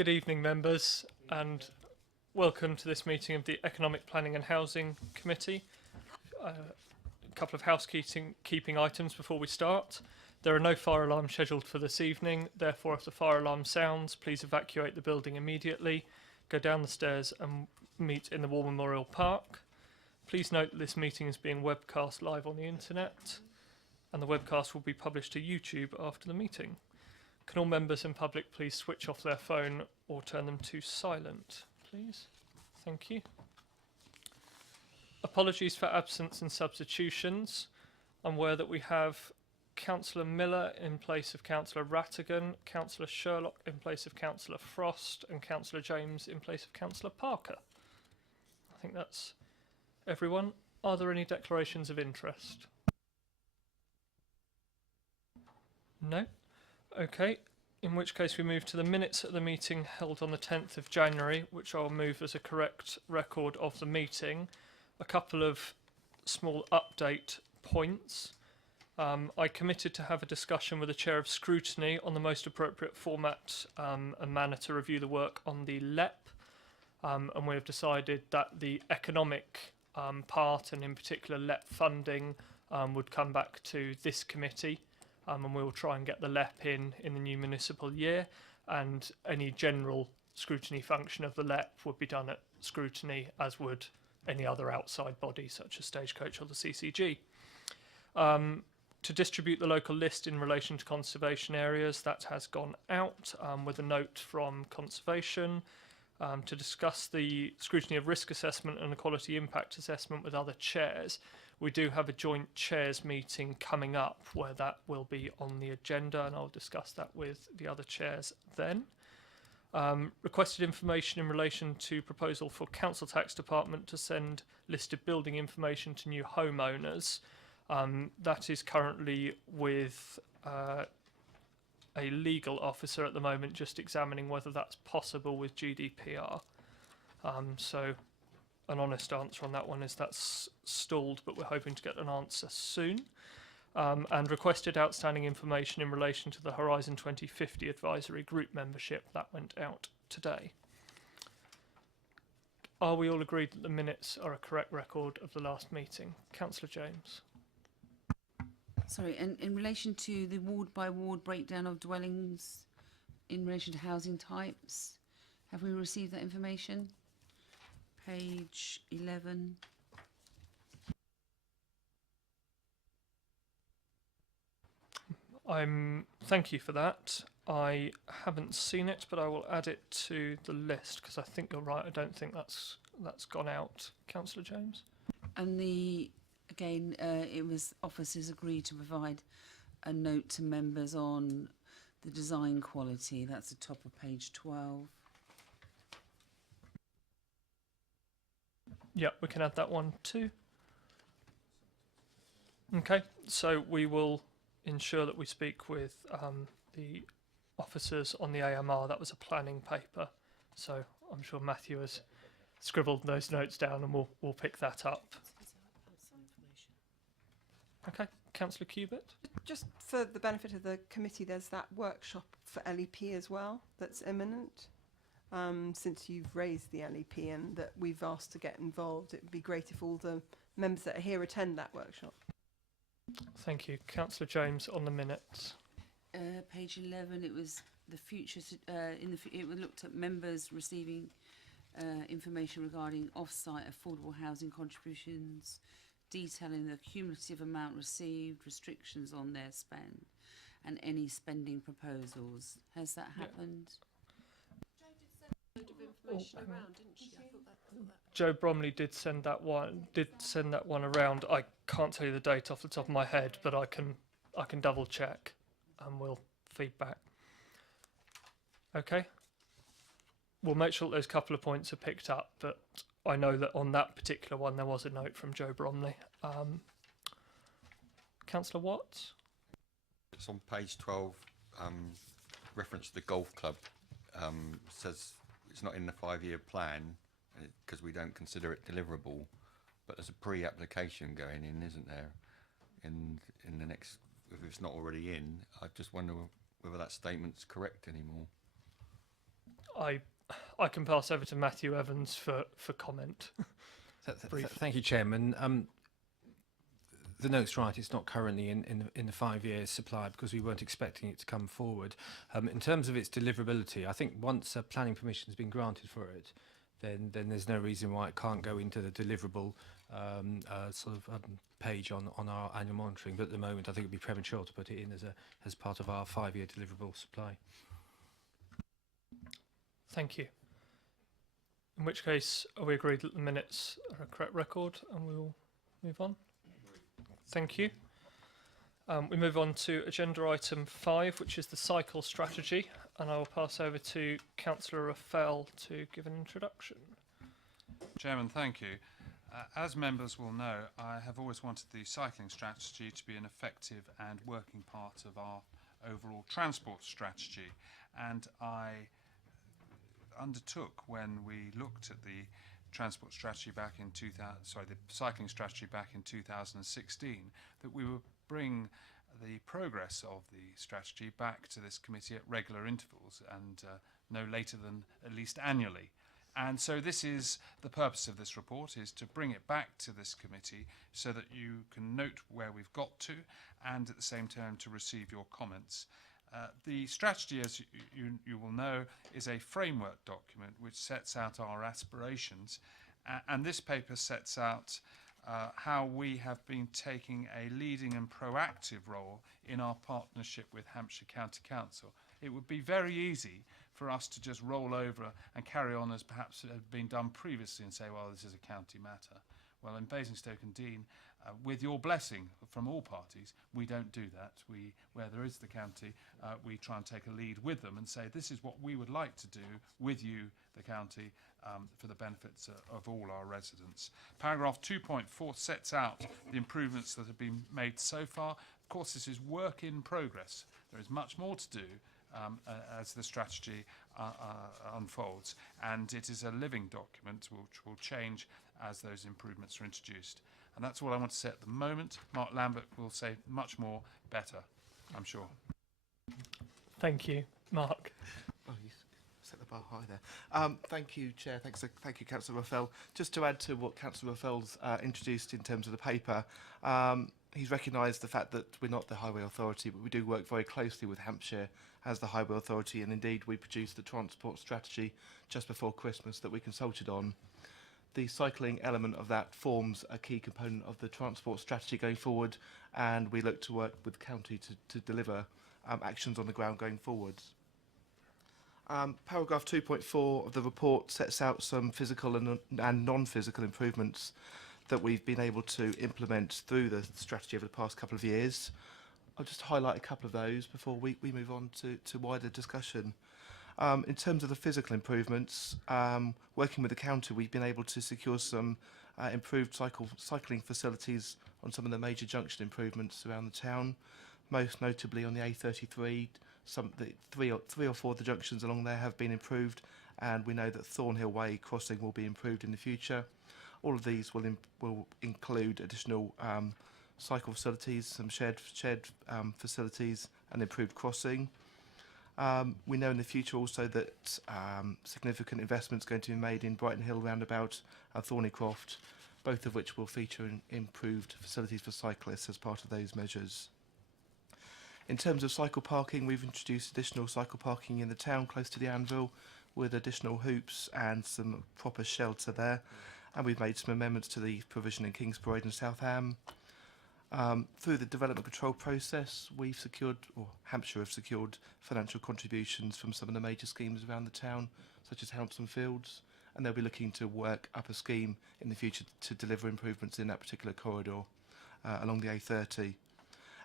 Good evening, members, and welcome to this meeting of the Economic Planning and Housing Committee. A couple of housekeeping items before we start. There are no fire alarms scheduled for this evening, therefore if the fire alarm sounds, please evacuate the building immediately, go down the stairs and meet in the War Memorial Park. Please note that this meeting is being webcast live on the internet, and the webcast will be published to YouTube after the meeting. Can all members and public please switch off their phone or turn them to silent, please? Thank you. Apologies for absence and substitutions. I'm aware that we have Councillor Miller in place of Councillor Rattigan, Councillor Sherlock in place of Councillor Frost, and Councillor James in place of Councillor Parker. I think that's everyone. Are there any declarations of interest? No? Okay, in which case we move to the minutes of the meeting held on the 10th of January, which I'll move as a correct record of the meeting. A couple of small update points. I committed to have a discussion with the Chair of Scrutiny on the most appropriate format and manner to review the work on the LEP, and we have decided that the economic part, and in particular LEP funding, would come back to this committee. And we will try and get the LEP in the new municipal year, and any general scrutiny function of the LEP would be done at scrutiny, as would any other outside body such as Stagecoach or the CCG. To distribute the local list in relation to conservation areas, that has gone out with a note from Conservation. To discuss the scrutiny of risk assessment and the quality impact assessment with other chairs. We do have a joint chairs meeting coming up where that will be on the agenda, and I'll discuss that with the other chairs then. Requested information in relation to proposal for Council Tax Department to send listed building information to new homeowners. That is currently with a legal officer at the moment, just examining whether that's possible with GDPR. So an honest answer on that one is that's stalled, but we're hoping to get an answer soon. And requested outstanding information in relation to the Horizon 2050 advisory group membership. That went out today. Are we all agreed that the minutes are a correct record of the last meeting? Councillor James. Sorry, and in relation to the ward by ward breakdown of dwellings in relation to housing types, have we received that information? Page 11. Thank you for that. I haven't seen it, but I will add it to the list because I think you're right. I don't think that's gone out. Councillor James. And again, it was officers agreed to provide a note to members on the design quality. That's the top of page 12. Yeah, we can add that one too. Okay, so we will ensure that we speak with the officers on the AMR. That was a planning paper, so I'm sure Matthew has scribbled those notes down, and we'll pick that up. Okay, Councillor Cubitt. Just for the benefit of the committee, there's that workshop for LEP as well that's imminent. Since you've raised the LEP and that we've asked to get involved, it would be great if all the members that are here attend that workshop. Thank you. Councillor James on the minutes. Page 11, it was the future, it looked at members receiving information regarding off-site affordable housing contributions, detailing the cumulative amount received, restrictions on their spend, and any spending proposals. Has that happened? Jo Bromley did send that one around. I can't tell you the date off the top of my head, but I can double check and we'll feedback. Okay. We'll make sure that those couple of points are picked up, but I know that on that particular one there was a note from Jo Bromley. Councillor Watts? It's on page 12, reference to the golf club, says it's not in the 5-year plan because we don't consider it deliverable, but there's a pre-application going in, isn't there, in the next, if it's not already in. I just wonder whether that statement's correct anymore. I can pass over to Matthew Evans for comment. Brief. Thank you, Chairman. The note's right, it's not currently in the 5 years supply because we weren't expecting it to come forward. In terms of its deliverability, I think once a planning permission has been granted for it, then there's no reason why it can't go into the deliverable page on our annual monitoring. But at the moment, I think it would be premature to put it in as part of our 5-year deliverable supply. Thank you. In which case, are we agreed that the minutes are a correct record and we will move on? Thank you. We move on to agenda item 5, which is the cycle strategy, and I will pass over to Councillor Raffel to give an introduction. Chairman, thank you. As members will know, I have always wanted the cycling strategy to be an effective and working part of our overall transport strategy, and I undertook when we looked at the transport strategy back in the cycling strategy back in 2016, that we would bring the progress of the strategy back to this committee at regular intervals and no later than at least annually. And so this is the purpose of this report, is to bring it back to this committee so that you can note where we've got to and at the same time to receive your comments. The strategy, as you will know, is a framework document which sets out our aspirations, and this paper sets out how we have been taking a leading and proactive role in our partnership with Hampshire County Council. It would be very easy for us to just roll over and carry on as perhaps it had been done previously and say, well, this is a county matter. Well, in Basingstoke and Deane, with your blessing from all parties, we don't do that. Where there is the county, we try and take a lead with them and say, this is what we would like to do with you, the county, for the benefits of all our residents. Paragraph 2.4 sets out the improvements that have been made so far. Of course, this is work in progress. There is much more to do as the strategy unfolds, and it is a living document which will change as those improvements are introduced. And that's all I want to say at the moment. Mark Lambert will say much more better, I'm sure. Thank you, Mark. Oh, you set the bar high there. Thank you, Chair. Thank you, Councillor Raffel. Just to add to what Councillor Raffel's introduced in terms of the paper, he's recognised the fact that we're not the Highway Authority, but we do work very closely with Hampshire as the Highway Authority, and indeed we produced the transport strategy just before Christmas that we consulted on. The cycling element of that forms a key component of the transport strategy going forward, and we look to work with the county to deliver actions on the ground going forward. Paragraph 2.4 of the report sets out some physical and non-physical improvements that we've been able to implement through the strategy over the past couple of years. I'll just highlight a couple of those before we move on to wider discussion. In terms of the physical improvements, working with the county, we've been able to secure some improved cycling facilities on some of the major junction improvements around the town, most notably on the A33. Three or four of the junctions along there have been improved, and we know that Thornhill Way crossing will be improved in the future. All of these will include additional cycle facilities, some shared facilities, and improved crossing. We know in the future also that significant investments are going to be made in Brighton Hill roundabout and Thornycroft, both of which will feature improved facilities for cyclists as part of those measures. In terms of cycle parking, we've introduced additional cycle parking in the town close to the Anvil with additional hoops and some proper shelter there. And we've made some amendments to the provision in Kings Parade and Southam. Through the development control process, we've secured, or Hampshire have secured, financial contributions from some of the major schemes around the town, such as Helmston Fields, and they'll be looking to work up a scheme in the future to deliver improvements in that particular corridor along the A30.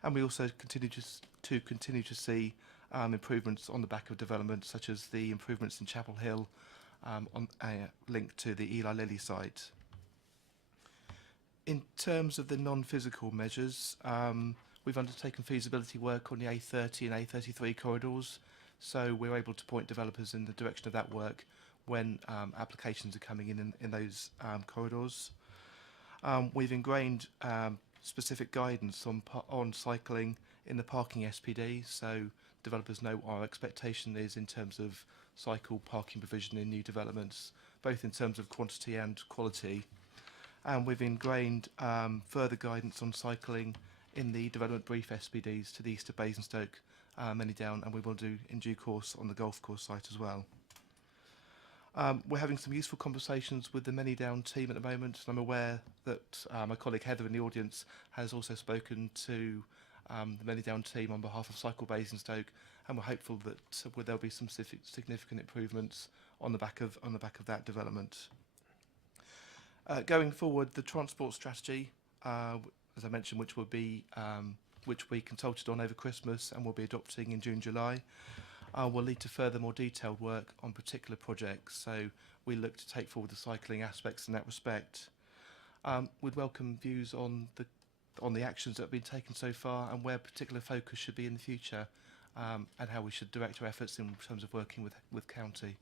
And we also continue to see improvements on the back of development, such as the improvements in Chapel Hill, linked to the Eli Lilly site. In terms of the non-physical measures, we've undertaken feasibility work on the A30 and A33 corridors, so we're able to point developers in the direction of that work when applications are coming in those corridors. We've ingrained specific guidance on cycling in the parking SPD, so developers know what our expectation is in terms of cycle parking provision in new developments, both in terms of quantity and quality. And we've ingrained further guidance on cycling in the development brief SPDs to the east of Basingstoke, Down, and we will do in due course on the golf course site as well. We're having some useful conversations with the Down team at the moment, and I'm aware that my colleague Heather in the audience has also spoken to the Down team on behalf of Cycle Basingstoke, and we're hopeful that there'll be some significant improvements on the back of that development. Going forward, the transport strategy, as I mentioned, which we consulted on over Christmas and will be adopting in June, July, will lead to further more detailed work on particular projects. So we look to take forward the cycling aspects in that respect. We'd welcome views on the actions that have been taken so far and where particular focus should be in the future, and how we should direct our efforts in terms of working with county.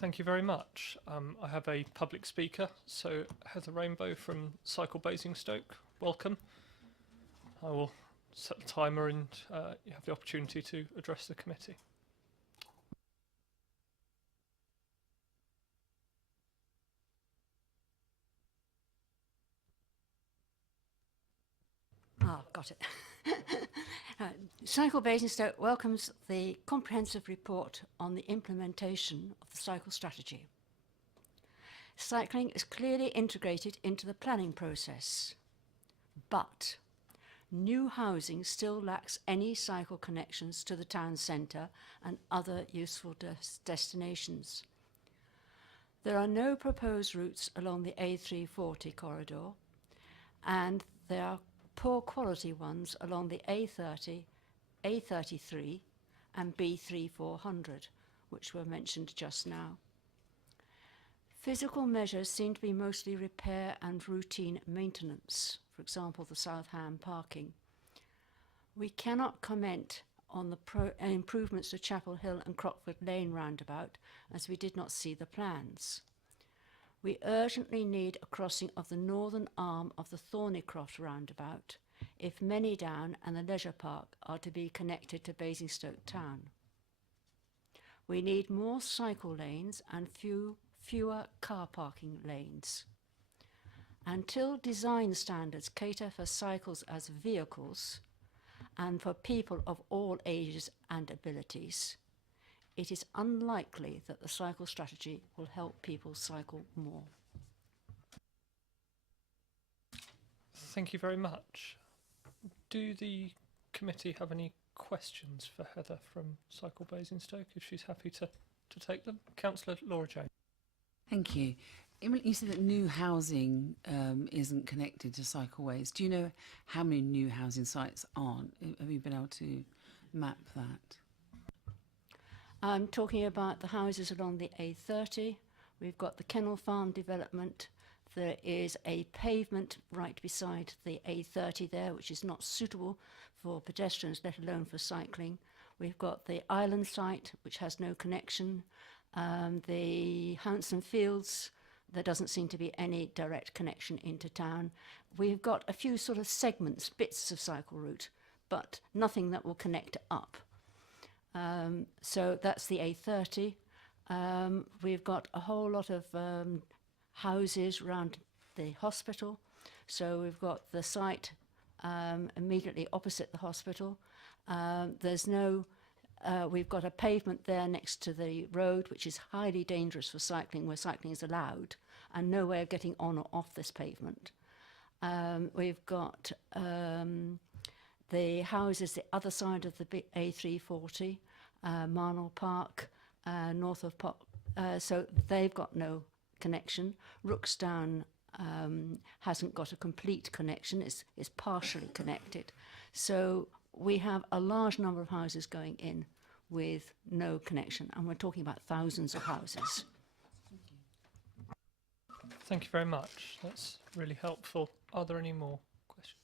Thank you very much. I have a public speaker, so Heather Rainbow from Cycle Basingstoke. Welcome. I will set the timer and you have the opportunity to address the committee. Ah, got it. Cycle Basingstoke welcomes the comprehensive report on the implementation of the cycle strategy. Cycling is clearly integrated into the planning process, but new housing still lacks any cycle connections to the town centre and other useful destinations. There are no proposed routes along the A340 corridor, and there are poor quality ones along the A30, A33 and B3400, which were mentioned just now. Physical measures seem to be mostly repair and routine maintenance, for example the South Ham parking. We cannot comment on the improvements to Chapel Hill and Crockford Lane roundabout, as we did not see the plans. We urgently need a crossing of the northern arm of the Thornycroft roundabout if Down and the leisure park are to be connected to Basingstoke town. We need more cycle lanes and fewer car parking lanes. Until design standards cater for cycles as vehicles and for people of all ages and abilities, it is unlikely that the cycle strategy will help people cycle more. Thank you very much. Do the committee have any questions for Heather from Cycle Basingstoke, if she's happy to take them? Councillor Laura Jane. Thank you. You said that new housing isn't connected to cycleways. Do you know how many new housing sites aren't? Have you been able to map that? I'm talking about the houses along the A30. We've got the Kennel Farm development. There is a pavement right beside the A30 there, which is not suitable for pedestrians, let alone for cycling. We've got the Island site, which has no connection. The Hanson Fields, there doesn't seem to be any direct connection into town. We've got a few sort of segments, bits of cycle route, but nothing that will connect up. So that's the A30. We've got a whole lot of houses around the hospital. So we've got the site immediately opposite the hospital. We've got a pavement there next to the road, which is highly dangerous for cycling, where cycling is allowed, and no way of getting on or off this pavement. We've got the houses the other side of the A340, Marnell Park, north of Park, so they've got no connection. Rooksdown hasn't got a complete connection, it's partially connected. So we have a large number of houses going in with no connection, and we're talking about thousands of houses. Thank you very much. That's really helpful. Are there any more questions?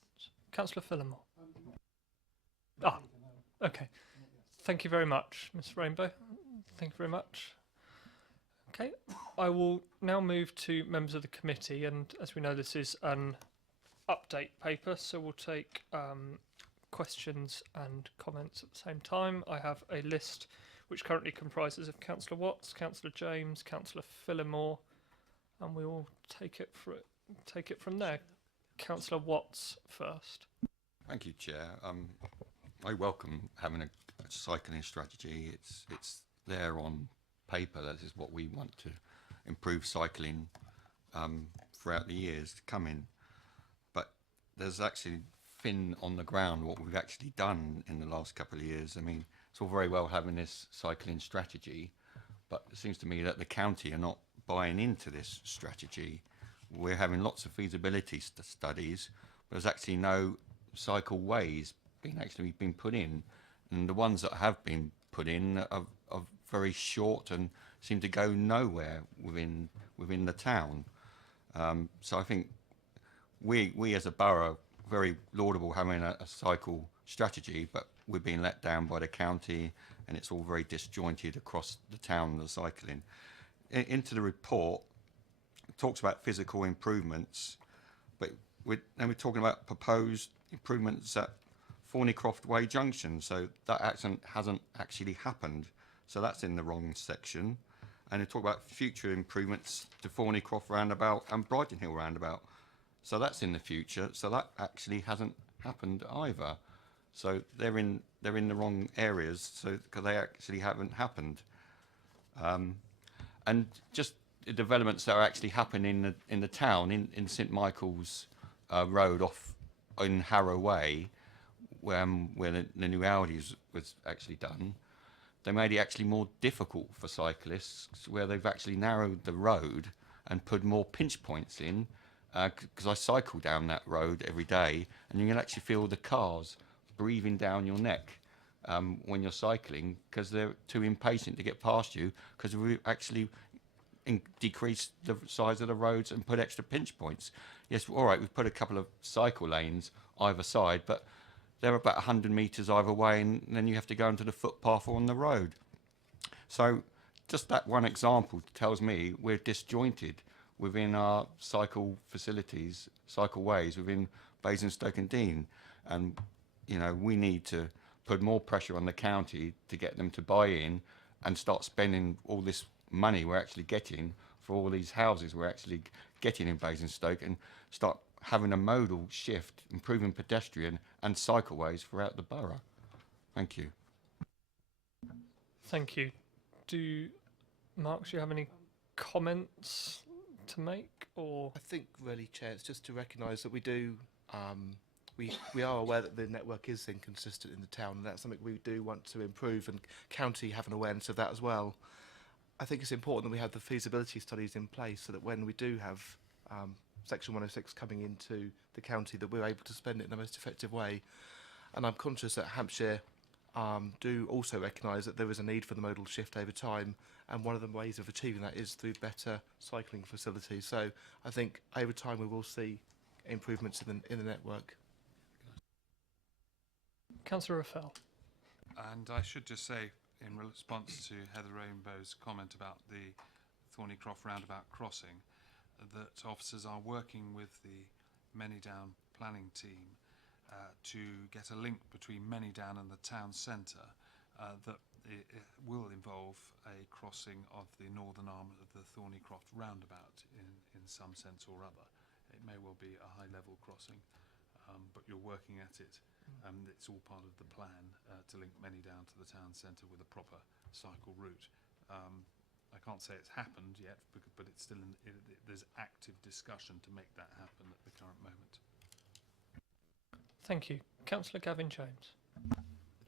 Councillor Phillimore. Okay. Thank you very much, Ms. Rainbow. Thank you very much. Okay, I will now move to members of the committee, and as we know, this is an update paper, so we'll take questions and comments at the same time. I have a list which currently comprises of Councillor Watts, Councillor James, Councillor Phillimore, and we will take it from there. Councillor Watts first. Thank you, Chair. I welcome having a cycling strategy. It's there on paper. That is what we want to improve cycling throughout the years to come in. But there's actually thin on the ground what we've actually done in the last couple of years. I mean, it's all very well having this cycling strategy, but it seems to me that the county are not buying into this strategy. We're having lots of feasibility studies, but there's actually no cycle ways been put in, and the ones that have been put in are very short and seem to go nowhere within the town. So I think we as a borough are very laudable having a cycle strategy, but we're being let down by the county, and it's all very disjointed across the town, the cycling. Into the report, it talks about physical improvements, but we're talking about proposed improvements at Thornycroft Way Junction, so that hasn't actually happened, so that's in the wrong section. And they talk about future improvements to Thornycroft Roundabout and Brighton Hill Roundabout, so that's in the future, so that actually hasn't happened either. So they're in the wrong areas, so because they actually haven't happened. And just the developments that are actually happening in the town, in St Michael's Road off in Harrow Way, where the new Audis was actually done, they made it actually more difficult for cyclists, where they've actually narrowed the road and put more pinch points in, because I cycle down that road every day, and you can actually feel the cars breathing down your neck when you're cycling, because they're too impatient to get past you, because we actually decreased the size of the roads and put extra pinch points. Yes, all right, we've put a couple of cycle lanes either side, but they're about 100 metres either way, and then you have to go into the footpath or on the road. So just that one example tells me we're disjointed within our cycle facilities, cycle ways within Basingstoke and Dean. And, you know, we need to put more pressure on the county to get them to buy in and start spending all this money we're actually getting for all these houses we're actually getting in Basingstoke, and start having a modal shift, improving pedestrian and cycleways throughout the borough. Thank you. Thank you. Mark, do you have any comments to make, or? I think really, Chair, it's just to recognise that we do, we are aware that the network is inconsistent in the town, and that's something we do want to improve, and county have an awareness of that as well. I think it's important that we have the feasibility studies in place, so that when we do have Section 106 coming into the county, that we're able to spend it in the most effective way. And I'm conscious that Hampshire do also recognise that there is a need for the modal shift over time, and one of the ways of achieving that is through better cycling facilities. So I think over time we will see improvements in the network. Councillor Raffel. And I should just say, in response to Heather Rainbow's comment about the Thornycroft roundabout crossing, that officers are working with the Manydown planning team to get a link between Manydown and the town centre that it will involve a crossing of the northern arm of the Thornycroft roundabout in some sense or other. It may well be a high-level crossing, but you're working at it. It's all part of the plan to link Manydown to the town centre with a proper cycle route. I can't say it's happened yet, but it's still there's active discussion to make that happen at the current moment. Thank you. Councillor Gavin James.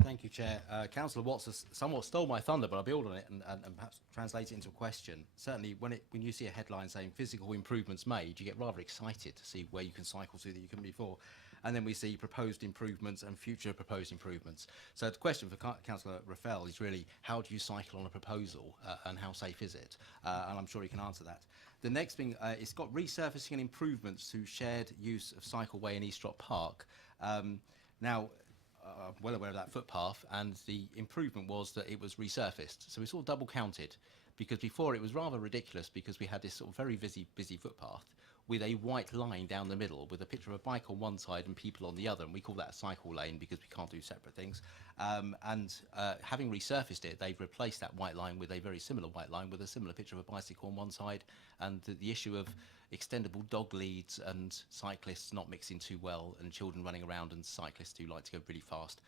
Thank you, Chair. Councillor Watts has somewhat stole my thunder, but I'll build on it and perhaps translate it into a question. Certainly, when you see a headline saying physical improvements made, you get rather excited to see where you can cycle to that you couldn't before. And then we see proposed improvements and future proposed improvements. So the question for Councillor Raffel is really, how do you cycle on a proposal and how safe is it? And I'm sure he can answer that. The next thing, it's got resurfacing and improvements to shared use of cycleway in Eastrop Park. Now, I'm well aware of that footpath, and the improvement was that it was resurfaced. So it's all double counted, because before it was rather ridiculous because we had this sort of very busy footpath. with a white line down the middle with a picture of a bike on one side and people on the other, and we call that a cycle lane because we can't do separate things. Having resurfaced it, they've replaced that white line with a very similar white line with a similar picture of a bicycle on one side, and the issue of extendable dog leads and cyclists not mixing too well and children running around and cyclists who like to go really fast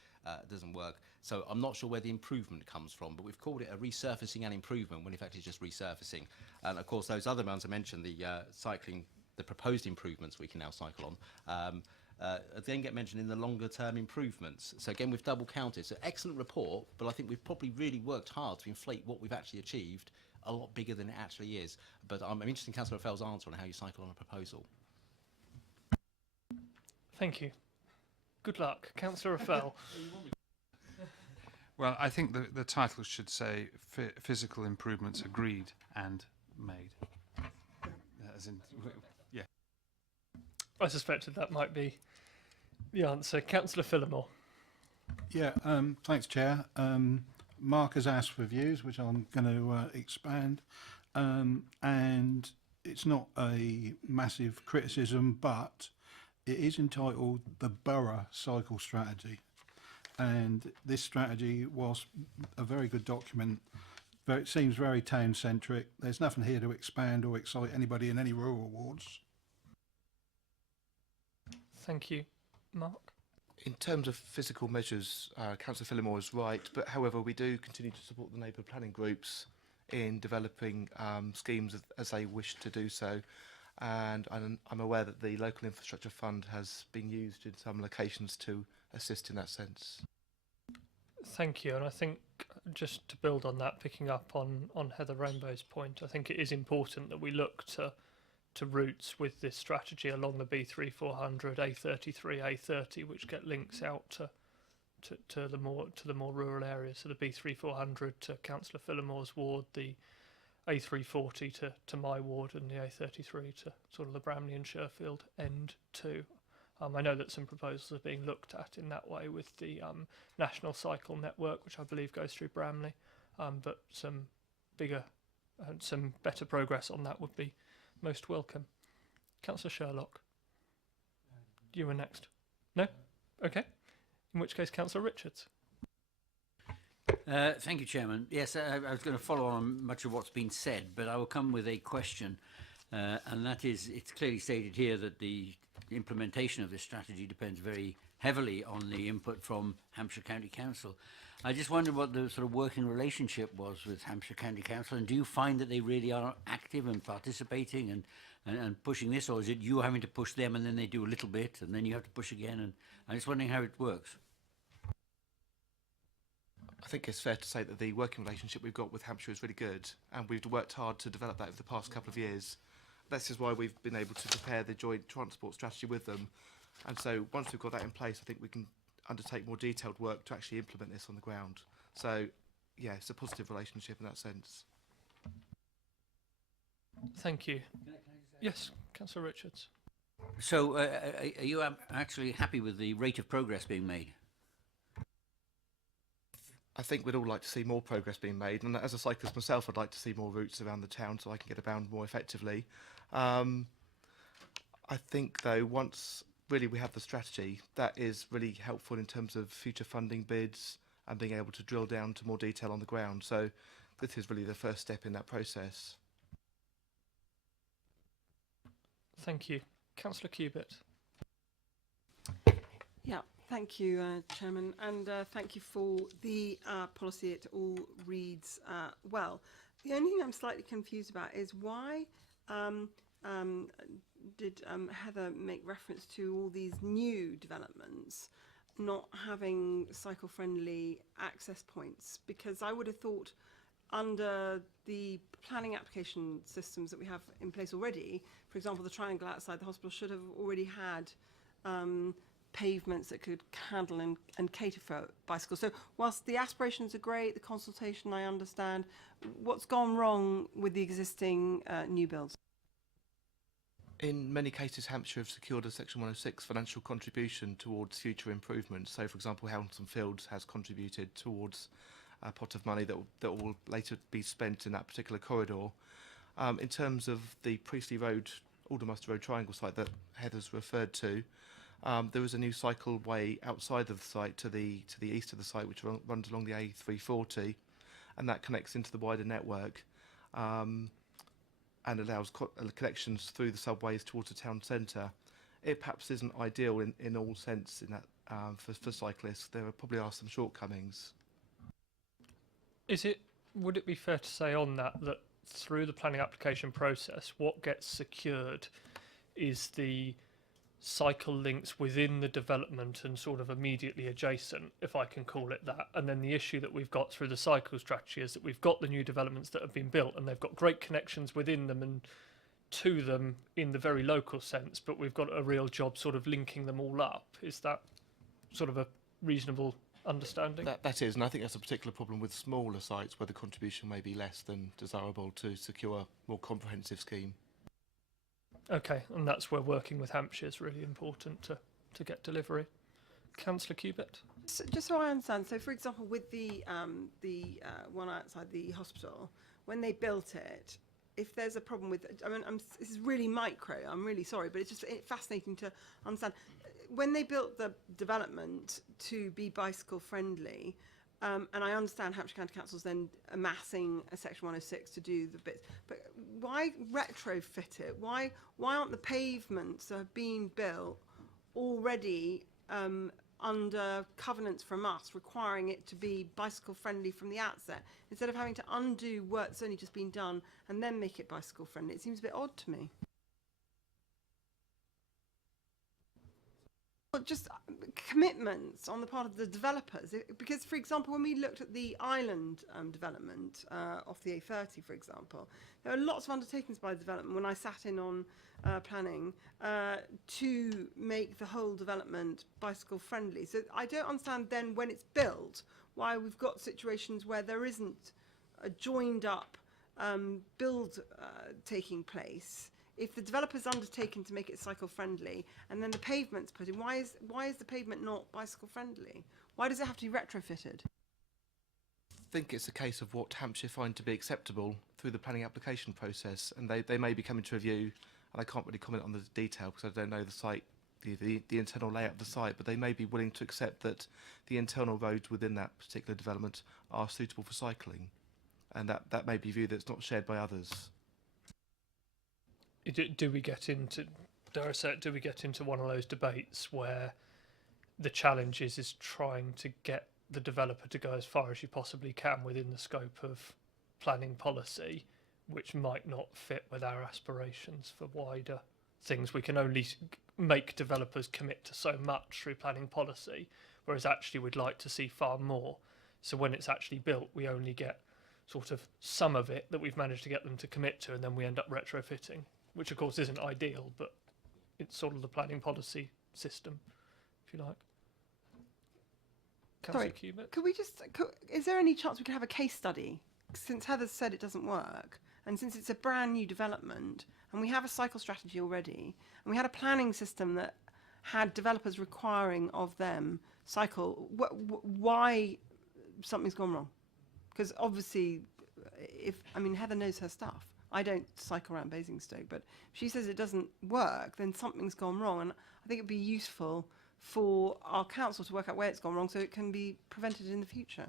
doesn't work. So I'm not sure where the improvement comes from, but we've called it a resurfacing and improvement when in fact it's just resurfacing. And of course those other ones I mentioned, the cycling, the proposed improvements we can now cycle on, then get mentioned in the longer term improvements. So again, we've double counted. It's an excellent report, but I think we've probably really worked hard to inflate what we've actually achieved a lot bigger than it actually is. But I'm interested in Councillor Fell's answer on how you cycle on a proposal. Thank you. Good luck. Councillor Fell. Well, I think the title should say physical improvements agreed and made. As in, yeah. I suspected that might be the answer. Councillor Phillimore. Yeah, thanks, Chair. Mark has asked for views, which I'm going to expand. And it's not a massive criticism, but it is entitled the Borough Cycle Strategy. And this strategy was a very good document. It seems very town-centric. There's nothing here to expand or excite anybody in any rural wards. Thank you. Mark? In terms of physical measures, Councillor Phillimore is right, but however we do continue to support the neighbourhood planning groups in developing schemes as they wish to do so, and I'm aware that the local infrastructure fund has been used in some locations to assist in that sense. Thank you, and I think just to build on that, picking up on Heather Rainbow's point, I think it is important that we look to routes with this strategy along the B3400, A33, A30, which get links out to the more rural areas. So the B3400 to Councillor Phillimore's ward, the A340 to my ward, and the A33 to sort of the Bramley and Sherfield end too. I know that some proposals are being looked at in that way with the National Cycle Network, which I believe goes through Bramley, but some bigger and some better progress on that would be most welcome. Councillor Sherlock, you were next. No? Okay. In which case, Councillor Richards. Thank you, Chairman. Yes, I was going to follow on much of what's been said, but I will come with a question, and that is, it's clearly stated here that the implementation of this strategy depends very heavily on the input from Hampshire County Council. I just wondered what the sort of working relationship was with Hampshire County Council, and do you find that they really are active and participating and pushing this, or is it you having to push them and then they do a little bit and then you have to push again? And I'm just wondering how it works. I think it's fair to say that the working relationship we've got with Hampshire is really good, and we've worked hard to develop that over the past couple of years. This is why we've been able to prepare the joint transport strategy with them. And so once we've got that in place, I think we can undertake more detailed work to actually implement this on the ground. So, yeah, it's a positive relationship in that sense. Thank you. Yes, Councillor Richards. So are you actually happy with the rate of progress being made? I think we'd all like to see more progress being made, and as a cyclist myself, I'd like to see more routes around the town so I can get around more effectively. I think, though, once really we have the strategy, that is really helpful in terms of future funding bids and being able to drill down to more detail on the ground. So this is really the first step in that process. Thank you. Councillor Cubitt. Yeah, thank you, Chairman, and thank you for the policy. It all reads well. The only thing I'm slightly confused about is why did Heather make reference to all these new developments not having cycle-friendly access points? Because I would have thought under the planning application systems that we have in place already, for example, the triangle outside the hospital should have already had pavements that could handle and cater for bicycles. So whilst the aspirations are great, the consultation I understand, what's gone wrong with the existing new builds? In many cases, Hampshire have secured a Section 106 financial contribution towards future improvements. So, for example, Hounston Fields has contributed towards a pot of money that will later be spent in that particular corridor. In terms of the Priestley Road Aldermaster Road Triangle site that Heather's referred to, there is a new cycleway outside of the site to the east of the site, which runs along the A340, and that connects into the wider network, and allows connections through the subways towards the town centre. It perhaps isn't ideal in all sense in that for cyclists. There probably are some shortcomings. Would it be fair to say on that through the planning application process, what gets secured is the cycle links within the development and sort of immediately adjacent, if I can call it that. And then the issue that we've got through the cycle strategy is that we've got the new developments that have been built and they've got great connections within them and to them in the very local sense, but we've got a real job sort of linking them all up. Is that sort of a reasonable understanding? That is, and I think that's a particular problem with smaller sites where the contribution may be less than desirable to secure a more comprehensive scheme. Okay, and that's where working with Hampshire is really important to get delivery. Councillor Cubitt? So, just so I understand, so for example, with the one outside the hospital, when they built it, if there's a problem with, I mean, this is really micro, I'm really sorry, but it's just fascinating to understand. When they built the development to be bicycle friendly, and I understand Hampshire County Council's then amassing a Section 106 to do the bits, but why retrofit it? Why aren't the pavements that have been built already under covenants from us requiring it to be bicycle friendly from the outset, instead of having to undo work that's only just been done and then make it bicycle friendly? It seems a bit odd to me. Well, just commitments on the part of the developers, because for example, when we looked at the island development off the A30, for example, there are lots of undertakings by the development when I sat in on planning to make the whole development bicycle friendly. So I don't understand then when it's built why we've got situations where there isn't a joined up build taking place. If the developer's undertaken to make it cycle friendly and then the pavement's put in, why is the pavement not bicycle friendly? Why does it have to be retrofitted? I think it's a case of what Hampshire find to be acceptable through the planning application process, and they may be coming to review, and I can't really comment on the detail because I don't know the site, the internal layout of the site, but they may be willing to accept that the internal roads within that particular development are suitable for cycling, and that may be a view that's not shared by others. Do we get into, dare I say it, do we get into one of those debates where the challenge is trying to get the developer to go as far as you possibly can within the scope of planning policy, which might not fit with our aspirations for wider things? We can only make developers commit to so much through planning policy, whereas actually we'd like to see far more. So when it's actually built, we only get sort of some of it that we've managed to get them to commit to, and then we end up retrofitting, which of course isn't ideal, but it's sort of the planning policy system, if you like. Councillor Cubitt? Could we just, is there any chance we could have a case study? Since Heather said it doesn't work, and since it's a brand new development, and we have a cycle strategy already, and we had a planning system that had developers requiring of them cycle, why something's gone wrong? Because obviously, Heather knows her stuff. I don't cycle around Basingstoke, but if she says it doesn't work, then something's gone wrong. And I think it'd be useful for our council to work out where it's gone wrong so it can be prevented in the future.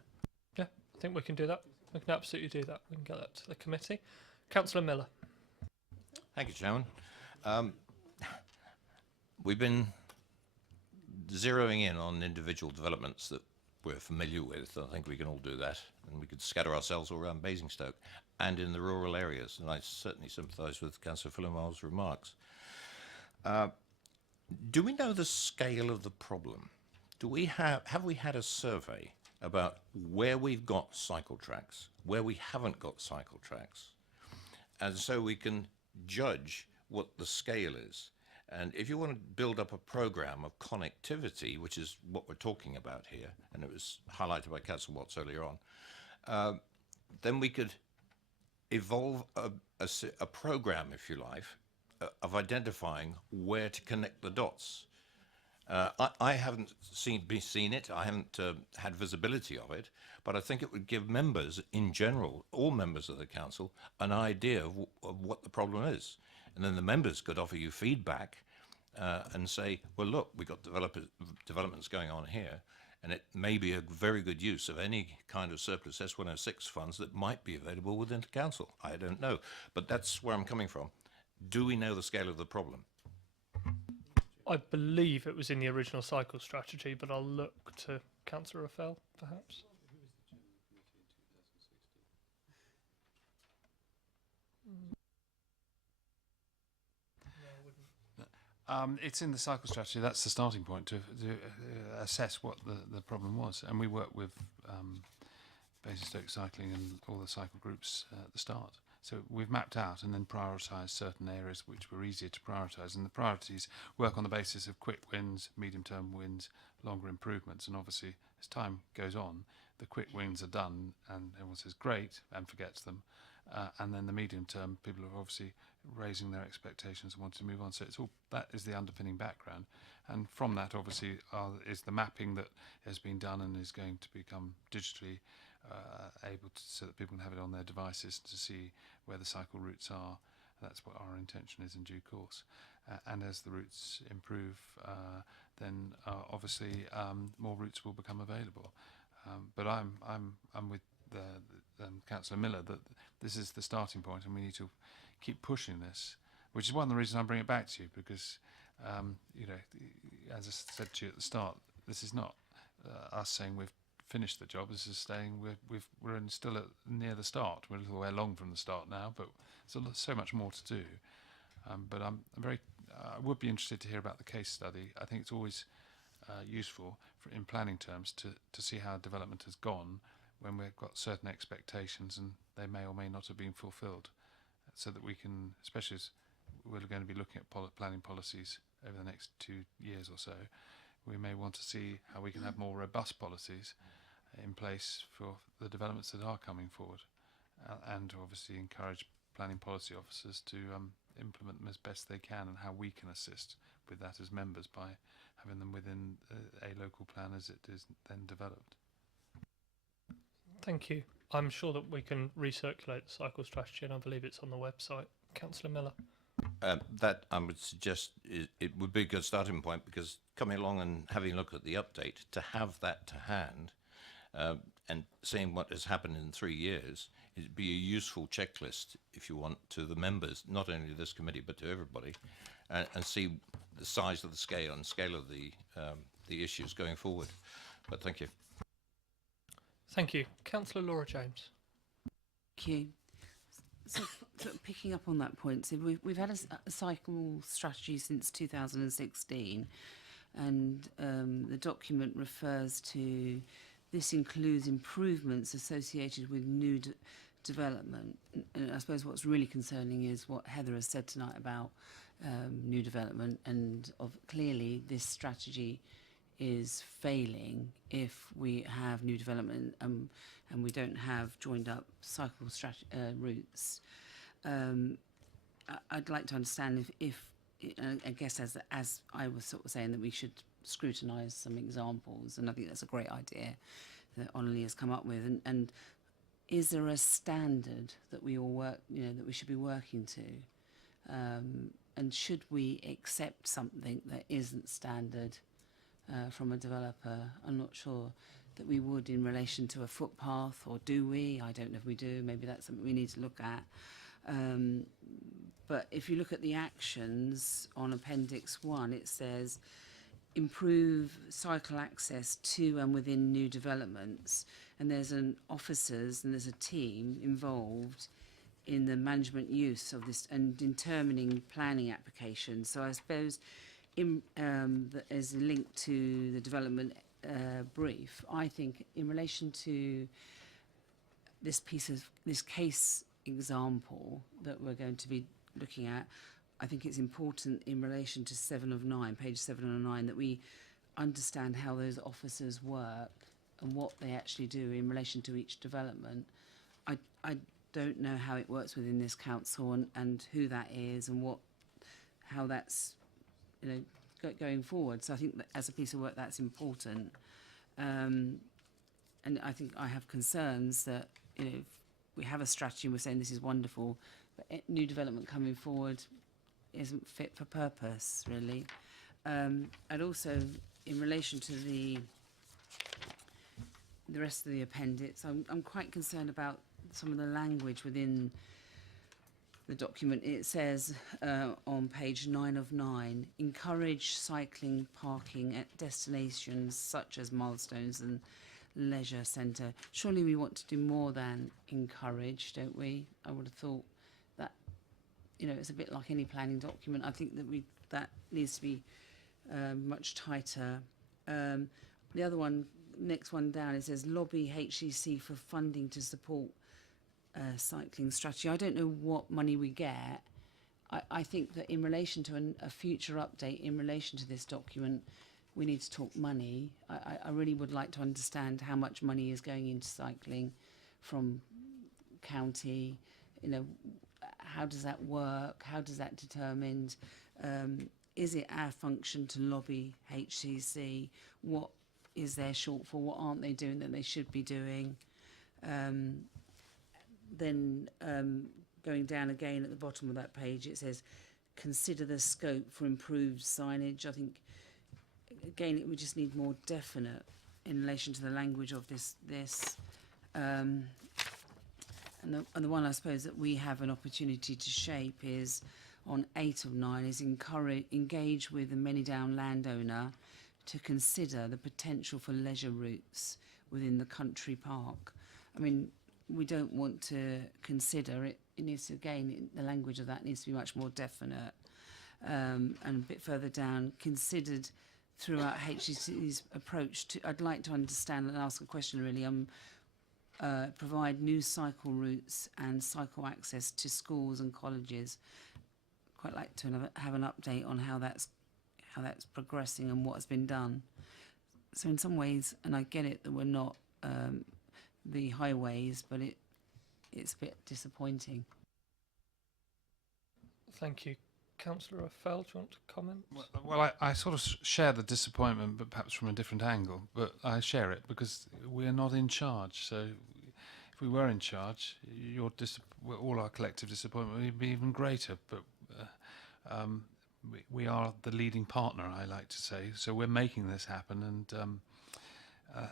Yeah, I think we can do that. We can absolutely do that. We can get that to the committee. Councillor Miller. Thank you, Chairman. We've been zeroing in on individual developments that we're familiar with. I think we can all do that, and we could scatter ourselves all around Basingstoke and in the rural areas, and I certainly sympathise with Councillor Phillimar's remarks. Do we know the scale of the problem? Have we had a survey about where we've got cycle tracks, where we haven't got cycle tracks, and so we can judge what the scale is? And if you want to build up a program of connectivity, which is what we're talking about here, and it was highlighted by Councillor Watts earlier on, then we could evolve a program, if you like, of identifying where to connect the dots. I haven't seen it, I haven't had visibility of it, but I think it would give members in general, all members of the council, an idea of what the problem is. and then the members could offer you feedback and say, well, look, we've got developments going on here, and it may be a very good use of any kind of surplus S106 funds that might be available within the council. I don't know, but that's where I'm coming from. Do we know the scale of the problem? I believe it was in the original cycle strategy, but I'll look to Councillor Rafael, perhaps. It's in the cycle strategy. That's the starting point to assess what the problem was. And we work with Basingstoke Cycling and all the cycle groups at the start. So we've mapped out and then prioritised certain areas which were easier to prioritise. And the priorities work on the basis of quick wins, medium-term wins, longer improvements. And obviously, as time goes on, the quick wins are done and everyone says great and forgets them. And then the medium term, people are obviously raising their expectations and want to move on. So it's all that is the underpinning background, and from that obviously is the mapping that has been done and is going to become digitally able to, so that people can have it on their devices to see where the cycle routes are. That's what our intention is in due course. And as the routes improve, then obviously more routes will become available. But I'm with Councillor Miller that this is the starting point, and we need to keep pushing this, which is one of the reasons I bring it back to you, because you know, as I said to you at the start, this is not us saying we've finished the job. This is saying we're still near the start. We're a little way along from the start now, but there's so much more to do. But I would be interested to hear about the case study. I think it's always useful in planning terms to see how development has gone when we've got certain expectations and they may or may not have been fulfilled, so that we can, especially as we're going to be looking at planning policies over the next 2 years or so, we may want to see how we can have more robust policies in place for the developments that are coming forward, and to obviously encourage planning policy officers to implement them as best they can, and how we can assist with that as members by having them within a local plan as it is then developed. Thank you. I'm sure that we can recirculate the cycle strategy, and I believe it's on the website. Councillor Miller. That I would suggest it would be a good starting point, because coming along and having a look at the update, to have that to hand and seeing what has happened in 3 years, it'd be a useful checklist, if you want, to the members, not only this committee but to everybody, and see the size of the scale and scale of the issues going forward. But thank you. Thank you. Councillor Laura James. Thank you. So picking up on that point, so we've had a cycle strategy since 2016, and the document refers to this includes improvements associated with new development. And I suppose what's really concerning is what Heather has said tonight about new development, and clearly this strategy is failing if we have new development and we don't have joined up cycle routes. I'd like to understand if I guess as I was sort of saying, that we should scrutinise some examples, and I think that's a great idea that Onley has come up with. And is there a standard that we all work, that we should be working to? And should we accept something that isn't standard from a developer? I'm not sure that we would in relation to a footpath, or do we? I don't know if we do. Maybe that's something we need to look at. But if you look at the actions on Appendix 1, it says improve cycle access to and within new developments, and there's officers and there's a team involved in the management use of this and determining planning applications. So I suppose as a link to the development brief, I think in relation to this case example that we're going to be looking at, I think it's important in relation to page 7 of 9, that we understand how those officers work and what they actually do in relation to each development. I don't know how it works within this council and who that is and how that's going forward. So I think that as a piece of work that's important. And I think I have concerns that if we have a strategy and we're saying this is wonderful, but new development coming forward, isn't fit for purpose, really. And also, in relation to the rest of the appendix, I'm quite concerned about some of the language within the document. It says on page 9 of 9, encourage cycling parking at destinations such as milestones and leisure centre. Surely we want to do more than encourage, don't we? I would have thought that, you know, it's a bit like any planning document. I think that that needs to be much tighter. The other one, next one down, it says lobby HCC for funding to support cycling strategy. I don't know what money we get. I think that in relation to a future update in relation to this document, we need to talk money. I really would like to understand how much money is going into cycling from county. You know, how does that work? How does that determine? Is it our function to lobby HCC? What is their shortfall? What aren't they doing that they should be doing? Then going down again at the bottom of that page, it says, consider the scope for improved signage. I think, again, we just need more definite in relation to the language of this. And the one I suppose that we have an opportunity to shape is on 8 of 9, is engage with the Manydown landowner to consider the potential for leisure routes within the country park. I mean, we don't want to consider it. It needs to, again, the language of that needs to be much more definite. And a bit further down, considered throughout HCC's approach to, I'd like to understand and ask a question really, provide new cycle routes and cycle access to schools and colleges. Quite like to have an update on how that's progressing and what has been done. So in some ways, and I get it that we're not the highways, but it's a bit disappointing. Thank you. Councillor Fell, do you want to comment? Well, I sort of share the disappointment, but perhaps from a different angle. But I share it because we're not in charge. So if we were in charge, all our collective disappointment would be even greater. But we are the leading partner, I like to say. So we're making this happen. And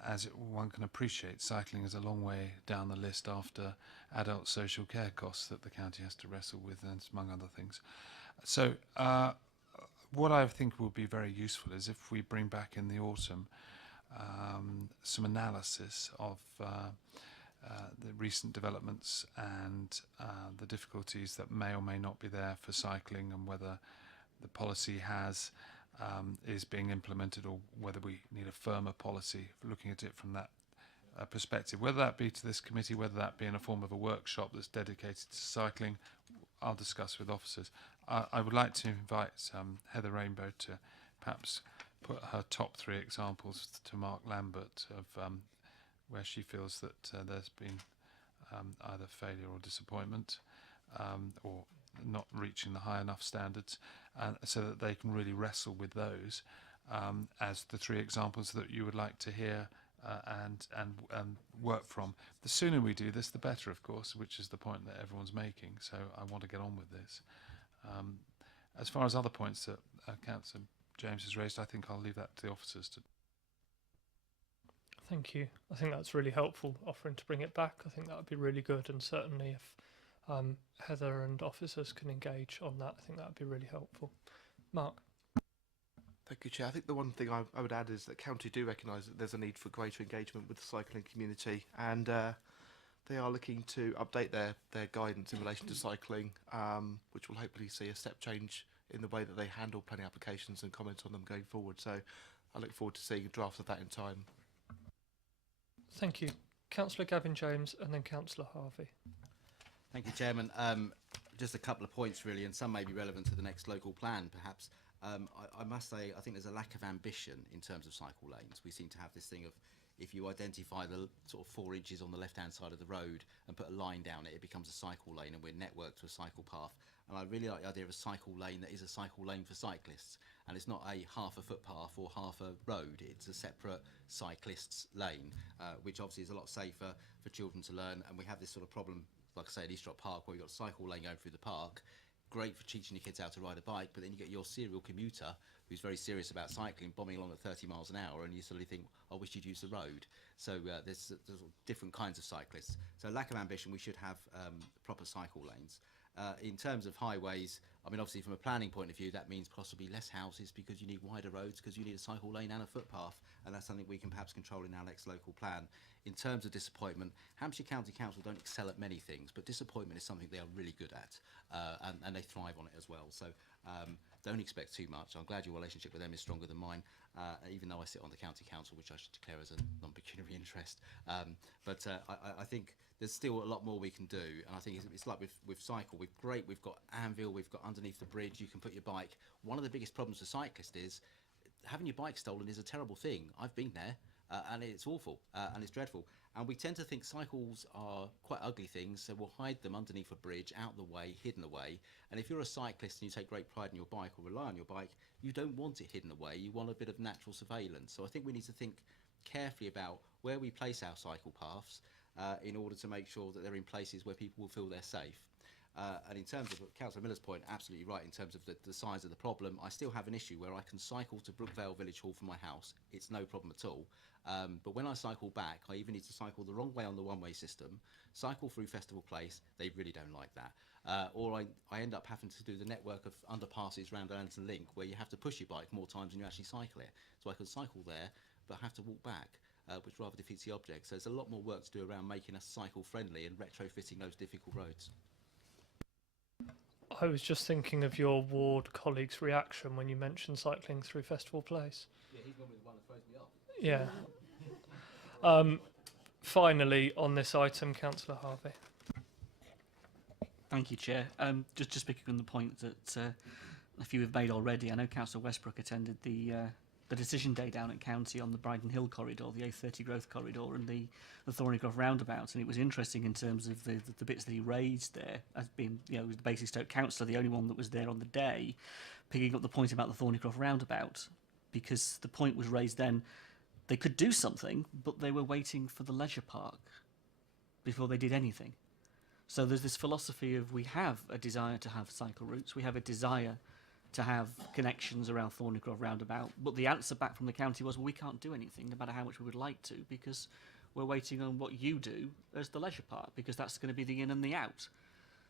as one can appreciate, cycling is a long way down the list after adult social care costs that the county has to wrestle with, and among other things. So what I think will be very useful is if we bring back in the autumn some analysis of the recent developments and the difficulties that may or may not be there for cycling, and whether the policy is being implemented, or whether we need a firmer policy, looking at it from that perspective. Whether that be to this committee, whether that be in a form of a workshop that's dedicated to cycling, I'll discuss with officers. I would like to invite Heather Rainbow to perhaps put her top 3 examples to Mark Lambert of where she feels that there's been either failure or disappointment, or not reaching the high enough standards, so that they can really wrestle with those as the 3 examples that you would like to hear and work from. The sooner we do this, the better, of course, which is the point that everyone's making. So I want to get on with this. As far as other points that Councillor James has raised, I think I'll leave that to the officers to. Thank you. I think that's really helpful, offering to bring it back. I think that would be really good, and certainly if Heather and officers can engage on that, I think that would be really helpful. Mark. Thank you, Chair. I think the one thing I would add is that County do recognise that there's a need for greater engagement with the cycling community, and they are looking to update their guidance in relation to cycling, which will hopefully see a step change in the way that they handle planning applications and comment on them going forward. So I look forward to seeing a draft of that in time. Thank you. Councillor Gavin James and then Councillor Harvey. Thank you, Chairman. Just a couple of points, really, and some may be relevant to the next local plan, perhaps. I must say, I think there's a lack of ambition in terms of cycle lanes. We seem to have this thing of, if you identify the sort of 4 inches on the left-hand side of the road and put a line down it, it becomes a cycle lane, and we're networked to a cycle path. And I really like the idea of a cycle lane that is a cycle lane for cyclists. And it's not a half a footpath or half a road, it's a separate cyclists lane, which obviously is a lot safer for children to learn. And we have this sort of problem, like I say, at Eastrop Park, where we've got a cycle lane going through the park. great for teaching your kids how to ride a bike, but then you get your serial commuter who's very serious about cycling, bombing along at 30 miles an hour, and you suddenly think, I wish you'd use the road. So there's different kinds of cyclists. So lack of ambition, we should have proper cycle lanes. In terms of highways, I mean, obviously from a planning point of view, that means possibly less houses because you need wider roads, because you need a cycle lane and a footpath, and that's something we can perhaps control in our next local plan. In terms of disappointment, Hampshire County Council don't excel at many things, but disappointment is something they are really good at, and they thrive on it as well. So don't expect too much. I'm glad your relationship with them is stronger than mine, even though I sit on the County Council, which I should declare as a non-pecuniary interest. But I think there's still a lot more we can do, and I think it's like with cycle, we've got Anvil, we've got underneath the bridge, you can put your bike. One of the biggest problems for cyclists is having your bike stolen is a terrible thing. I've been there, and it's awful, and it's dreadful. And we tend to think cycles are quite ugly things, so we'll hide them underneath a bridge, out the way, hidden away. And if you're a cyclist and you take great pride in your bike or rely on your bike, you don't want it hidden away, you want a bit of natural surveillance. So I think we need to think carefully about where we place our cycle paths in order to make sure that they're in places where people will feel they're safe. And in terms of Councillor Miller's point, absolutely right, in terms of the size of the problem, I still have an issue where I can cycle to Brookvale Village Hall from my house. It's no problem at all. But when I cycle back, I even need to cycle the wrong way on the one-way system, cycle through Festival Place. They really don't like that. Or I end up having to do the network of underpasses around Lantern Link, where you have to push your bike more times than you actually cycle it. So I could cycle there, but have to walk back, which rather defeats the object. So there's a lot more work to do around making us cycle-friendly and retrofitting those difficult roads. I was just thinking of your ward colleague's reaction when you mentioned cycling through Festival Place. Yeah, he's normally the one that throws me off. Yeah. Finally, on this item, Councillor Harvey. Thank you, Chair. Just picking on the point that a few have made already, I know Councillor Westbrook attended the decision day down at County on the Bryden Hill corridor, the A30 growth corridor, and the Thornycroft roundabout, and it was interesting in terms of the bits that he raised there, as being, you know, the Basingstoke councillor, the only one that was there on the day, picking up the point about the Thornycroft roundabout, because the point was raised then, they could do something, but they were waiting for the leisure park before they did anything. So there's this philosophy of, we have a desire to have cycle routes, we have a desire to have connections around Thornycroft roundabout, but the answer back from the county was, well, we can't do anything, no matter how much we would like to, because we're waiting on what you do as the leisure park, because that's going to be the in and the out.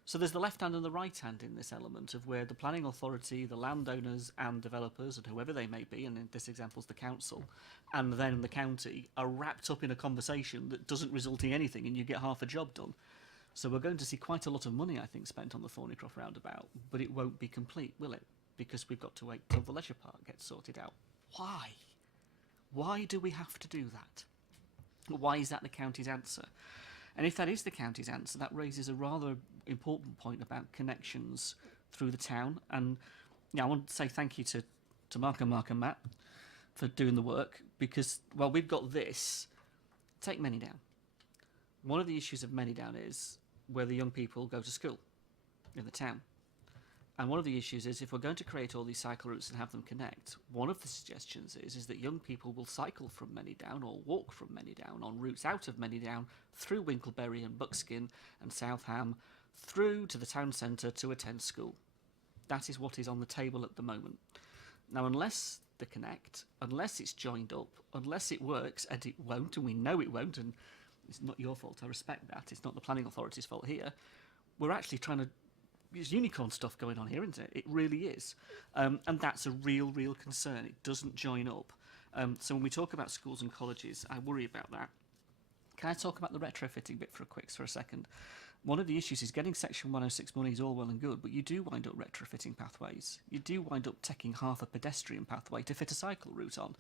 So there's the left hand and the right hand in this element of where the planning authority, the landowners and developers, and whoever they may be, and in this example is the council, and then the county, are wrapped up in a conversation that doesn't result in anything, and you get half a job done. So we're going to see quite a lot of money, I think, spent on the Thornycroft roundabout, but it won't be complete, will it? Because we've got to wait till the leisure park gets sorted out. Why? Why do we have to do that? Why is that the county's answer? And if that is the county's answer, that raises a rather important point about connections through the town. And yeah, I want to say thank you to Mark and Matt for doing the work, because, well, we've got this. Take Manydown. One of the issues of Manydown is where the young people go to school in the town. And one of the issues is, if we're going to create all these cycle routes and have them connect, one of the suggestions is that young people will cycle from Manydown or walk from Manydown on routes out of Manydown through Winkleberry and Buckskin and Southam through to the town centre to attend school. That is what is on the table at the moment. Now, unless they connect, unless it's joined up, unless it works, and it won't, and we know it won't, and it's not your fault, I respect that, it's not the planning authority's fault here, we're actually trying to there's unicorn stuff going on here, isn't it? It really is. And that's a real concern. It doesn't join up. So when we talk about schools and colleges, I worry about that. Can I talk about the retrofitting bit for a second? One of the issues is getting Section 106 money is all well and good, but you do wind up retrofitting pathways. You do wind up taking half a pedestrian pathway to fit a cycle route on.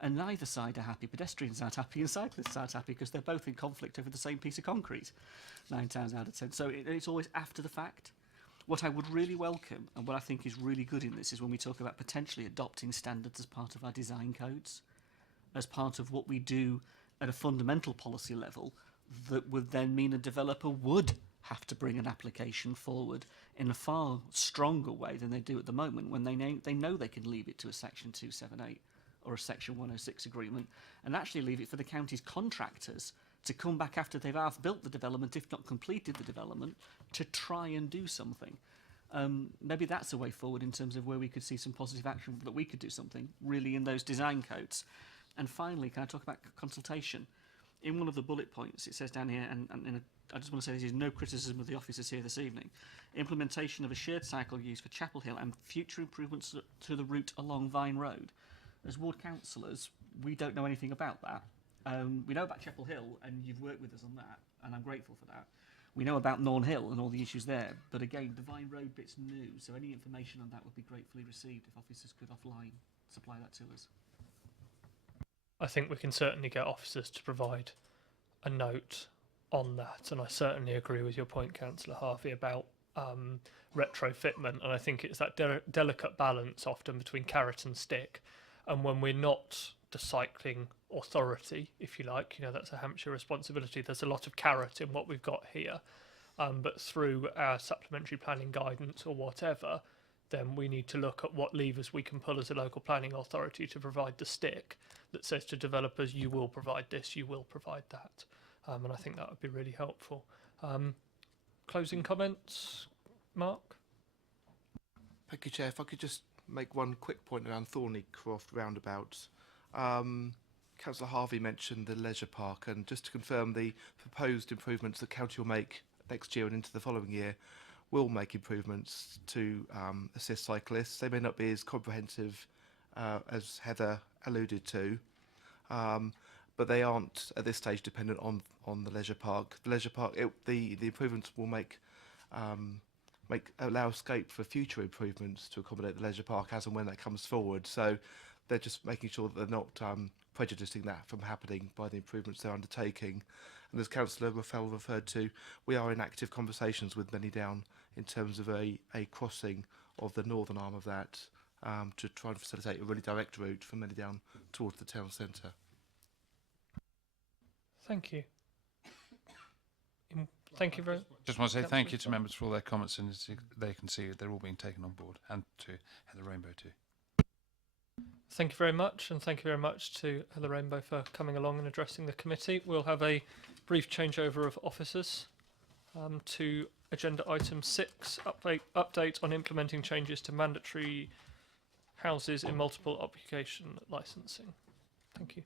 And neither side are happy. Pedestrians aren't happy and cyclists aren't happy, because they're both in conflict over the same piece of concrete, 9 times out of 10. So it's always after the fact. What I would really welcome, and what I think is really good in this, is when we talk about potentially adopting standards as part of our design codes, as part of what we do at a fundamental policy level, that would then mean a developer would have to bring an application forward in a far stronger way than they do at the moment, when they know they can leave it to a Section 278 or a Section 106 agreement, and actually leave it for the county's contractors to come back after they've half built the development, if not completed the development, to try and do something. Maybe that's a way forward in terms of where we could see some positive action, that we could do something really in those design codes. And finally, can I talk about consultation? In one of the bullet points, it says down here, I just want to say this is no criticism of the officers here this evening, implementation of a shared cycle use for Chapel Hill and future improvements to the route along Vine Road. As ward councillors, we don't know anything about that. We know about Chapel Hill, and you've worked with us on that, and I'm grateful for that. We know about Norn Hill and all the issues there, but again, the Vine Road bit's new, so any information on that would be gratefully received if officers could offline supply that to us. I think we can certainly get officers to provide a note on that, and I certainly agree with your point, Councillor Harvey, about retrofitment, and I think it's that delicate balance often between carrot and stick, and when we're not the cycling authority, if you like, that's a Hampshire responsibility, there's a lot of carrot in what we've got here, but through our supplementary planning guidance or whatever, then we need to look at what levers we can pull as a local planning authority to provide the stick that says to developers, you will provide this, you will provide that. And I think that would be really helpful. Closing comments, Mark? Thank you, Chair. If I could just make one quick point around Thornycroft roundabout. Councillor Harvey mentioned the leisure park, and just to confirm, the proposed improvements that County will make next year and into the following year will make improvements to assist cyclists. They may not be as comprehensive as Heather alluded to, but they aren't at this stage dependent on the leisure park. The leisure park, the improvements will allow scope for future improvements to accommodate the leisure park as and when that comes forward. So they're just making sure that they're not prejudicing that from happening by the improvements they're undertaking. And as Councillor Raffel referred to, we are in active conversations with Many Down in terms of a crossing of the northern arm of that to try and facilitate a really direct route from Many Down towards the town centre. Thank you. Thank you very much. Just want to say thank you to members for all their comments, and they can see they're all being taken on board, and to Heather Rainbow too. Thank you very much, and thank you very much to Heather Rainbow for coming along and addressing the committee. We'll have a brief changeover of officers to agenda item 6, update on implementing changes to mandatory houses in multiple occupation licensing. Thank you.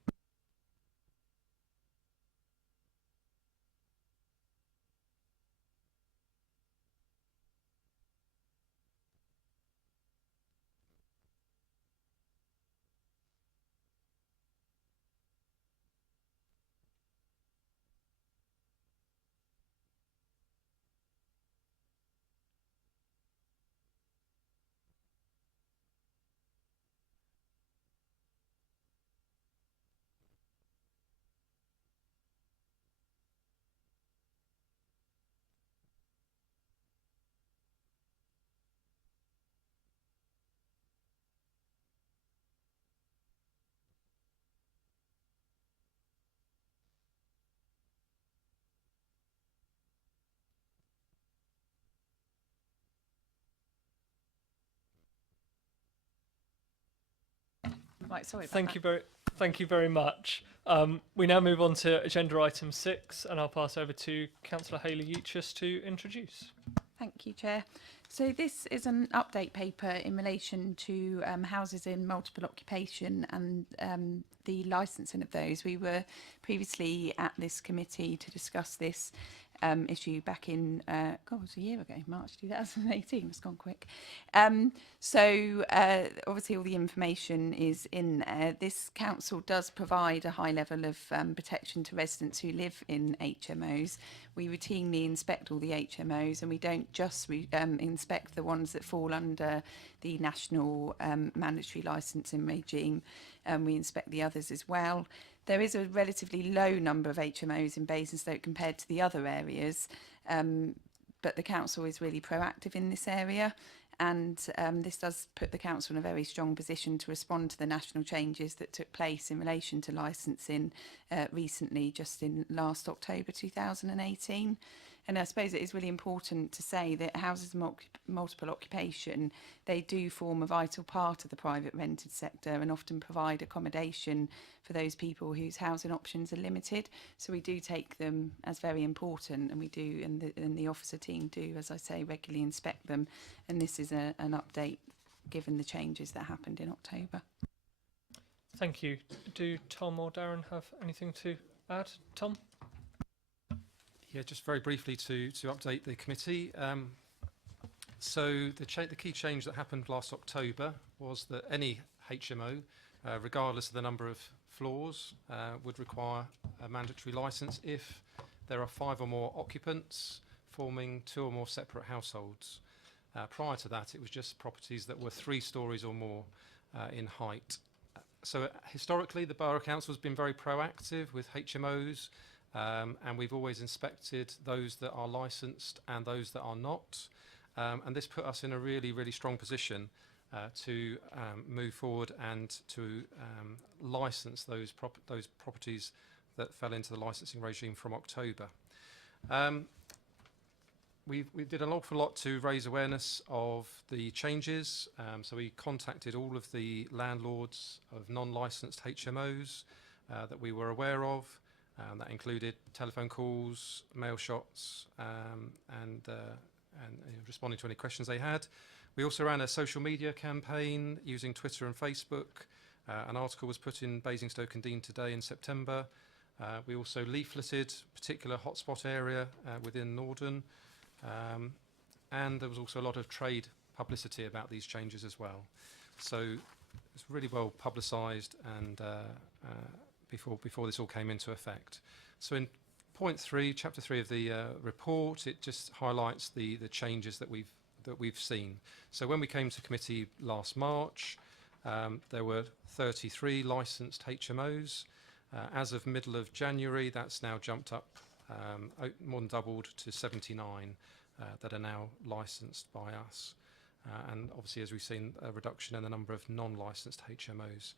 Right, sorry about Thank that. Thank you very much. We now move on to agenda item 6, and I'll pass over to Councillor Hayley Yeachus to introduce. Thank you, Chair. So this is an update paper in relation to houses in multiple occupation and the licensing of those. We were previously at this committee to discuss this issue back in, it was a year ago, March 2018, it's gone quick. So obviously all the information is in there. This council does provide a high level of protection to residents who live in HMOs. We routinely inspect all the HMOs, and we don't just inspect the ones that fall under the national mandatory licensing regime. We inspect the others as well. There is a relatively low number of HMOs in Basingstoke compared to the other areas, but the council is really proactive in this area, and this does put the council in a very strong position to respond to the national changes that took place in relation to licensing recently, just in last October 2018. And I suppose it is really important to say that houses of multiple occupation, they do form a vital part of the private rented sector and often provide accommodation for those people whose housing options are limited. So we do take them as very important, and we do, and the officer team do, as I say, regularly inspect them. And this is an update given the changes that happened in October. Thank you. Do Tom or Darren have anything to add? Tom? Yeah, just very briefly to update the committee. So the key change that happened last October was that any HMO, regardless of the number of floors, would require a mandatory licence if there are 5 or more occupants forming 2 or more separate households. Prior to that, it was just properties that were 3 stories or more in height. So historically, the Borough Council has been very proactive with HMOs, and we've always inspected those that are licensed and those that are not. And this put us in a really, really strong position to move forward and to license those properties that fell into the licensing regime from October. We did an awful lot to raise awareness of the changes. So we contacted all of the landlords of non-licensed HMOs that we were aware of. That included telephone calls, mail shots, and responding to any questions they had. We also ran a social media campaign using Twitter and Facebook. An article was put in Basingstoke and Dean today in September. We also leafleted a particular hotspot area within Norden. And there was also a lot of trade publicity about these changes as well. So it's really well publicised and before this all came into effect. So in point 3, chapter 3 of the report, it just highlights the changes that we've seen. So when we came to committee last March, there were 33 licensed HMOs. As of middle of January, that's now jumped up more than doubled to 79 that are now licensed by us. And obviously, as we've seen, a reduction in the number of non-licensed HMOs,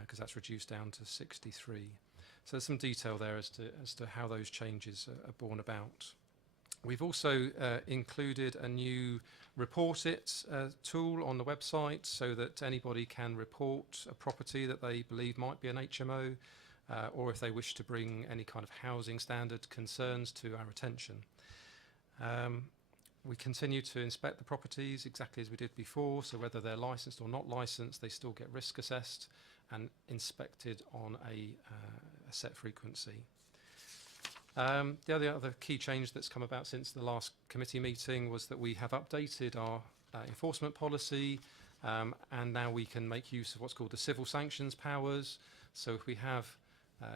because that's reduced down to 63. So there's some detail there as to how those changes are borne about. We've also included a new report it tool on the website so that anybody can report a property that they believe might be an HMO, or if they wish to bring any kind of housing standard concerns to our attention. We continue to inspect the properties exactly as we did before, so whether they're licensed or not licensed, they still get risk assessed and inspected on a set frequency. The other key change that's come about since the last committee meeting was that we have updated our enforcement policy, and now we can make use of what's called the civil sanctions powers. So if we have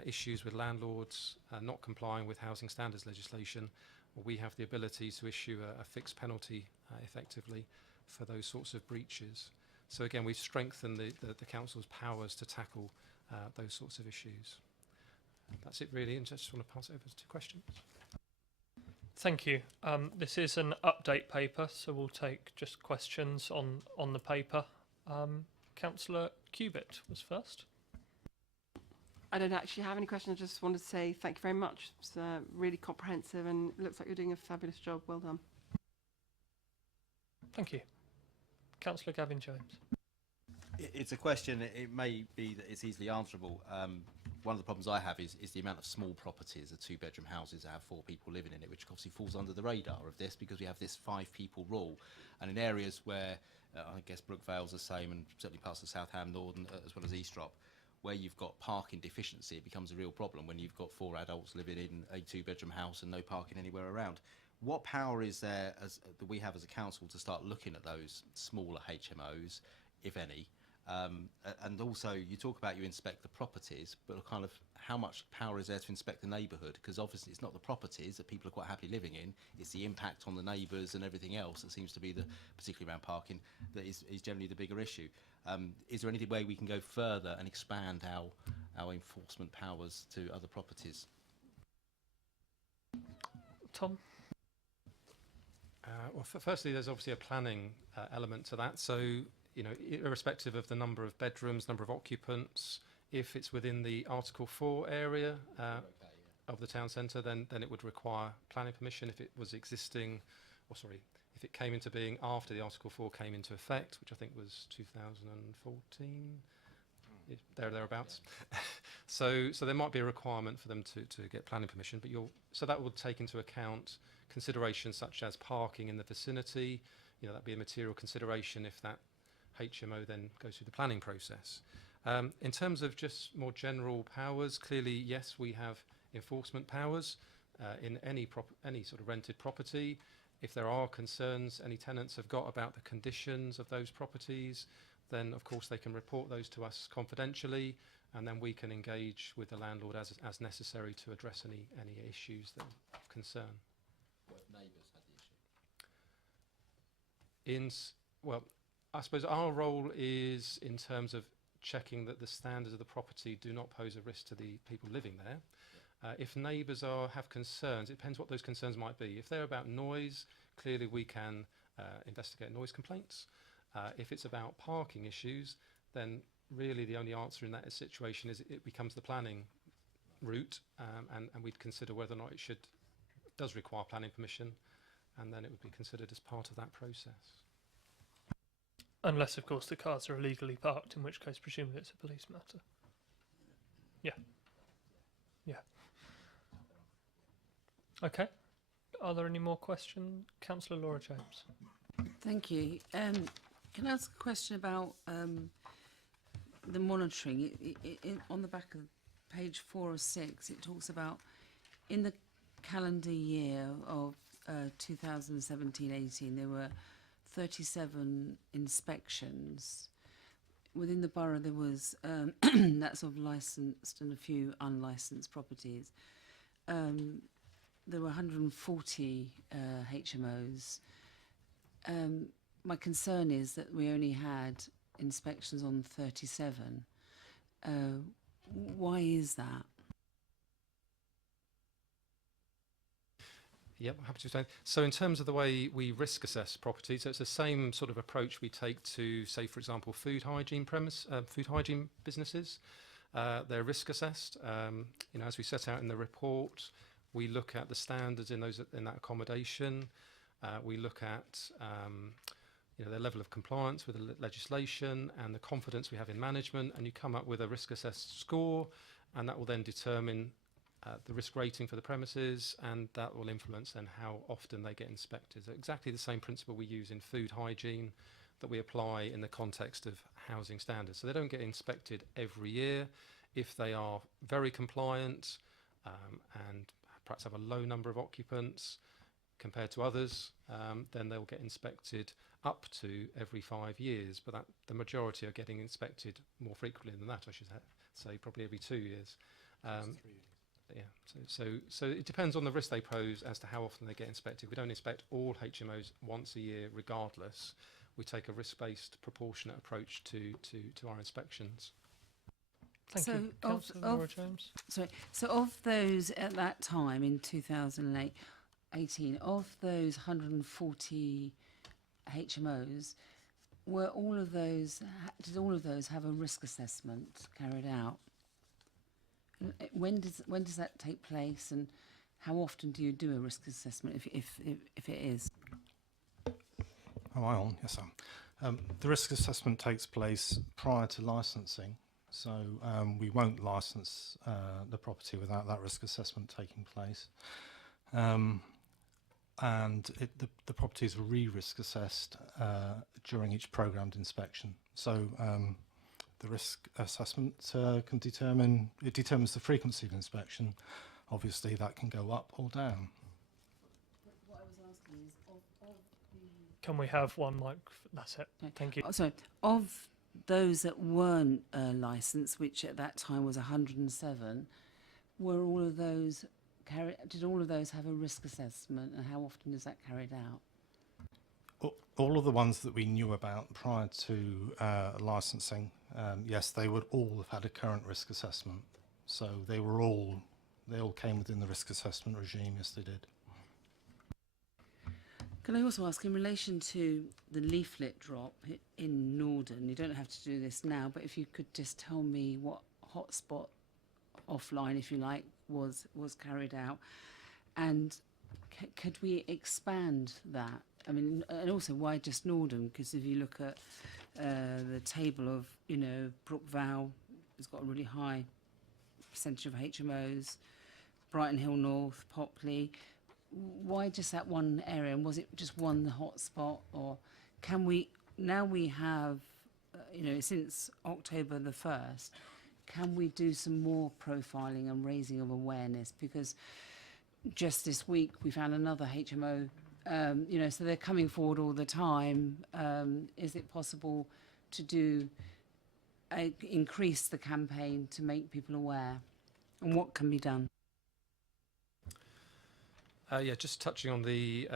issues with landlords not complying with housing standards legislation, we have the ability to issue a fixed penalty effectively for those sorts of breaches. So again, we've strengthened the council's powers to tackle those sorts of issues. That's it really, and just want to pass it over to questions. Thank you. This is an update paper, so we'll take just questions on the paper. Councillor Cubitt was first. I don't actually have any questions. I just wanted to say thank you very much. It's really comprehensive and it looks like you're doing a fabulous job. Well done. Thank you. Councillor Gavin Jones. It's a question, it may be that it's easily answerable. One of the problems I have is the amount of small properties, the 2-bedroom houses that have 4 people living in it, which obviously falls under the radar of this because we have this 5-people rule. And in areas where, I guess Brookvale's the same, and certainly parts of Southam, Norden, as well as Eastrop, where you've got parking deficiency, it becomes a real problem when you've got 4 adults living in a 2-bedroom house and no parking anywhere around. What power is there that we have as a council to start looking at those smaller HMOs, if any? And also, you talk about you inspect the properties, but kind of how much power is there to inspect the neighbourhood? Because obviously it's not the properties that people are quite happily living in, it's the impact on the neighbours and everything else that seems to be, particularly around parking, that is generally the bigger issue. Is there any way we can go further and expand our enforcement powers to other properties? Tom? Well, firstly, there's obviously a planning element to that. So, you know, irrespective of the number of bedrooms, number of occupants, if it's within the Article 4 area, of the town centre, then it would require planning permission. If it was existing, or sorry, if it came into being after the Article 4 came into effect, which I think was 2014, thereabouts. So there might be a requirement for them to get planning permission, but so that would take into account considerations such as parking in the vicinity. That'd be a material consideration if that HMO then goes through the planning process. In terms of just more general powers, clearly, yes, we have enforcement powers in any sort of rented property. If there are concerns any tenants have got about the conditions of those properties, then of course they can report those to us confidentially, and then we can engage with the landlord as necessary to address any issues that of concern. What if neighbours had the issue? Well, I suppose our role is in terms of checking that the standards of the property do not pose a risk to the people living there. If neighbours have concerns, it depends what those concerns might be. If they're about noise, clearly we can investigate noise complaints. If it's about parking issues, then really the only answer in that situation is it becomes the planning route, and we'd consider whether or not it does require planning permission, and then it would be considered as part of that process. Unless, of course, the cars are illegally parked, in which case, presumably, it's a police matter. Yeah. Okay. Are there any more questions? Councillor Laura James. Thank you. Can I ask a question about the monitoring? On the back of page 4 or 6, it talks about in the calendar year of 2017-18, there were 37 inspections. Within the borough, there was that's of licensed and a few unlicensed properties. There were 140 HMOs. My concern is that we only had inspections on 37. Why is that? Yep, happy to explain. So in terms of the way we risk assess properties, so it's the same sort of approach we take to, say, for example, food hygiene businesses. They're risk assessed. As we set out in the report, we look at the standards in that accommodation. We look at their level of compliance with the legislation and the confidence we have in management, and you come up with a risk assessed score, and that will then determine the risk rating for the premises, and that will influence then how often they get inspected. So exactly the same principle we use in food hygiene that we apply in the context of housing standards. So they don't get inspected every year. If they are very compliant and perhaps have a low number of occupants compared to others, then they'll get inspected up to every 5 years. But the majority are getting inspected more frequently than that, I should say, probably every 2 years. 3 years. Yeah, so it depends on the risk they pose as to how often they get inspected. We don't inspect all HMOs once a year regardless. We take a risk-based proportionate approach to our inspections. Thank you. Councillor Laura James. Sorry. So of those at that time in 2018, of those 140 HMOs, did all of those have a risk assessment carried out? When does that take place, and how often do you do a risk assessment if it is? Am I on? Yes, I am. The risk assessment takes place prior to licensing, so we won't license the property without that risk assessment taking place. And the properties are re-risk assessed during each programmed inspection. So the risk assessment determines the frequency of inspection. Obviously, that can go up or down. What I was asking is, of the... Can we have one mic? That's it. Okay. Thank you. Sorry, of those that weren't licensed, which at that time was 107, were all of those did all of those have a risk assessment, and how often is that carried out? All of the ones that we knew about prior to licensing, yes, they would all have had a current risk assessment. So they all came within the risk assessment regime. Yes, they did. Can I also ask, in relation to the leaflet drop in Norden, you don't have to do this now, but if you could just tell me what hotspot offline, if you like, was carried out, and could we expand that? I mean, and also why just Norden? Because if you look at the table of, Brook Vale has got a really high percentage of HMOs, Brighton Hill North, Popley. Why just that one area? And was it just one hotspot, or can we, now we have, since October the 1st, can we do some more profiling and raising of awareness? Because just this week we found another HMO, so they're coming forward all the time. Is it possible to increase the campaign to make people aware? And what can be done? Just touching on the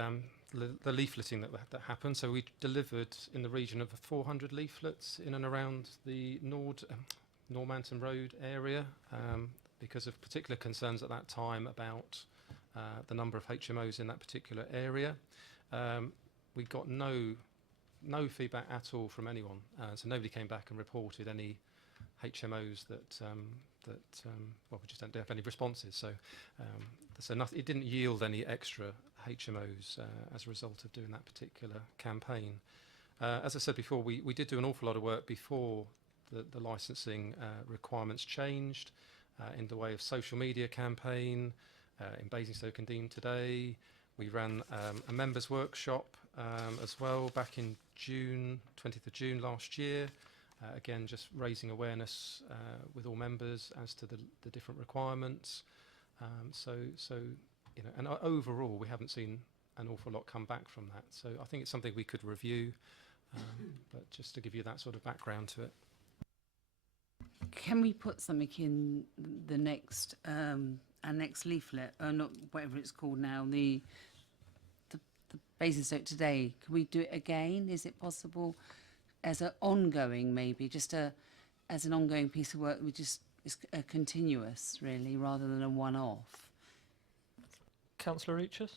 leafleting that happened. So we delivered in the region of 400 leaflets in and around the Normanton Road area because of particular concerns at that time about the number of HMOs in that particular area. We got no feedback at all from anyone, so nobody came back and reported any HMOs that we just don't have any responses. So it didn't yield any extra HMOs as a result of doing that particular campaign. As I said before, we did do an awful lot of work before the licensing requirements changed in the way of social media campaign. In Basingstoke and Dean today, we ran a members workshop as well back in June, 20th of June last year. Again, just raising awareness with all members as to the different requirements. And overall, we haven't seen an awful lot come back from that. So I think it's something we could review, but just to give you that sort of background to it. Can we put something in the next our next leaflet, not whatever it's called now, the Basingstoke Today? Can we do it again? Is it possible as an ongoing, maybe just as an ongoing piece of work? We just is a continuous, really, rather than a one-off. Councillor Reaches?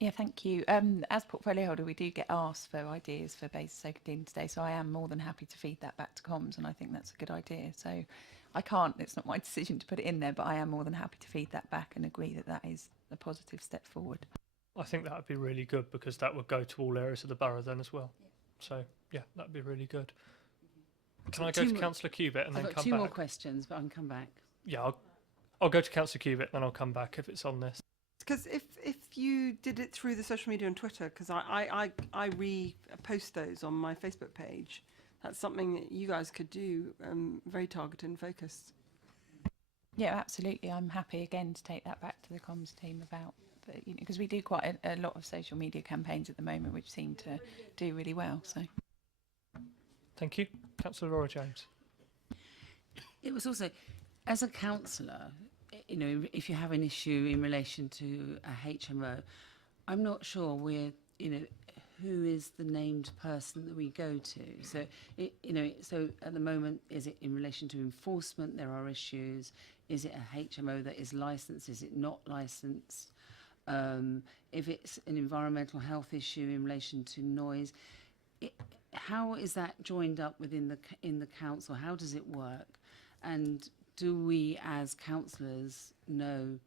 Yeah, thank you. As portfolio holder, we do get asked for ideas for Basingstoke and Dean today, so I am more than happy to feed that back to comms, and I think that's a good idea. So I can't, it's not my decision to put it in there, but I am more than happy to feed that back and agree that that is a positive step forward. I think that would be really good because that would go to all areas of the borough then as well. Yeah. So, yeah, that would be really good. Can I go to Councillor Cubitt and then come back? I've got two more questions, but I can come back. Yeah, I'll go to Councillor Cubitt and then I'll come back if it's on this. Because if you did it through the social media and Twitter, because I repost those on my Facebook page, that's something that you guys could do, very targeted and focused. Yeah, absolutely. I'm happy again to take that back to the comms team about, because we do quite a lot of social media campaigns at the moment, which seem to do really well. So, thank you, Councillor Laura James. It was also, as a councillor, if you have an issue in relation to a HMO, I'm not sure who is the named person that we go to. So, so at the moment, is it in relation to enforcement? There are issues. Is it a HMO that is licensed? Is it not licensed? If it's an environmental health issue in relation to noise, how is that joined up within the council? How does it work? And do we, as councillors, know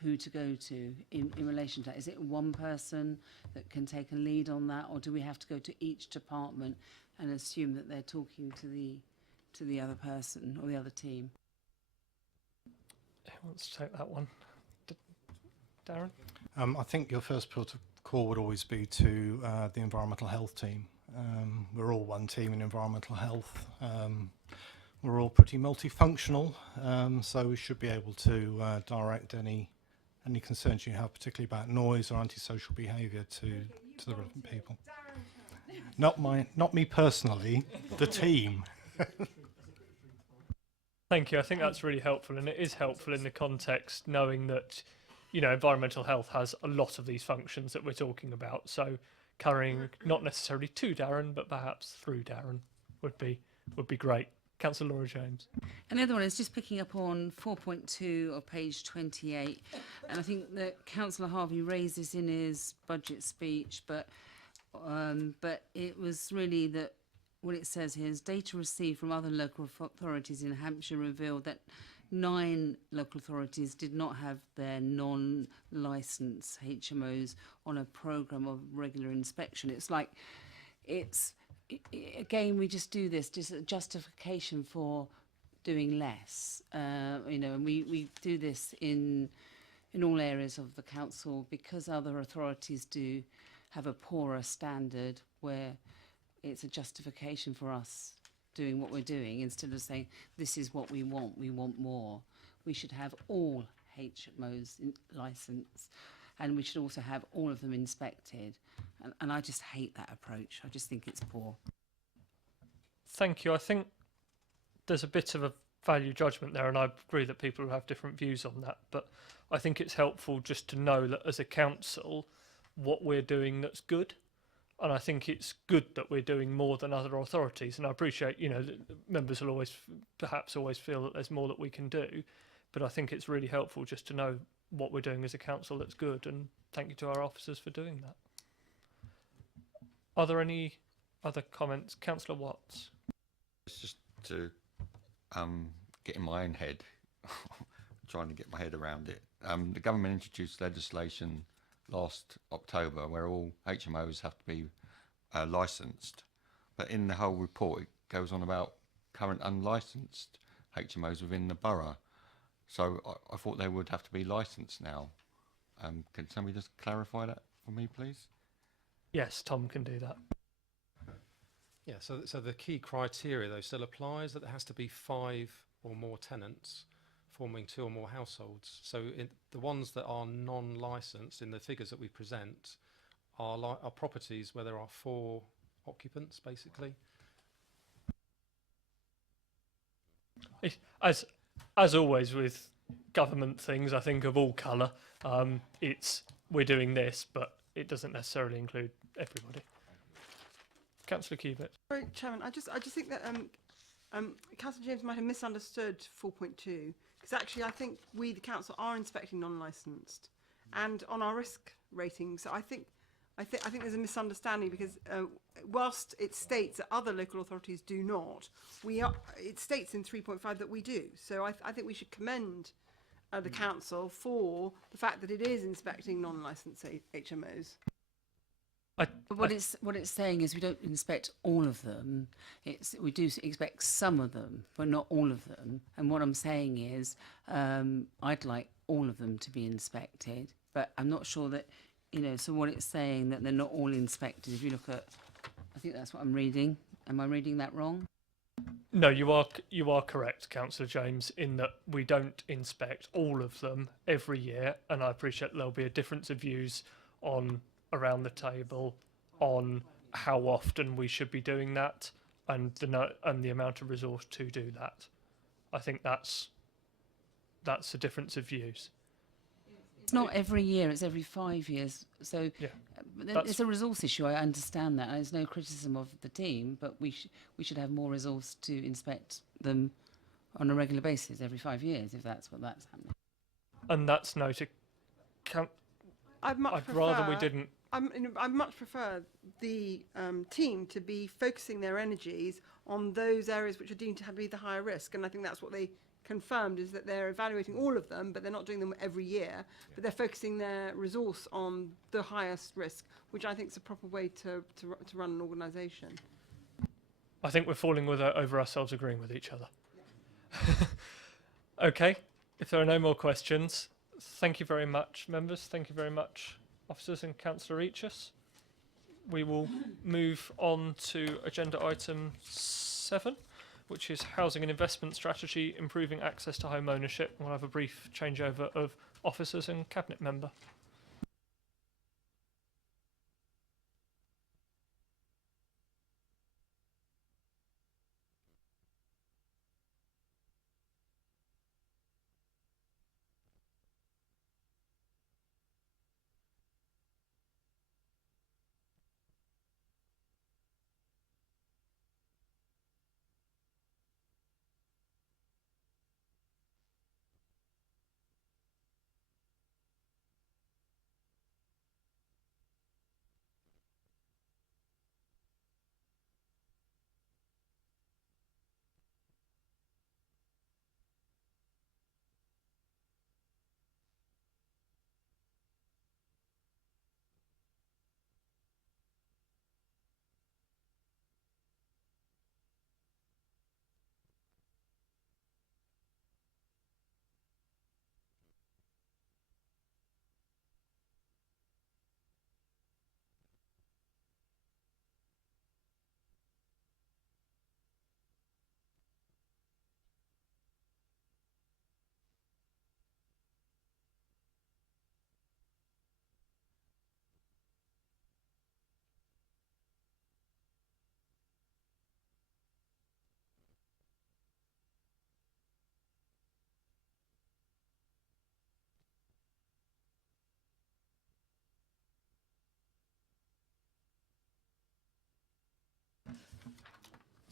who to go to in relation to that? Is it one person that can take a lead on that, or do we have to go to each department and assume that they're talking to the other person or the other team? Who wants to take that one? Darren? I think your first port of call would always be to the environmental health team. We're all one team in environmental health. We're all pretty multifunctional, so we should be able to direct any concerns you have, particularly about noise or antisocial behaviour, to the relevant people. Not me personally, the team. Thank you. I think that's really helpful, and it is helpful in the context knowing that, environmental health has a lot of these functions that we're talking about. So carrying not necessarily to Darren, but perhaps through Darren would be great. Councillor Laura James. And the other one is just picking up on 4.2 of page 28, and I think that Councillor Harvey raised this in his budget speech, but it was really that what it says here is data received from other local authorities in Hampshire revealed that 9 local authorities did not have their non-licensed HMOs on a programme of regular inspection. It's like, again, we just do this, just a justification for doing less, and we do this in all areas of the council because other authorities do have a poorer standard where it's a justification for us doing what we're doing instead of saying this is what we want more. We should have all HMOs licensed, and we should also have all of them inspected, and I just hate that approach. I just think it's poor. Thank you. I think there's a bit of a value judgment there, and I agree that people will have different views on that, but I think it's helpful just to know that as a council what we're doing that's good. And I think it's good that we're doing more than other authorities. And I appreciate, members will perhaps always feel that there's more that we can do. But I think it's really helpful just to know what we're doing as a council that's good. And thank you to our officers for doing that. Are there any other comments? Councillor Watts. It's just to get in my own head, trying to get my head around it. The government introduced legislation last October where all HMOs have to be licensed, but in the whole report it goes on about current unlicensed HMOs within the borough. So I thought they would have to be licensed now. Can somebody just clarify that for me, please? Yes, Tom can do that. Yeah, so the key criteria though still applies, that there has to be 5 or more tenants forming 2 or more households. So the ones that are non-licensed in the figures that we present are properties where there are 4 occupants, basically. As always with government things, I think of all colour, we're doing this, but it doesn't necessarily include everybody. Councillor Cubitt. Sorry, Chairman, I just think that Councillor James might have misunderstood 4.2. Because actually, I think we, the council, are inspecting non-licensed, and on our risk ratings. So I think there's a misunderstanding because whilst it states that other local authorities do not, it states in 3.5 that we do. So I think we should commend the council for the fact that it is inspecting non-licensed HMOs. But what it's saying is we don't inspect all of them. We do expect some of them, but not all of them. And what I'm saying is I'd like all of them to be inspected, but I'm not sure that, so what it's saying that they're not all inspected. If you look at, I think that's what I'm reading. Am I reading that wrong? No, you are correct, Councillor James, in that we don't inspect all of them every year, and I appreciate there'll be a difference of views on around the table on how often we should be doing that and the amount of resource to do that. I think that's a difference of views. It's not every year, it's every 5 years. So yeah, it's a resource issue, I understand that. There's no criticism of the team, but we should have more resource to inspect them on a regular basis every 5 years, if that's happening. And that's no to I'd rather we didn't. I much prefer the team to be focusing their energies on those areas which are deemed to be the higher risk, and I think that's what they confirmed, is that they're evaluating all of them, but they're not doing them every year, but they're focusing their resource on the highest risk, which I think is a proper way to run an organisation. I think we're falling over ourselves agreeing with each other. Okay, if there are no more questions, thank you very much, members. Thank you very much, officers and Councillor Eachus. We will move on to agenda item 7, which is housing and investment strategy, improving access to home ownership. We'll have a brief changeover of officers and cabinet member.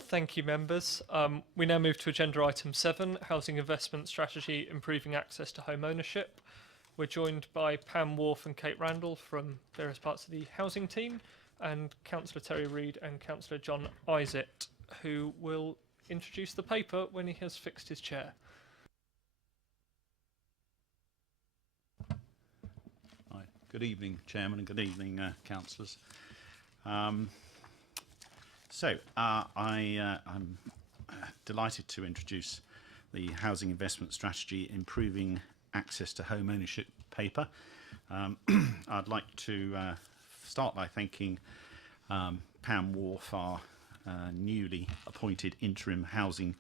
Thank you, members. We now move to agenda item 7, Housing Investment Strategy Improving Access to Home Ownership. We're joined by Pam Wharf and Kate Randall from various parts of the housing team, and Councillor Terry Reid and Councillor John Isett, who will introduce the paper when he has fixed his chair. Hi. Good evening, Chairman, and good evening, councillors. I'm delighted to introduce the Housing Investment Strategy Improving Access to Home Ownership paper. I'd like to start by thanking Pam Wharf, our newly appointed interim housing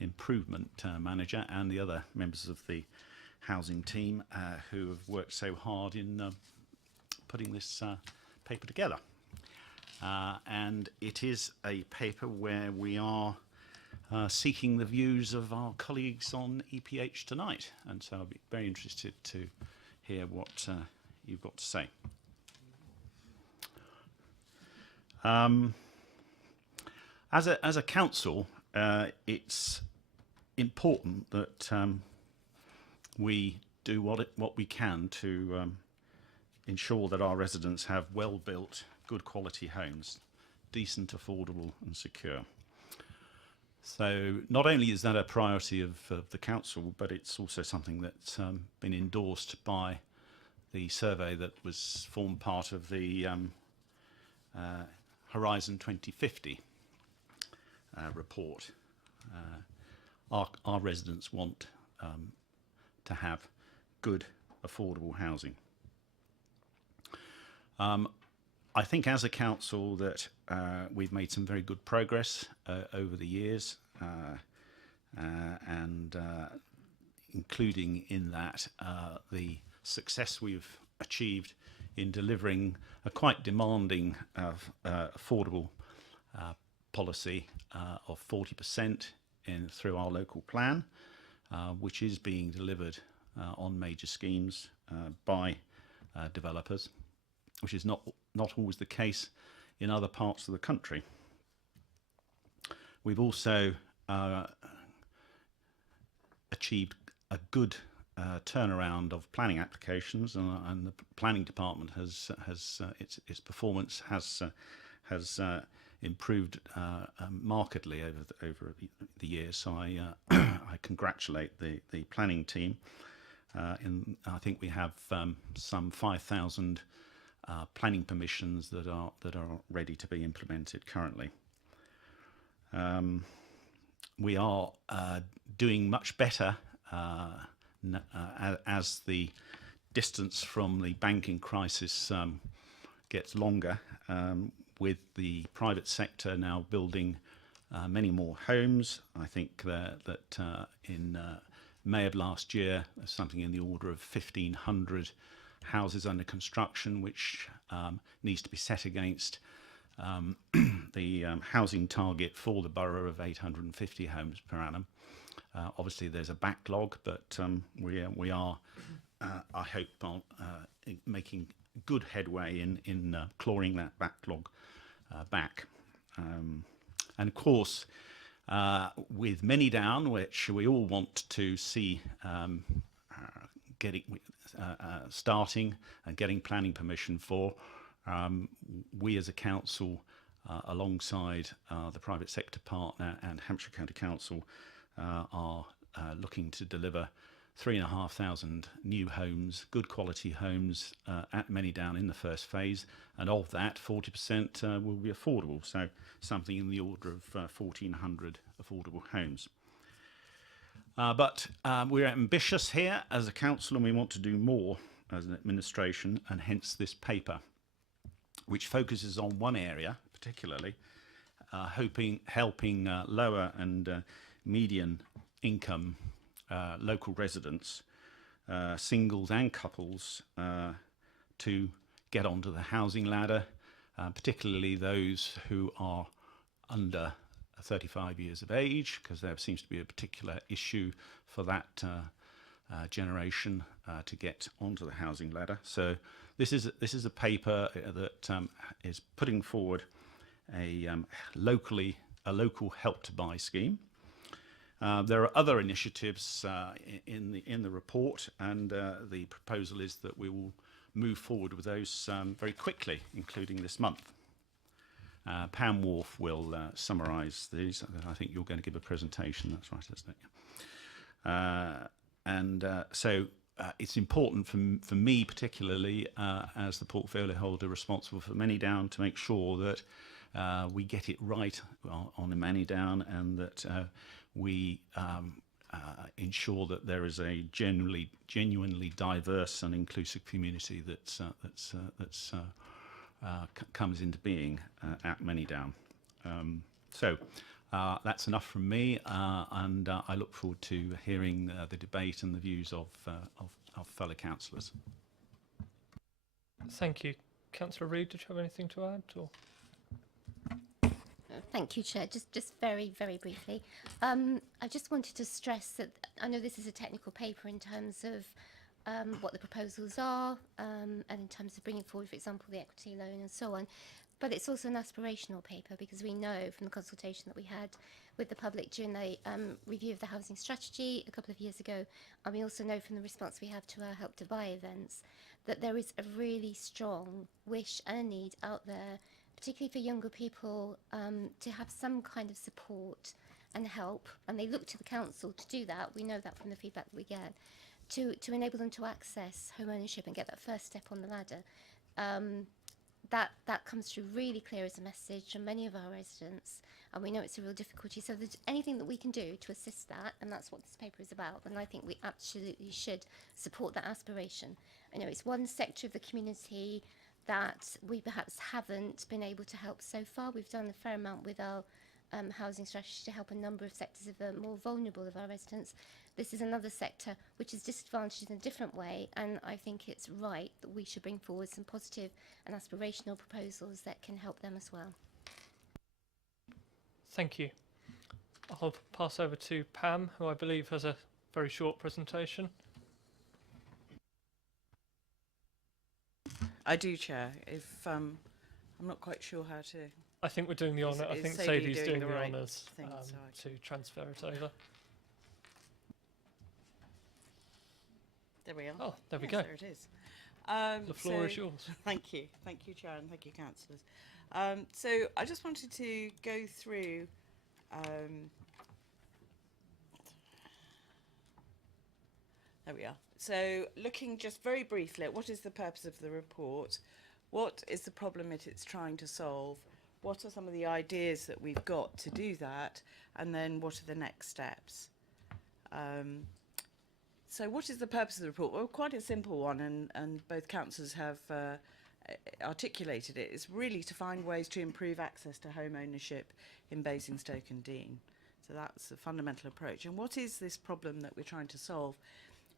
improvement manager, and the other members of the housing team who have worked so hard in putting this paper together. And it is a paper where we are seeking the views of our colleagues on EPH tonight, and so I'll be very interested to hear what you've got to say. As a council, it's important that we do what we can to ensure that our residents have well-built, good quality homes, decent, affordable and secure. So not only is that a priority of the council, but it's also something that's been endorsed by the survey that was formed part of the Horizon 2050 report. Our residents want to have good, affordable housing. I think as a council that we've made some very good progress over the years, and including in that the success we've achieved in delivering a quite demanding affordable policy of 40% through our local plan, which is being delivered on major schemes by developers, which is not always the case in other parts of the country. We've also achieved a good turnaround of planning applications, and the planning department has its performance has improved markedly over the years. So I congratulate the planning team. I think we have some 5,000 planning permissions that are ready to be implemented currently. We are doing much better as the distance from the banking crisis gets longer, with the private sector now building many more homes. I think that in May of last year, there's something in the order of 1,500 houses under construction, which needs to be set against the housing target for the borough of 850 homes per annum. Obviously, there's a backlog, but we are, I hope, making good headway in clawing that backlog back. And of course, with many down, which we all want to see starting and getting planning permission for, we as a council, alongside the private sector partner and Hampshire County Council, are looking to deliver 3,500 new homes, good quality homes, at many down in the first phase, and of that 40% will be affordable, so something in the order of 1,400 affordable homes. But we're ambitious here as a council, and we want to do more as an administration, and hence this paper, which focuses on one area particularly, helping lower and median income local residents, singles and couples, to get onto the housing ladder, particularly those who are under 35 years of age, because there seems to be a particular issue for that generation to get onto the housing ladder. So this is a paper that is putting forward a locally a local Help to Buy scheme. There are other initiatives in the report, and the proposal is that we will move forward with those very quickly, including this month. Pam Wharf will summarise these. I think you're going to give a presentation. That's right, isn't it? So it's important for me, particularly as the portfolio holder responsible for Manydown, to make sure that we get it right on the Manydown, and that we ensure that there is a genuinely diverse and inclusive community that comes into being at Manydown. So that's enough from me, and I look forward to hearing the debate and the views of fellow councillors. Thank you. Councillor Reid, did you have anything to add? Or? Thank you, Chair. Just very, very briefly. I just wanted to stress that I know this is a technical paper in terms of what the proposals are, and in terms of bringing forward, for example, the equity loan and so on. But it's also an aspirational paper, because we know from the consultation that we had with the public during the review of the housing strategy a couple of years ago, and we also know from the response we have to our Help to Buy events, that there is a really strong wish and a need out there, particularly for younger people, to have some kind of support and help, and they look to the council to do that. We know that from the feedback that we get, to enable them to access home ownership and get that first step on the ladder. That comes through really clear as a message from many of our residents, and we know it's a real difficulty. So if there's anything that we can do to assist that, and that's what this paper is about, then I think we absolutely should support that aspiration. I know it's one sector of the community that we perhaps haven't been able to help so far. We've done a fair amount with our housing strategy to help a number of sectors of the more vulnerable of our residents. This is another sector which is disadvantaged in a different way, and I think it's right that we should bring forward some positive and aspirational proposals that can help them as well. Thank you. I'll pass over to Pam, who I believe has a very short presentation. I do, Chair. If I'm not quite sure how to. I think we're doing the honour. I think Sadie's doing the honours to transfer it over. There we are. Oh, there we go. There it is. The floor is yours. Thank you, Chair, and thank you, councillors. So I just wanted to go through. There we are. So looking just very briefly at what is the purpose of the report, what is the problem it's trying to solve, what are some of the ideas that we've got to do that, and then what are the next steps. So what is the purpose of the report? Well, quite a simple one, and both councillors have articulated it. It's really to find ways to improve access to home ownership in Basingstoke and Deane. So that's the fundamental approach. And what is this problem that we're trying to solve?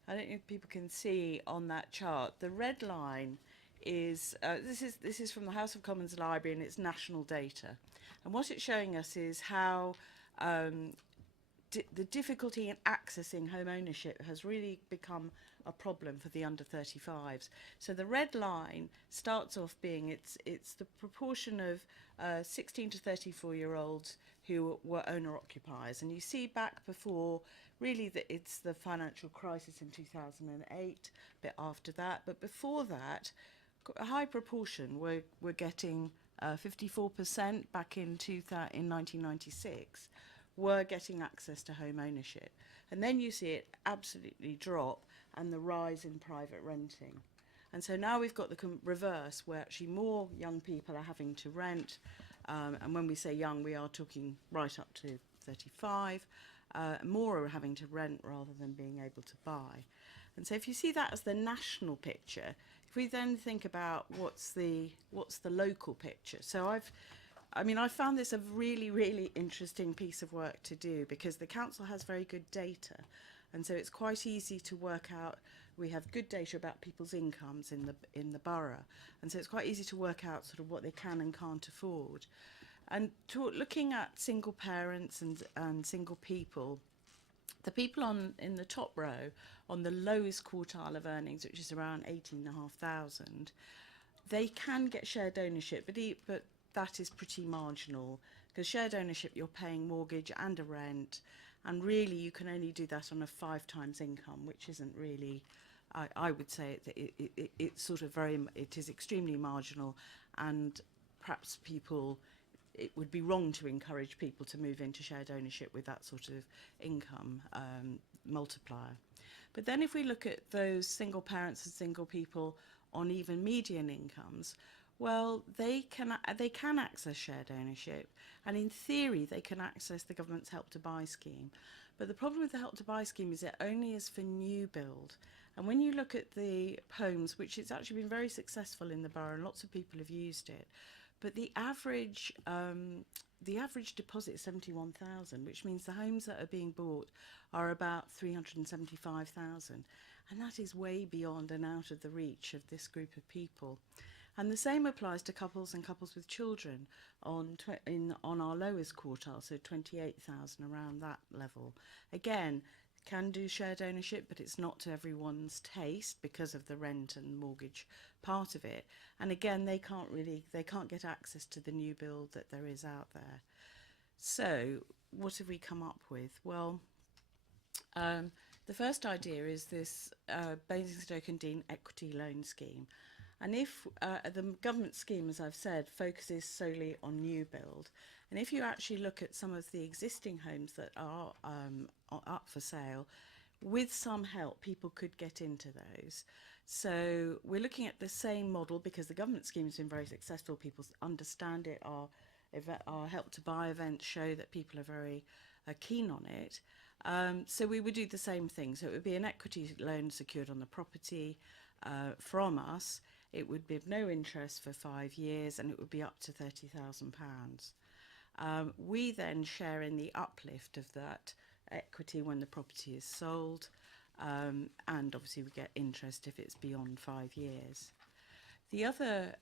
I don't know if people can see on that chart. The red line is this is from the House of Commons Library, and it's national data. And what it's showing us is how the difficulty in accessing home ownership has really become a problem for the under 35s. So the red line starts off being it's the proportion of 16 to 34-year-olds who were owner occupiers, and you see back before really that it's the financial crisis in 2008, a bit after that, but before that a high proportion were getting 54% back in 1996 were getting access to home ownership. And then you see it absolutely drop, and the rise in private renting. And so now we've got the reverse, where actually more young people are having to rent, and when we say young, we are talking right up to 35. More are having to rent rather than being able to buy. And so if you see that as the national picture, if we then think about what's the local picture. So I found this a really, really interesting piece of work to do, because the council has very good data, and so it's quite easy to work out. We have good data about people's incomes in the borough, and so it's quite easy to work out sort of what they can and can't afford. And looking at single parents and single people, the people in the top row on the lowest quartile of earnings, which is around 18,500, they can get shared ownership, but that is pretty marginal. because shared ownership, you're paying mortgage and a rent, and really you can only do that on a 5 times income, which isn't really, I would say it's sort of it is extremely marginal, and perhaps it would be wrong to encourage people to move into shared ownership with that sort of income multiplier. But then if we look at those single parents and single people on even median incomes, well, they can access shared ownership, and in theory they can access the government's Help to Buy scheme. But the problem with the Help to Buy scheme is it only is for new build. And when you look at the homes, which it's actually been very successful in the borough and lots of people have used it, but the average deposit is 71,000, which means the homes that are being bought are about 375,000, and that is way beyond and out of the reach of this group of people. And the same applies to couples and couples with children on our lowest quartile, so 28,000, around that level. Again, can do shared ownership, but it's not to everyone's taste because of the rent and mortgage part of it. And again, they can't get access to the new build that there is out there. So what have we come up with? Well, the first idea is this Basingstoke and Dean equity loan scheme. And if the government scheme, as I've said, focuses solely on new build, and if you actually look at some of the existing homes that are up for sale, with some help, people could get into those. So we're looking at the same model because the government scheme has been very successful. People understand it. Our Help to Buy events show that people are very keen on it. So we would do the same thing. So it would be an equity loan secured on the property from us. It would be of no interest for 5 years, and it would be up to £30,000. We then share in the uplift of that equity when the property is sold, and obviously we get interest if it's beyond 5 years. The other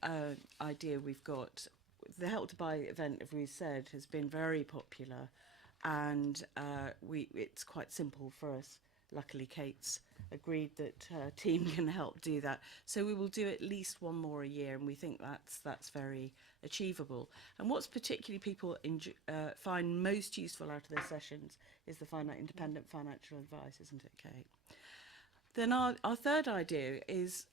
idea we've got, the Help to Buy event, as we said, has been very popular, and it's quite simple for us. Luckily, Kate's agreed that her team can help do that. So we will do at least one more a year, and we think that's very achievable. And what's particularly people find most useful out of their sessions is the independent financial advice, isn't it, Kate? Then our third idea is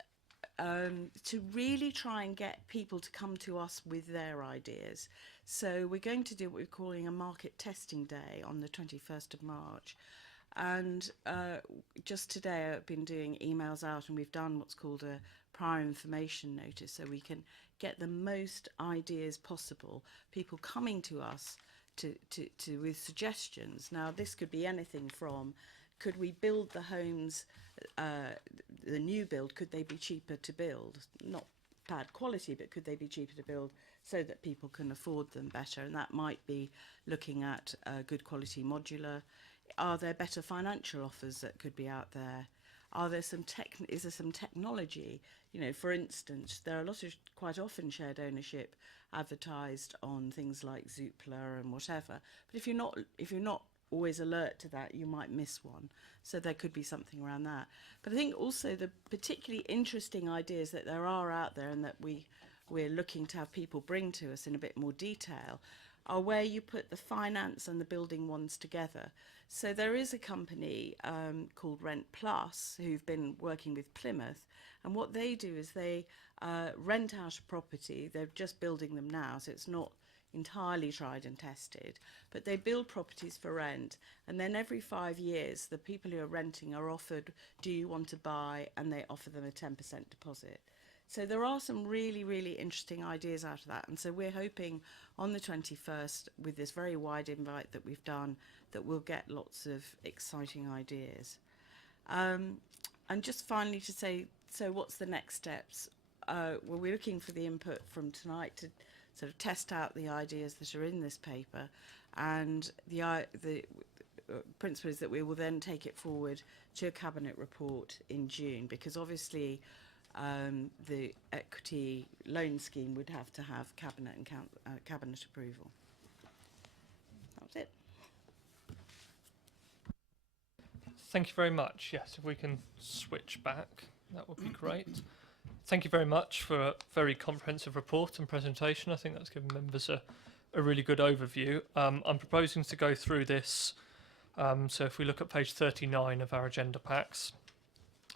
to really try and get people to come to us with their ideas. So we're going to do what we're calling a market testing day on the 21st of March. And just today I've been doing emails out, and we've done what's called a prior information notice, so we can get the most ideas possible, people coming to us with suggestions. Now this could be anything from, could we build the homes, the new build, could they be cheaper to build? Not bad quality, but could they be cheaper to build so that people can afford them better? And that might be looking at good quality modular. Are there better financial offers that could be out there? Are there is there some technology? You know, for instance, there are a lot of quite often shared ownership advertised on things like Zoopla and whatever. But if you're not always alert to that, you might miss one. So there could be something around that. But I think also the particularly interesting ideas that there are out there, and that we're looking to have people bring to us in a bit more detail, are where you put the finance and the building ones together. So there is a company called Rent Plus who've been working with Plymouth, and what they do is they rent out a property. They're just building them now, so it's not entirely tried and tested, but they build properties for rent, and then every 5 years the people who are renting are offered, do you want to buy, and they offer them a 10% deposit. So there are some really, really interesting ideas out of that. And so we're hoping on the 21st, with this very wide invite that we've done, that we'll get lots of exciting ideas. And just finally to say, so what's the next steps? Well, we're looking for the input from tonight to sort of test out the ideas that are in this paper. And the principle is that we will then take it forward to a cabinet report in June, because obviously the equity loan scheme would have to have cabinet and cabinet approval. That was it. Thank you very much. Yes, if we can switch back, that would be great. Thank you very much for a very comprehensive report and presentation. I think that's given members a a really good overview. I'm proposing to go through this. So if we look at page 39 of our agenda packs,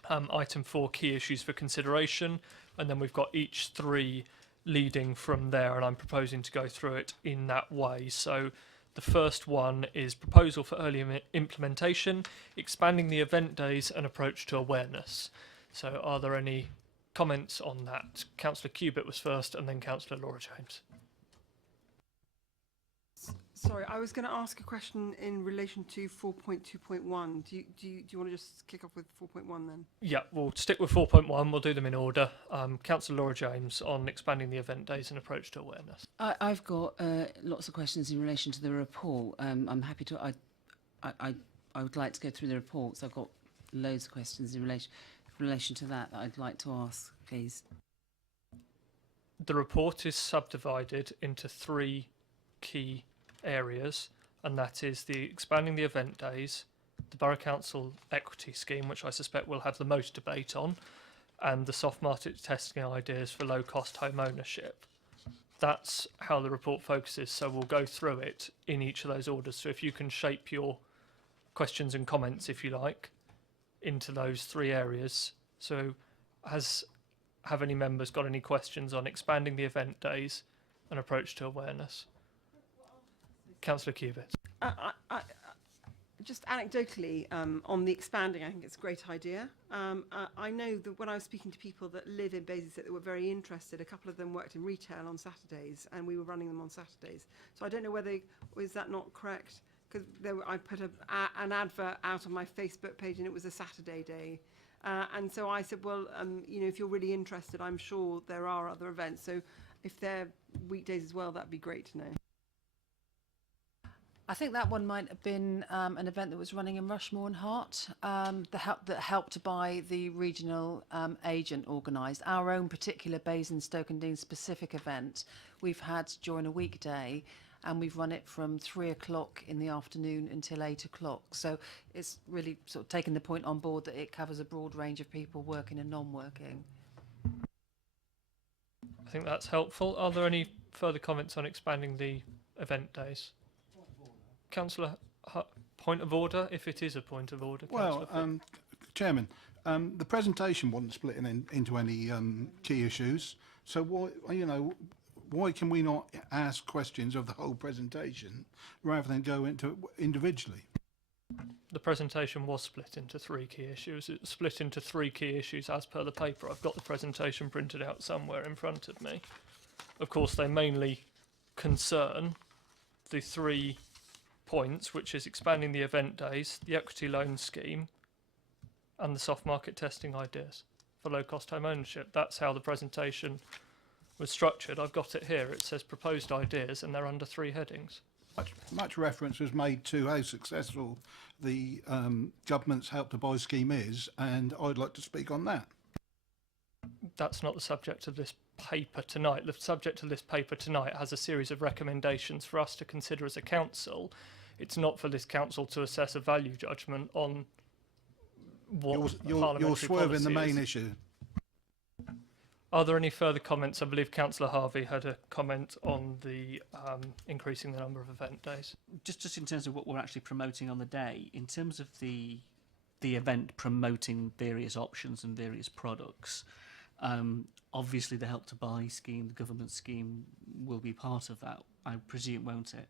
item 4, key issues for consideration, and then we've got each 3 leading from there, and I'm proposing to go through it in that way. So the first one is proposal for early implementation, expanding the event days and approach to awareness. So are there any comments on that? Councillor Cubitt was first, and then Councillor Laura James. Sorry, I was going to ask a question in relation to 4.2.1. Do you want to just kick off with 4.1 then? Yeah, we'll stick with 4.1. We'll do them in order. Councillor Laura James on expanding the event days and approach to awareness. I've got lots of questions in relation to the report. I'm happy to. I would like to go through the reports. I've got loads of questions in relation to that I'd like to ask, please. The report is subdivided into 3 key areas, and that is the expanding the event days, the Borough Council equity scheme, which I suspect we'll have the most debate on, and the soft market testing ideas for low cost home ownership. That's how the report focuses, so we'll go through it in each of those orders. So if you can shape your questions and comments, if you like, into those 3 areas. So have any members got any questions on expanding the event days and approach to awareness? Councillor Cubitt. Just anecdotally, on the expanding, I think it's a great idea. I know that when I was speaking to people that live in Basingstoke that were very interested, a couple of them worked in retail on Saturdays, and we were running them on Saturdays. So I don't know whether, is that not correct? Because I put an advert out on my Facebook page, and it was a Saturday day. And so I said, well, you know, if you're really interested, I'm sure there are other events. So if they're weekdays as well, that'd be great to know. I think that one might have been an event that was running in Rushmore and Hart that helped by the regional agent organised. Our own particular Basingstoke and Dean specific event we've had during a weekday, and we've run it from 3 o'clock in the afternoon until 8 o'clock. So it's really sort of taking the point on board that it covers a broad range of people working and non-working. I think that's helpful. Are there any further comments on expanding the event days? Councillor, point of order, if it is a point of order. Well, Chairman, the presentation wasn't split into any key issues. So why can we not ask questions of the whole presentation rather than go into it individually? The presentation was split into 3 key issues. It's split into 3 key issues as per the paper. I've got the presentation printed out somewhere in front of me. Of course, they mainly concern the 3 points, which is expanding the event days, the equity loan scheme, and the soft market testing ideas for low cost home ownership. That's how the presentation was structured. I've got it here. It says proposed ideas, and they're under 3 headings. Much reference was made to how successful the government's Help to Buy scheme is, and I'd like to speak on that. That's not the subject of this paper tonight. The subject of this paper tonight has a series of recommendations for us to consider as a council. It's not for this council to assess a value judgment on what you're swerving the main issue. Are there any further comments? I believe Councillor Harvey had a comment on the increasing the number of event days. Just in terms of what we're actually promoting on the day, in terms of the event promoting various options and various products, obviously the Help to Buy scheme, the government scheme, will be part of that, I presume, won't it?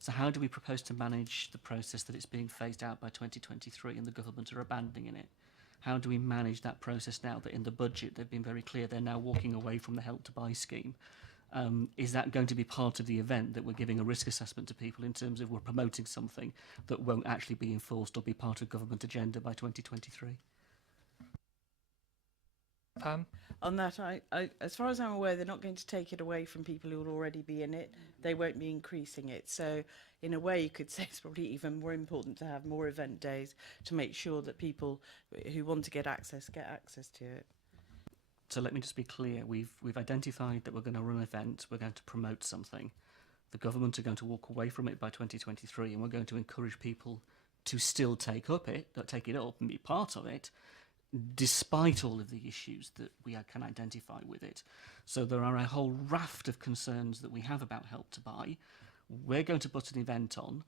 So how do we propose to manage the process that it's being phased out by 2023 and the government are abandoning it? How do we manage that process now that in the budget they've been very clear they're now walking away from the Help to Buy scheme? Is that going to be part of the event, that we're giving a risk assessment to people in terms of we're promoting something that won't actually be enforced or be part of government agenda by 2023? Pam? On that, I, as far as I'm aware, they're not going to take it away from people who will already be in it. They won't be increasing it. So in a way, you could say it's probably even more important to have more event days to make sure that people who want to get access to it. So let me just be clear. We've identified that we're going to run an event. We're going to promote something. The government are going to walk away from it by 2023, and we're going to encourage people to still take it up and be part of it. despite all of the issues that we can identify with it. So there are a whole raft of concerns that we have about Help to Buy. We're going to put an event on,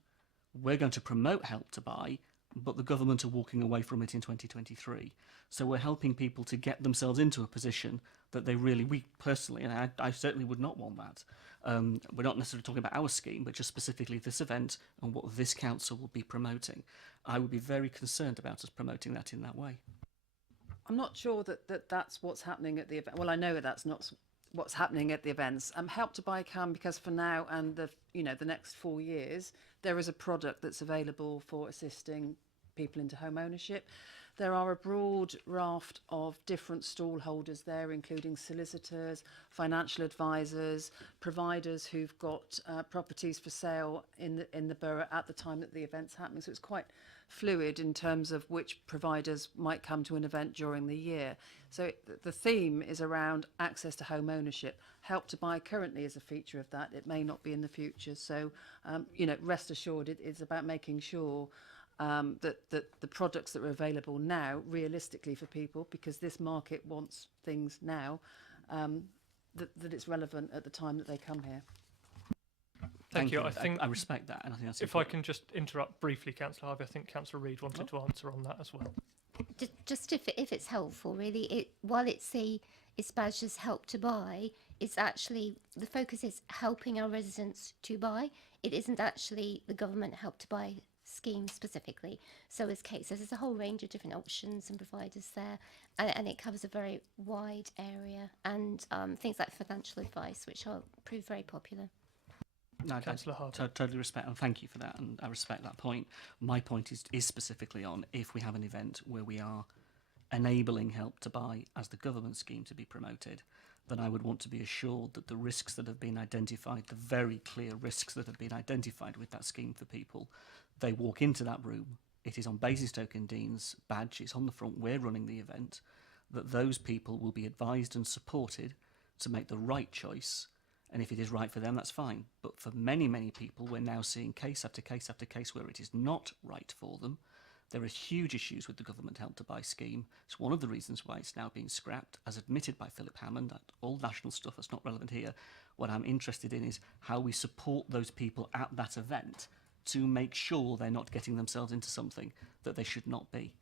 we're going to promote Help to Buy, but the government are walking away from it in 2023. So we're helping people to get themselves into a position that we personally, and I certainly would not want that. We're not necessarily talking about our scheme, but just specifically this event and what this council will be promoting. I would be very concerned about us promoting that in that way. I'm not sure that that's what's happening at the event. Well, I know that's not what's happening at the events. Help to Buy can, because for now and the next 4 years, there is a product that's available for assisting people into home ownership. There are a broad raft of different stall holders there, including solicitors, financial advisors, providers who've got properties for sale in the borough at the time that the event's happening. So it's quite fluid in terms of which providers might come to an event during the year. So the theme is around access to home ownership. Help to Buy currently is a feature of that. It may not be in the future. So, rest assured, it's about making sure that the products that are available now, realistically for people, because this market wants things now, that it's relevant at the time that they come here. Thank you. I respect that, and I think that's if important. I can just interrupt briefly, Councillor Harvey, I think Councillor Reid wanted to answer on that as well. Just if it's helpful, really, while it's badged as Help to Buy, it's actually, the focus is helping our residents to buy. It isn't actually the government Help to Buy scheme specifically. So as Kate says, there's a whole range of different options and providers there, and it covers a very wide area, and things like financial advice, which are prove very popular. No, I totally respect, and thank you for that, and I respect that point. My point is specifically on if we have an event where we are enabling Help to Buy as the government scheme to be promoted, then I would want to be assured that the risks that have been identified, the very clear risks that have been identified with that scheme for people, they walk into that room, it is on Basingstoke and Dean's badge, it's on the front, we're running the event, that those people will be advised and supported to make the right choice. And if it is right for them, that's fine. But for many, many people, we're now seeing case after case after case where it is not right for them. There are huge issues with the government Help to Buy scheme. It's one of the reasons why it's now being scrapped, as admitted by Philip Hammond. All national stuff that's not relevant here. What I'm interested in is how we support those people at that event to make sure they're not getting themselves into something that they should not be.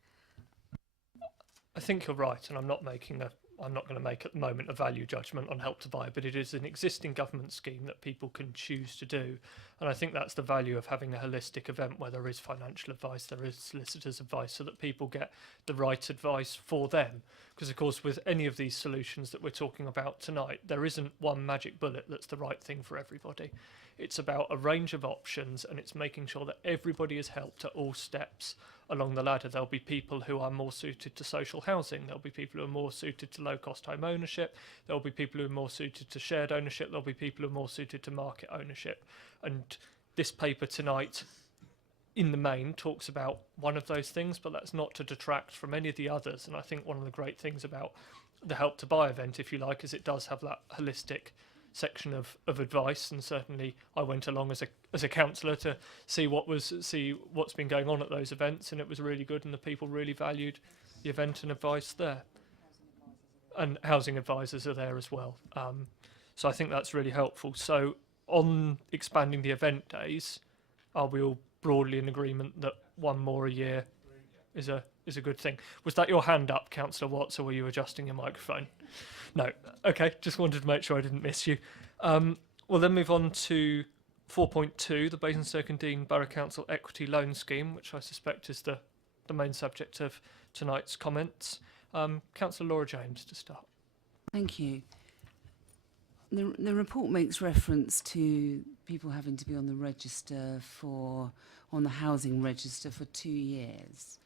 I think you're right, and I'm not going to make at the moment a value judgment on Help to Buy, but it is an existing government scheme that people can choose to do. And I think that's the value of having a holistic event where there is financial advice, there is solicitor's advice, so that people get the right advice for them. Because of course, with any of these solutions that we're talking about tonight, there isn't one magic bullet that's the right thing for everybody. It's about a range of options, and it's making sure that everybody is helped at all steps along the ladder. There'll be people who are more suited to social housing, there'll be people who are more suited to low cost home ownership, there'll be people who are more suited to shared ownership, there'll be people who are more suited to market ownership. And this paper tonight, in the main, talks about one of those things, but that's not to detract from any of the others. And I think one of the great things about the Help to Buy event, if you like, is it does have that holistic section of advice, and certainly I went along as a councillor to see what's been going on at those events, and it was really good, and the people really valued the event and advice there, and housing advisors are there as well. So I think that's really helpful. So on expanding the event days, are we all broadly in agreement that one more a year is a good thing? Was that your hand up, Councillor Watts, or were you adjusting your microphone? No. Okay, just wanted to make sure I didn't miss you. We'll then move on to 4.2, the Basingstoke and Dean Borough Council Equity Loan Scheme, which I suspect is the main subject of tonight's comments. Councillor Laura James to start. Thank you. The report makes reference to people having to be on the register on the housing register for 2 years.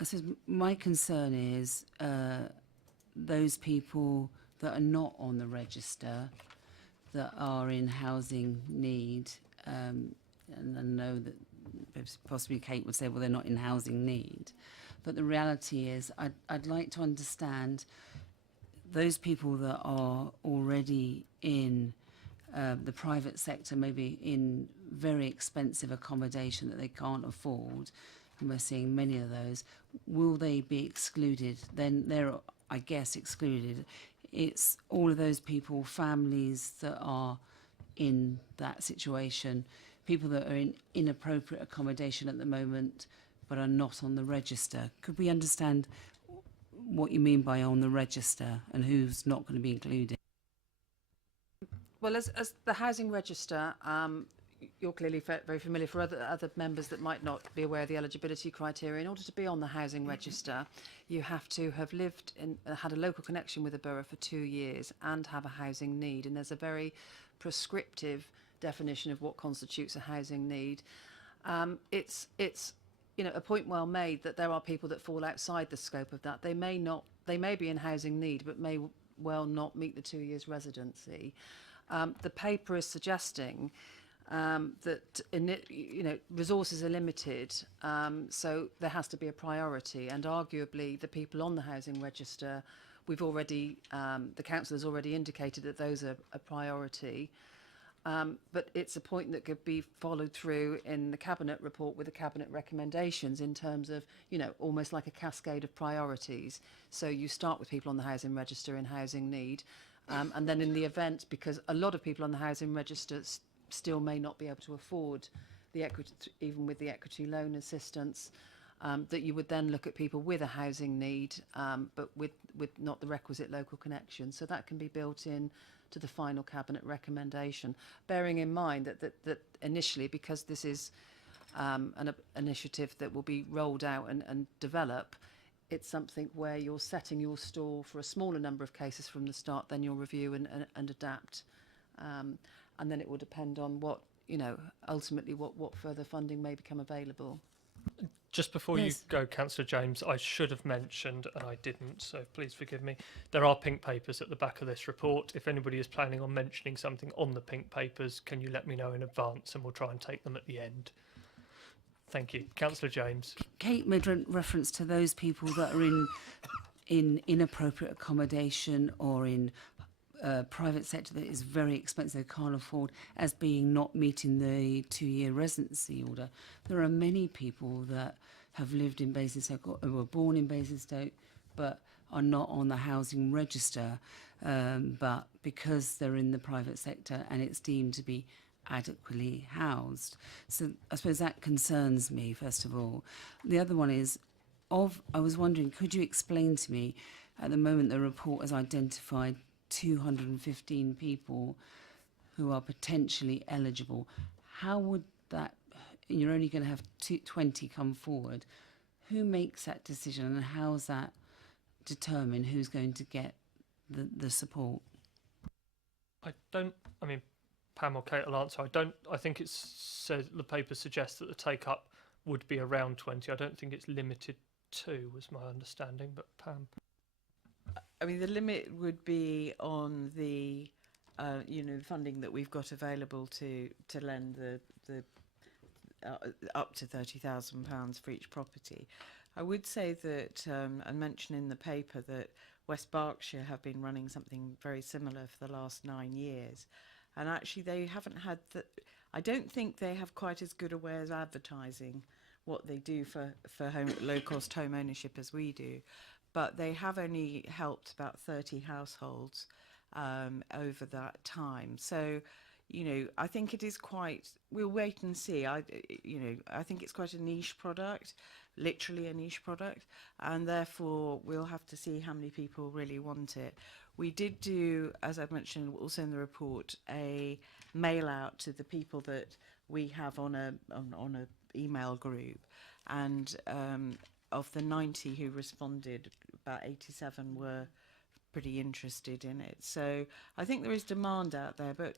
I suppose my concern is those people that are not on the register, that are in housing need, and I know that possibly Kate would say, well, they're not in housing need. But the reality is I'd like to understand those people that are already in the private sector, maybe in very expensive accommodation that they can't afford, and we're seeing many of those, will they be excluded? Then they're, I guess, excluded. It's all of those people, families that are in that situation, people that are in inappropriate accommodation at the moment but are not on the register. Could we understand what you mean by on the register and who's not going to be included? Well, as the housing register, you're clearly very familiar. For other members that might not be aware of the eligibility criteria, in order to be on the housing register, you have to have lived in, had a local connection with a borough for 2 years and have a housing need. And there's a very prescriptive definition of what constitutes a housing need. It's a point well made that there are people that fall outside the scope of that. They may be in housing need, but may well not meet the 2 years residency. The paper is suggesting that resources are limited, so there has to be a priority. And arguably, the people on the housing register, the council has already indicated that those are a priority. But it's a point that could be followed through in the cabinet report with the cabinet recommendations in terms of, almost like a cascade of priorities. So you start with people on the housing register in housing need, and then in the event, because a lot of people on the housing register still may not be able to afford the equity, even with the equity loan assistance, that you would then look at people with a housing need, but with not the requisite local connection. So that can be built in to the final cabinet recommendation, bearing in mind that initially, because this is an initiative that will be rolled out and develop, it's something where you're setting your stall for a smaller number of cases from the start, then you'll review and adapt. And then it will depend on what, ultimately what further funding may become available. Just before you go, Councillor James, I should have mentioned, and I didn't, so please forgive me, there are pink papers at the back of this report. If anybody is planning on mentioning something on the pink papers, can you let me know in advance and we'll try and take them at the end. Thank you. Councillor James. Kate made reference to those people that are in inappropriate accommodation or in private sector that is very expensive, they can't afford, as being not meeting the 2-year residency order. There are many people that have lived in Basingstoke or were born in Basingstoke but are not on the housing register, but because they're in the private sector and it's deemed to be adequately housed. So I suppose that concerns me, first of all. The other one is, I was wondering, could you explain to me, at the moment the report has identified 215 people who are potentially eligible. How would that, you're only going to have 20 come forward, who makes that decision and how's that determine who's going to get the support? Pam or Kate will answer. I think it says the paper suggests that the take up would be around 20. I don't think it's limited to, was my understanding, but Pam. I mean, the limit would be on the, funding that we've got available to lend the up to £30,000 for each property. I would say that, I mentioned in the paper that West Berkshire have been running something very similar for the last 9 years, and actually they haven't had I don't think they have quite as good a way as advertising what they do for low cost home ownership as we do. But they have only helped about 30 households over that time. So, I think it is quite, we'll wait and see. I think it's quite a niche product, literally a niche product, and therefore we'll have to see how many people really want it. We did do, as I've mentioned also in the report, a mail out to the people that we have on a email group, and of the 90 who responded, about 87 were pretty interested in it. So I think there is demand out there, but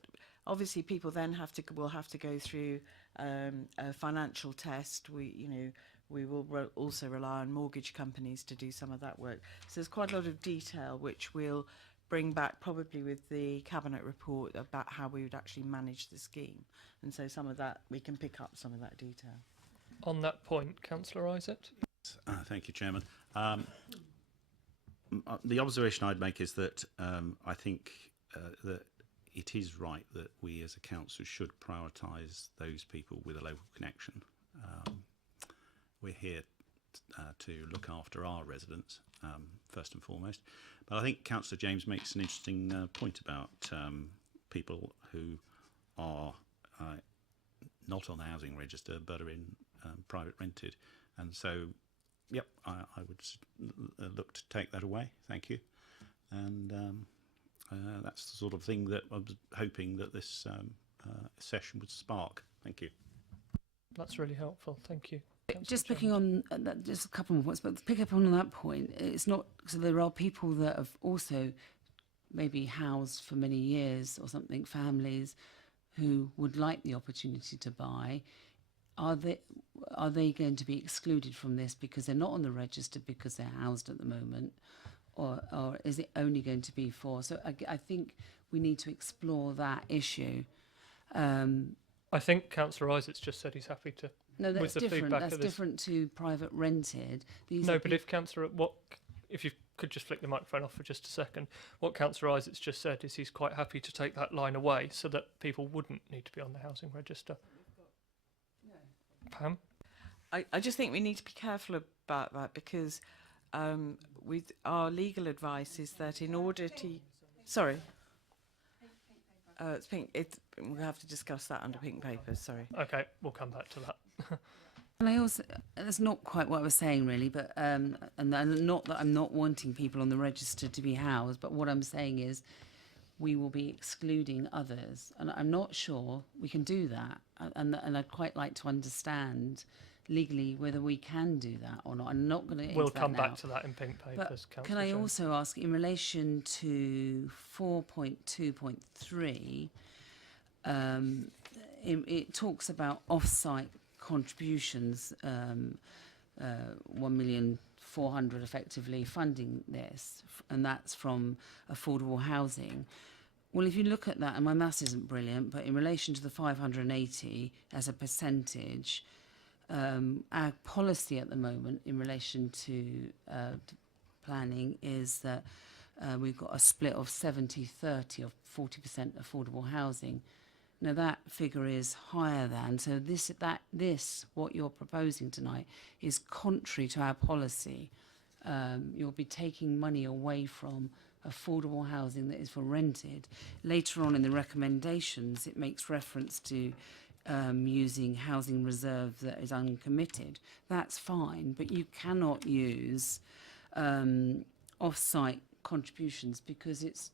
obviously people then will have to go through a financial test. We will also rely on mortgage companies to do some of that work. So there's quite a lot of detail which we'll bring back probably with the cabinet report about how we would actually manage the scheme. And so some of that, we can pick up some of that detail. On that point, Councillor Isaac. Thank you, Chairman. The observation I'd make is that I think that it is right that we as a council should prioritise those people with a local connection. we're here to look after our residents first and foremost. But I think Councillor James makes an interesting point about people who are not on the housing register but are in private rented, and so yep, I would look to take that away. Thank you. And that's the sort of thing that I was hoping that this session would spark. Thank you. That's really helpful. Thank you. Just picking on that, just a couple more points, but to pick up on that point, it's not, so there are people that have also maybe housed for many years or something, families who would like the opportunity to buy. Are they going to be excluded from this because they're not on the register because they're housed at the moment, or is it only going to be for? So I think we need to explore that issue. I think Councillor Isaac's just said he's happy to. No, that's with the different. feedback That's of this. different to private rented. These No, are but if Councillor, if you could just flick the microphone off for just a second, what Councillor Isaac's just said is he's quite happy to take that line away so that people wouldn't need to be on the housing register. Pam? I just think we need to be careful about that, because with our legal advice is that in order to... Sorry. It's pink. We'll have to discuss that under pink papers, sorry. Okay, we'll come back to that. And I also, that's not quite what I was saying really, but and not that I'm not wanting people on the register to be housed, but what I'm saying is we will be excluding others, and I'm not sure we can do that, and I'd quite like to understand legally whether we can do that or not. I'm not going to. We'll come back to that in pink papers. But can I also ask, in relation to 4.2.3, it talks about off-site contributions, 1,400,000 effectively funding this, and that's from affordable housing. Well, if you look at that, and my maths isn't brilliant, but in relation to the 580 as a percentage, our policy at the moment in relation to planning is that we've got a split of 70-30 of 40% affordable housing. Now that figure is higher than, so this what you're proposing tonight is contrary to our policy. You'll be taking money away from affordable housing that is for rented. Later on in the recommendations, it makes reference to using housing reserve that is uncommitted. That's fine, but you cannot use off-site contributions because it's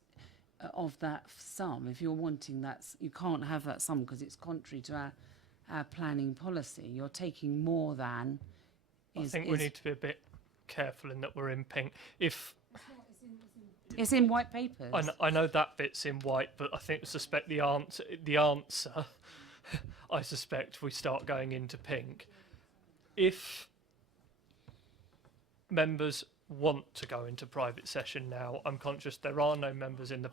of that sum. If you're wanting that, you can't have that sum because it's contrary to our planning policy. You're taking more than. I think we need to be a bit careful in that we're in pink. If it's in white papers. I know that bit's in white, but I suspect the answer I suspect we start going into pink. If members want to go into private session now, I'm conscious there are no members in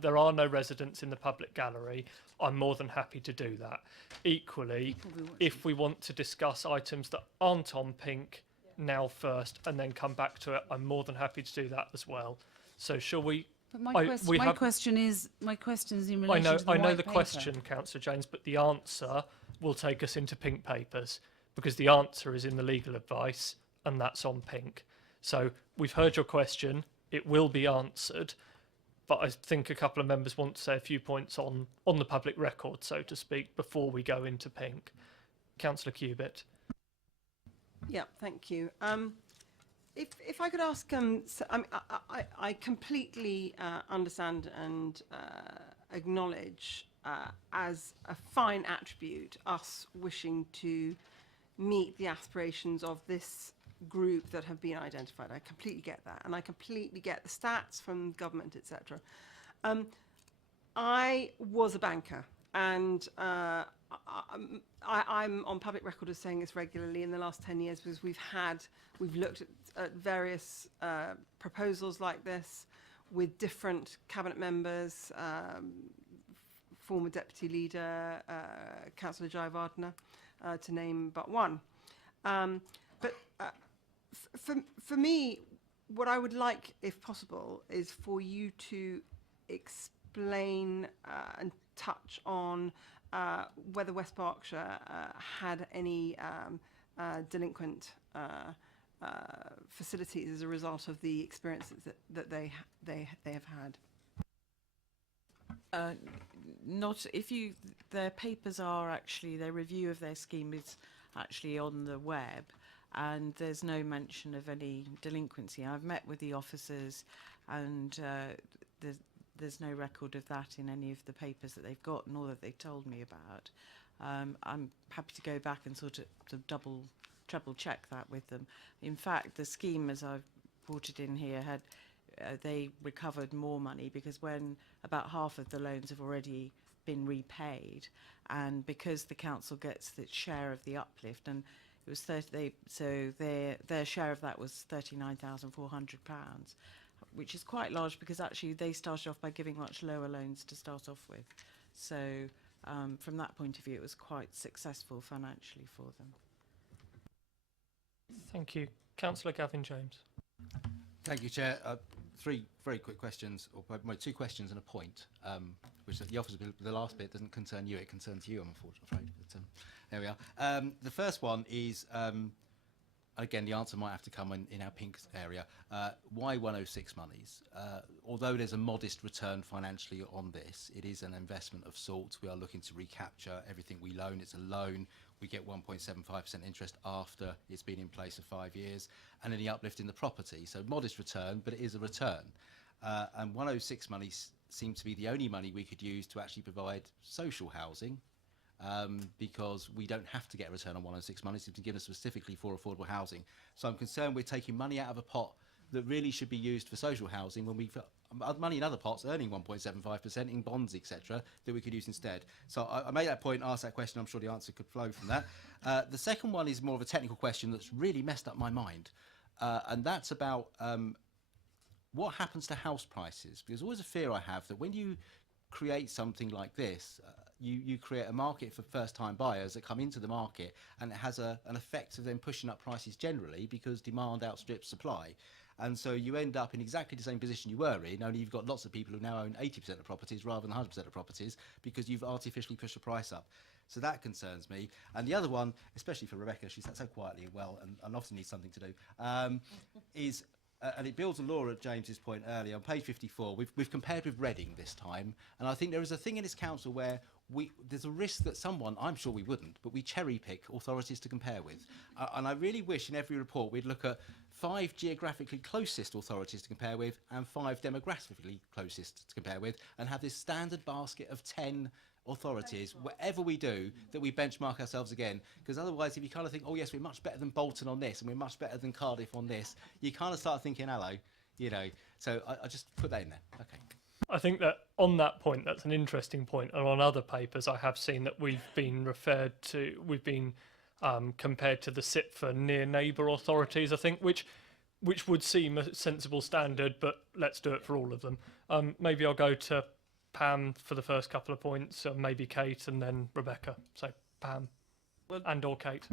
there are no residents in the public gallery. I'm more than happy to do that. Equally, if we want to discuss items that aren't on pink now first and then come back to it, I'm more than happy to do that as well. So shall we? But my question is in relation to the I know white the paper. question, Councillor James, but the answer will take us into pink papers because the answer is in the legal advice and that's on pink. So we've heard your question, it will be answered, but I think a couple of members want to say a few points on the public record, so to speak, before we go into pink. Councillor Cubitt. Yeah, thank you. If I could ask, so, I completely understand and acknowledge as a fine attribute us wishing to meet the aspirations of this group that have been identified. I completely get that, and I completely get the stats from government, etc. I was a banker, and I'm on public record as saying this regularly in the last 10 years because we've looked at various proposals like this with different cabinet members, former deputy leader, Councillor Jayawardena, to name but one. But for me, what I would like, if possible, is for you to explain and touch on whether West Berkshire had any delinquent facilities as a result of the experiences that they have had. Not if you. Their papers are actually, their review of their scheme is actually on the web, and there's no mention of any delinquency. I've met with the officers, and there's no record of that in any of the papers that they've got, nor that they've told me about. I'm happy to go back and sort of treble check that with them. In fact, the scheme, as I've brought it in here, had they recovered more money because when about half of the loans have already been repaid, and because the council gets its share of the uplift, and it was so their share of that was £39,400, which is quite large because actually they started off by giving much lower loans to start off with. So from that point of view, it was quite successful financially for them. Thank you. Councillor Gavin James. Thank you, Chair. Three very quick questions, or two questions and a point, which the officer, the last bit doesn't concern you, it concerns you, I'm afraid. But, there we are. The first one is, again, the answer might have to come in our pink area. Why 106 monies? Although there's a modest return financially on this, it is an investment of sorts. We are looking to recapture everything we loan. It's a loan. We get 1.75% interest after it's been in place for 5 years, and any uplift in the property. So modest return, but it is a return. And 106 money seems to be the only money we could use to actually provide social housing, because we don't have to get a return on 106 money. It's been given specifically for affordable housing. So I'm concerned we're taking money out of a pot that really should be used for social housing when we've money in other pots earning 1.75% in bonds, etc., that we could use instead. So I made that point, asked that question. I'm sure the answer could flow from that. The second one is more of a technical question that's really messed up my mind, and that's about what happens to house prices. Because there's always a fear I have that when you create something like this, you create a market for first-time buyers that come into the market, and it has an effect of then pushing up prices generally because demand outstrips supply. And so you end up in exactly the same position you were in, only you've got lots of people who now own 80% of properties rather than 100% of properties because you've artificially pushed the price up. So that concerns me. And the other one, especially for Rebecca, she sat so quietly well and often needs something to do, is, and it builds on Laura James's point earlier, on page 54, we've compared with Reading this time, and I think there is a thing in this council where there's a risk that someone, I'm sure we wouldn't, but we cherry pick authorities to compare with. And I really wish in every report we'd look at 5 geographically closest authorities to compare with and 5 demographically closest to compare with, and have this standard basket of 10 authorities, whatever we do, that we benchmark ourselves again. Because otherwise, if you kind of think, oh yes, we're much better than Bolton on this, and we're much better than Cardiff on this, you kind of start thinking, hello, you know. So I just put that in there. Okay. I think that on that point, that's an interesting point. And on other papers, I have seen that we've been compared to the SIP for near neighbour authorities, I think, which would seem a sensible standard, but let's do it for all of them. Maybe I'll go to Pam for the first couple of points, maybe Kate, and then Rebecca. So Pam, or Kate.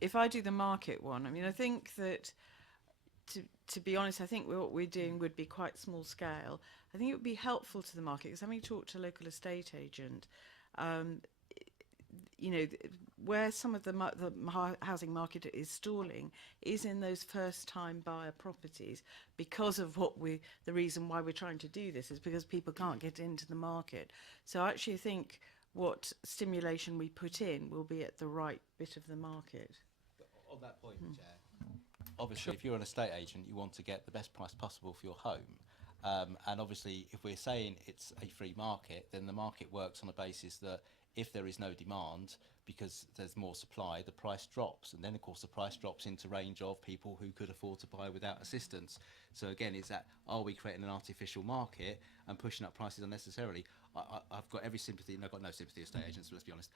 If I do the market one, I mean, I think that, to be honest, I think what we're doing would be quite small scale. I think it would be helpful to the market, because having talked to a local estate agent, you know, where some of the housing market is stalling is in those first-time buyer properties, because of the reason why we're trying to do this is because people can't get into the market. So I actually think what stimulation we put in will be at the right bit of the market. But on that point, Chair, obviously, if you're an estate agent, you want to get the best price possible for your home. And obviously, if we're saying it's a free market, then the market works on a basis that if there is no demand, because there's more supply, the price drops. And then, of course, the price drops into range of people who could afford to buy without assistance. So again, is that, are we creating an artificial market and pushing up prices unnecessarily? I've got every sympathy, and I've got no sympathy with estate agents, let's be honest.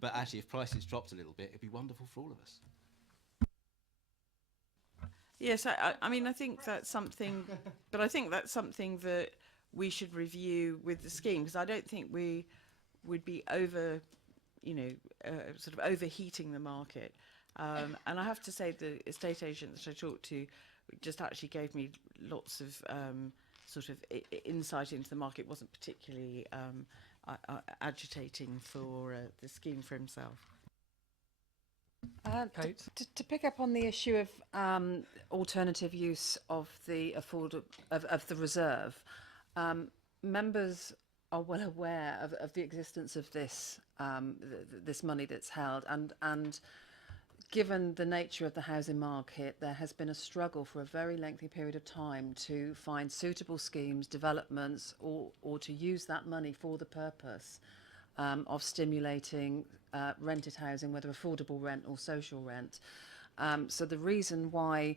But actually, if prices dropped a little bit, it'd be wonderful for all of us. Yes, I mean, I think that's something, but I think that's something that we should review with the scheme, because I don't think we would be sort of overheating the market. And I have to say, the estate agent that I talked to just actually gave me lots of sort of insight into the market, wasn't particularly agitating for the scheme for himself. Kate? To pick up on the issue of alternative use of the of the reserve, members are well aware of the existence of this this money that's held, and given the nature of the housing market, there has been a struggle for a very lengthy period of time to find suitable schemes, developments, or to use that money for the purpose of stimulating rented housing, whether affordable rent or social rent. So the reason why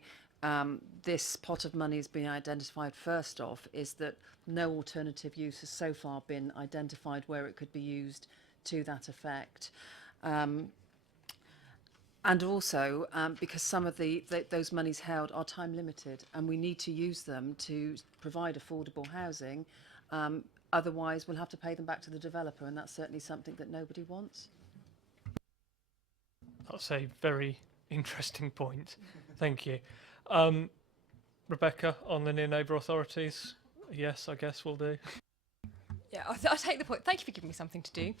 this pot of money has been identified first off is that no alternative use has so far been identified where it could be used to that effect. And also because some of those monies held are time limited, and we need to use them to provide affordable housing. Otherwise, we'll have to pay them back to the developer, and that's certainly something that nobody wants. That's a very interesting point. Thank you. Rebecca, on the near neighbour authorities? Yes, I guess we'll do. Yeah, I'll take the point. Thank you for giving me something to do.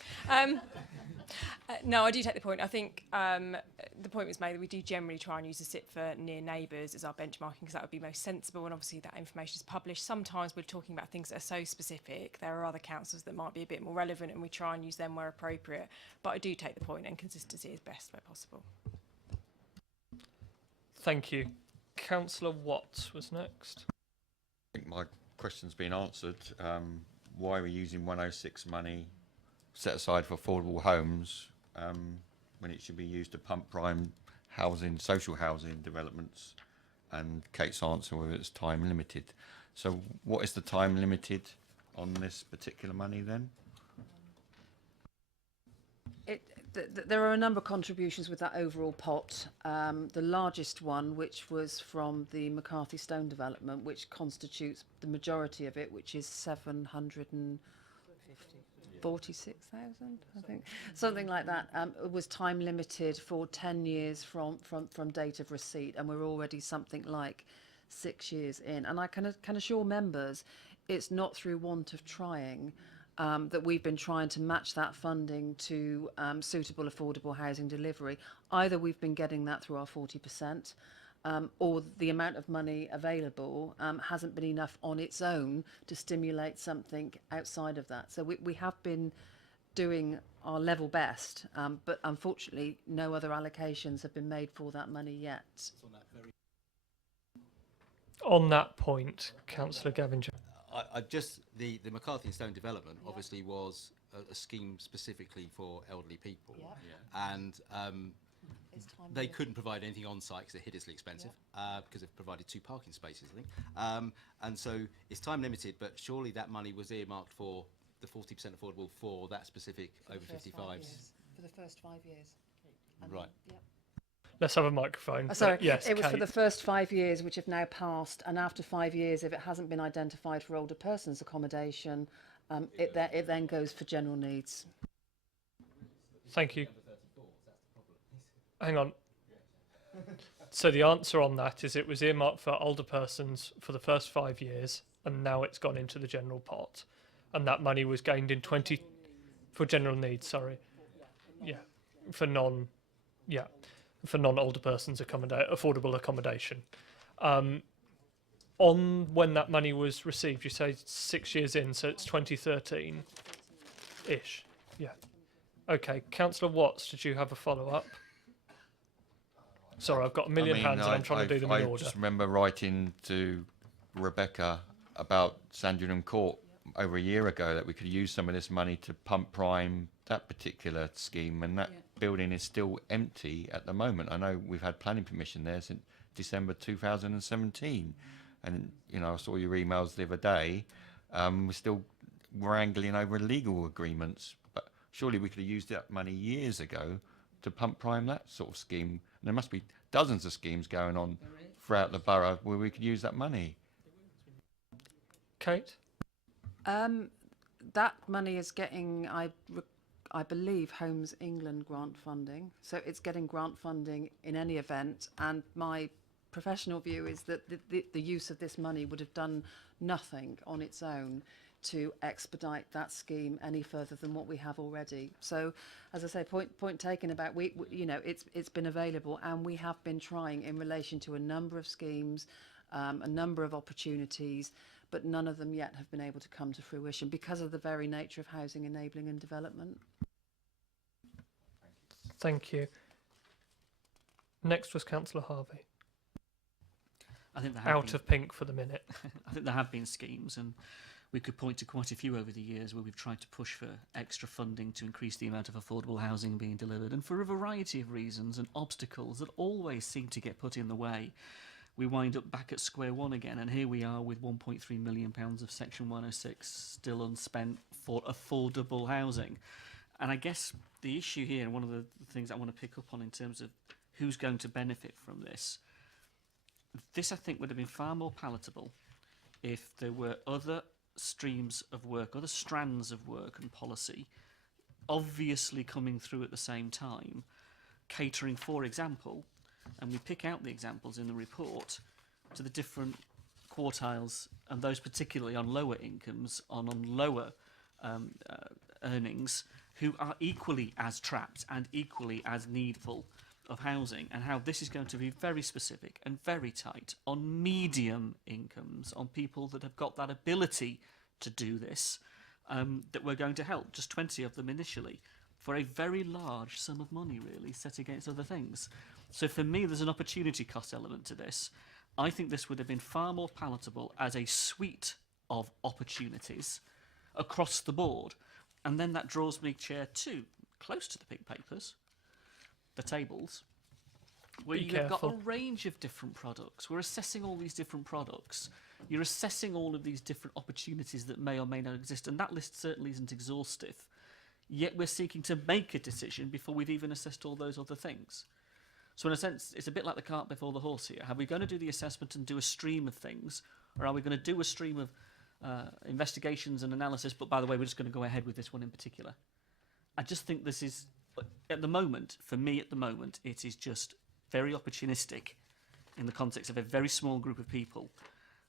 No, I do take the point. I think the point was made that we do generally try and use the SIP for near neighbours as our benchmarking, because that would be most sensible, and obviously that information is published. Sometimes we're talking about things that are so specific. There are other councils that might be a bit more relevant, and we try and use them where appropriate. But I do take the point, and consistency is best where possible. Thank you. Councillor Watts was next. I think my question's been answered. Why are we using 106 money set aside for affordable homes when it should be used to pump prime housing, social housing developments? And Kate's answer was it's time limited. So what is the time limited on this particular money then? There are a number of contributions with that overall pot. The largest one, which was from the McCarthy Stone development, which constitutes the majority of it, which is 746,000, I think, something like that. It was time limited for 10 years from date of receipt, and we're already something like 6 years in. And I can assure members, it's not through want of trying. That we've been trying to match that funding to suitable affordable housing delivery. Either we've been getting that through our 40%, or the amount of money available hasn't been enough on its own to stimulate something outside of that. So we have been doing our level best, but unfortunately no other allocations have been made for that money yet. On that point, Councillor Gavinger. I just the McCarthy and Stone development obviously was a scheme specifically for elderly people, and they couldn't provide anything on site because they're hideously expensive because they've provided 2 parking spaces, I think, and so it's time limited. But surely that money was earmarked for the 40% affordable for that specific over 55s for the first 5 years. Right. Let's have a microphone. Sorry, yes, it was Kate. for the first 5 years, which have now passed, and after 5 years, if it hasn't been identified for older persons accommodation, it then goes for general needs. Thank you. Hang on. So the answer on that is it was earmarked for older persons for the first 5 years, and now it's gone into the general pot, and that money was gained in for general needs. Sorry, for non-older persons affordable accommodation. On when that money was received, you say 6 years in, so it's 2013-ish. Yeah. Okay, Councillor Watts, did you have a follow-up? Sorry, I've got a million hands and I'm trying to do them in order. I just remember writing to Rebecca about Sandringham Court over a year ago that we could use some of this money to pump prime that particular scheme, and that building is still empty at the moment. I know we've had planning permission there since December 2017, and I saw your emails the other day. We're still wrangling over legal agreements, but surely we could have used that money years ago to pump prime that sort of scheme. And there must be dozens of schemes going on throughout the borough where we could use that money. Kate? That money is getting, I believe, Homes England grant funding. So it's getting grant funding in any event. And my professional view is that the use of this money would have done nothing on its own to expedite that scheme any further than what we have already. So, as I say, point taken about you know, it's been available, and we have been trying in relation to a number of schemes, a number of opportunities, but none of them yet have been able to come to fruition because of the very nature of housing enabling and development. Thank you. Next was Councillor Harvey. I think there have Out been, of pink for the minute. I think there have been schemes, and we could point to quite a few over the years where we've tried to push for extra funding to increase the amount of affordable housing being delivered, and for a variety of reasons and obstacles that always seem to get put in the way, we wind up back at square one again, and here we are with £1.3 million of Section 106 still unspent for affordable housing. And I guess the issue here, and one of the things I want to pick up on in terms of who's going to benefit from this, I think would have been far more palatable if there were other streams of work, other strands of work and policy obviously coming through at the same time, catering, for example, and we pick out the examples in the report, to the different quartiles, and those particularly on lower incomes, on lower earnings, who are equally as trapped and equally as needful of housing, and how this is going to be very specific and very tight on medium incomes, on people that have got that ability to do this, that we're going to help, just 20 of them initially, for a very large sum of money, really, set against other things. So for me, there's an opportunity cost element to this. I think this would have been far more palatable as a suite of opportunities across the board. And then that draws me, Chair, to close to the pink papers, the tables, where you've got a range of different products. We're assessing all these different products. You're assessing all of these different opportunities that may or may not exist, and that list certainly isn't exhaustive. Yet we're seeking to make a decision before we've even assessed all those other things. So in a sense, it's a bit like the cart before the horse here. Are we going to do the assessment and do a stream of things, or are we going to do a stream of investigations and analysis, but by the way, we're just going to go ahead with this one in particular? I just think this is, at the moment, for me at the moment, it is just very opportunistic in the context of a very small group of people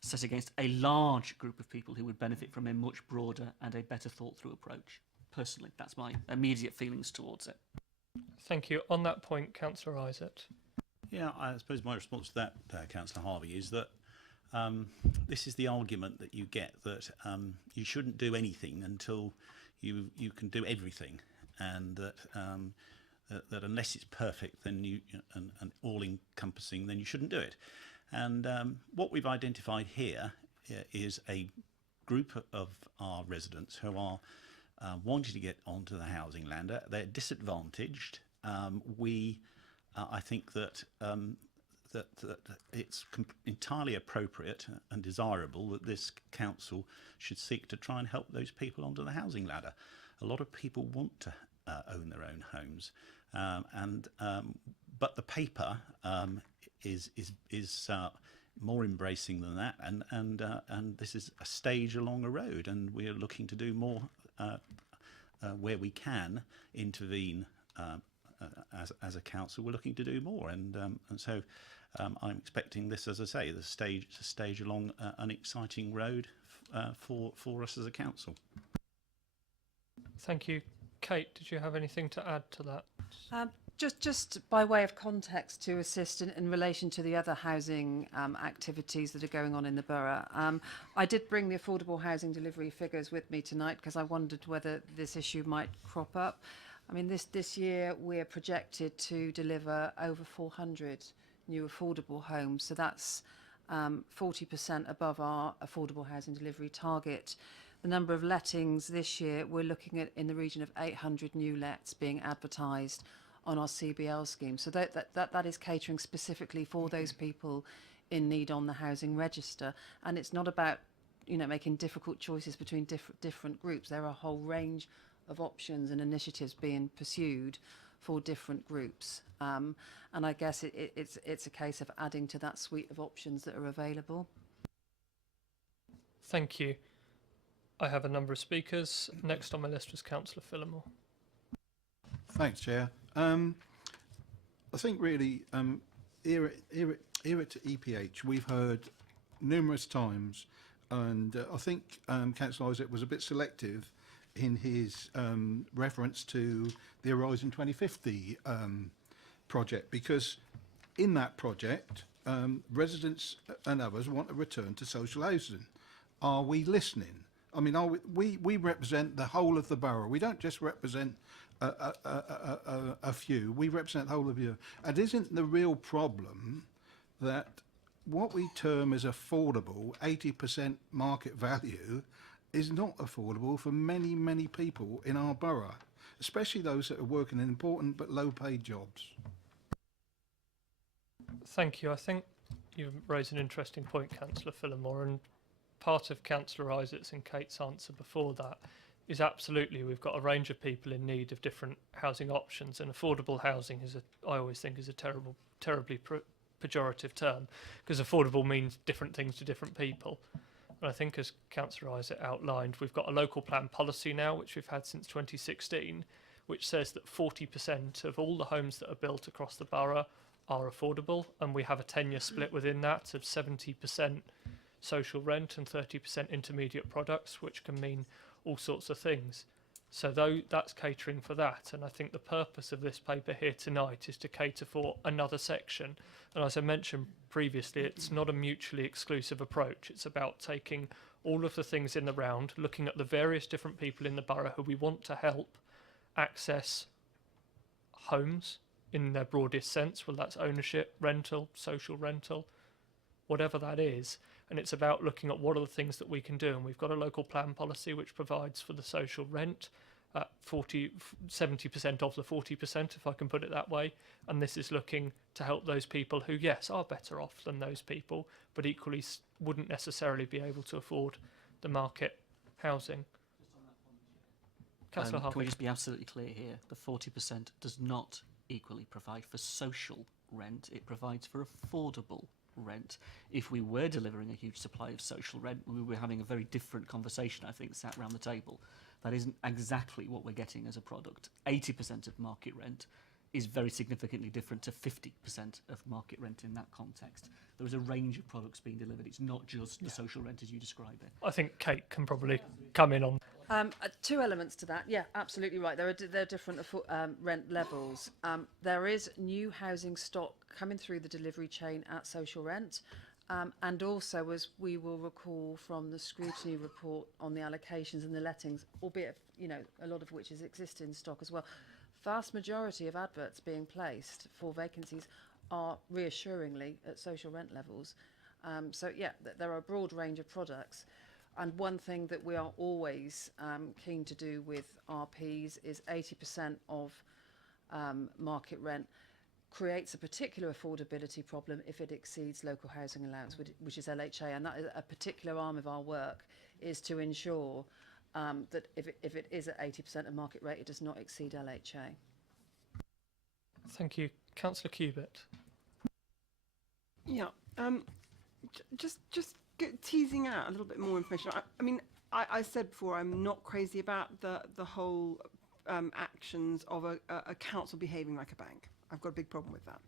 set against a large group of people who would benefit from a much broader and a better thought through approach. Personally, that's my immediate feelings towards it. Thank you. On that point, Councillor Isaac. Yeah, I suppose my response to that, Councillor Harvey, is that this is the argument that you get, that you shouldn't do anything until you can do everything, and that that unless it's perfect, then and all-encompassing, then you shouldn't do it. And what we've identified here is a group of our residents who are wanting to get onto the housing ladder. They're disadvantaged. I think that that it's entirely appropriate and desirable that this council should seek to try and help those people onto the housing ladder. A lot of people want to own their own homes, but the paper is more embracing than that, and this is a stage along a road, and we are looking to do more where we can intervene as a council. We're looking to do more, and so I'm expecting this, as I say, the stage along an exciting road for us as a council. Thank you. Kate, did you have anything to add to that? Just by way of context to assist in relation to the other housing activities that are going on in the borough, I did bring the affordable housing delivery figures with me tonight because I wondered whether this issue might crop up. I mean, this year we're projected to deliver over 400 new affordable homes, so that's 40% above our affordable housing delivery target. The number of lettings this year, we're looking at in the region of 800 new lets being advertised on our CBL scheme. So that is catering specifically for those people in need on the housing register. And it's not about, you know, making difficult choices between different groups. There are a whole range of options and initiatives being pursued for different groups. And I guess it's a case of adding to that suite of options that are available. Thank you. I have a number of speakers. Next on my list was Councillor Phillimore. Thanks, Chair. I think really, era to EPH, we've heard numerous times and I think Councillor Isaac was a bit selective in his reference to the Horizon 2050 project, because in that project, residents and others want a return to social housing. Are we listening? I mean, we represent the whole of the borough. We don't just represent a few. We represent the whole of you. And isn't the real problem that what we term as affordable, 80% market value, is not affordable for many, many people in our borough, especially those that are working in important but low-paid jobs? Thank you. I think you raised an interesting point, Councillor Phillimore, and part of Councillor Isaac's and Kate's answer before that is absolutely we've got a range of people in need of different housing options, and affordable housing is I always think is a terribly pejorative term, because affordable means different things to different people. And I think, as Councillor Isaac outlined, we've got a local plan policy now, which we've had since 2016, which says that 40% of all the homes that are built across the borough are affordable, and we have a 10-year split within that of 70% social rent and 30% intermediate products, which can mean all sorts of things. So that's catering for that, and I think the purpose of this paper here tonight is to cater for another section. And as I mentioned previously, it's not a mutually exclusive approach. It's about taking all of the things in the round, looking at the various different people in the borough who we want to help access homes in their broadest sense, whether that's ownership, rental, social rental, whatever that is. And it's about looking at what are the things that we can do. And we've got a local plan policy which provides for the social rent at 70% of the 40%, if I can put it that way. And this is looking to help those people who, yes, are better off than those people, but equally wouldn't necessarily be able to afford the market housing. Councillor Can we just be absolutely clear here? The 40% does not equally provide for social rent. It provides for affordable rent. If we were delivering a huge supply of social rent, we were having a very different conversation, I think, sat around the table. That isn't exactly what we're getting as a product. 80% of market rent is very significantly different to 50% of market rent in that context. There is a range of products being delivered. It's not just the social rent as you describe it. I think Kate can probably come in on. Two elements to that. Yeah, absolutely right. There are different rent levels. There is new housing stock coming through the delivery chain at social rent. And also, as we will recall from the scrutiny report on the allocations and the lettings, albeit, a lot of which is existing stock as well, vast majority of adverts being placed for vacancies are reassuringly at social rent levels. There are a broad range of products. And one thing that we are always keen to do with RPs is 80% of market rent creates a particular affordability problem if it exceeds local housing allowance, which is LHA, and that is a particular arm of our work, is to ensure that if it is at 80% of market rate, it does not exceed LHA. Thank you. Councillor Cubitt. Yeah, just teasing out a little bit more information. I said before, I'm not crazy about the whole actions of a council behaving like a bank. I've got a big problem with that.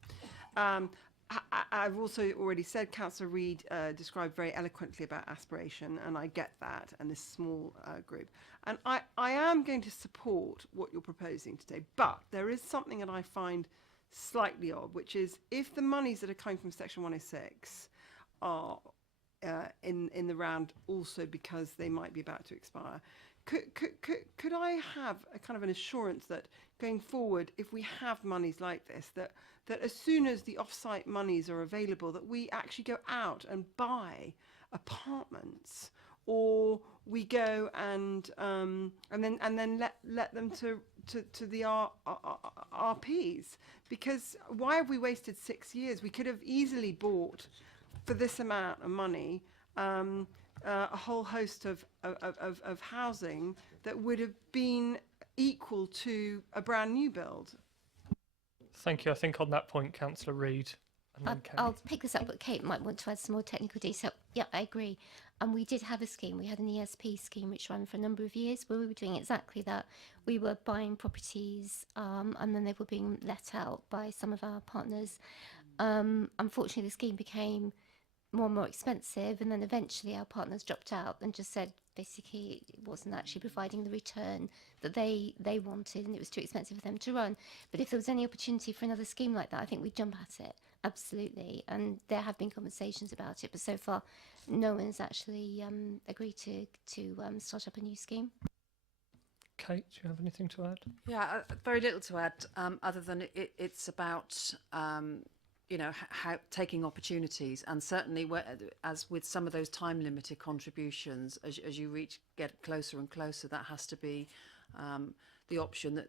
I've also already said Councillor Reid described very eloquently about aspiration, and I get that, and this small group. And I am going to support what you're proposing today, but there is something that I find slightly odd, which is if the monies that are coming from Section 106 are in the round also because they might be about to expire, could I have a kind of an assurance that going forward, if we have monies like this, that as soon as the off-site monies are available, that we actually go out and buy apartments, or we go and then let them to the RPs? Because why have we wasted 6 years? We could have easily bought for this amount of money a whole host of housing that would have been equal to a brand new build. Thank you. I think on that point, Councillor Reid. I'll pick this up, but Kate might want to add some more technical detail. Yeah, I agree. And we did have a scheme. We had an ESP scheme which ran for a number of years where we were doing exactly that. We were buying properties and then they were being let out by some of our partners. Unfortunately, the scheme became more and more expensive, and then eventually our partners dropped out and just said basically it wasn't actually providing the return that they wanted, and it was too expensive for them to run. But if there was any opportunity for another scheme like that, I think we'd jump at it, absolutely. And there have been conversations about it, but so far no one's actually agreed to start up a new scheme. Kate, do you have anything to add? Yeah, very little to add, other than it's about how taking opportunities, and certainly as with some of those time limited contributions, as you get closer and closer, that has to be the option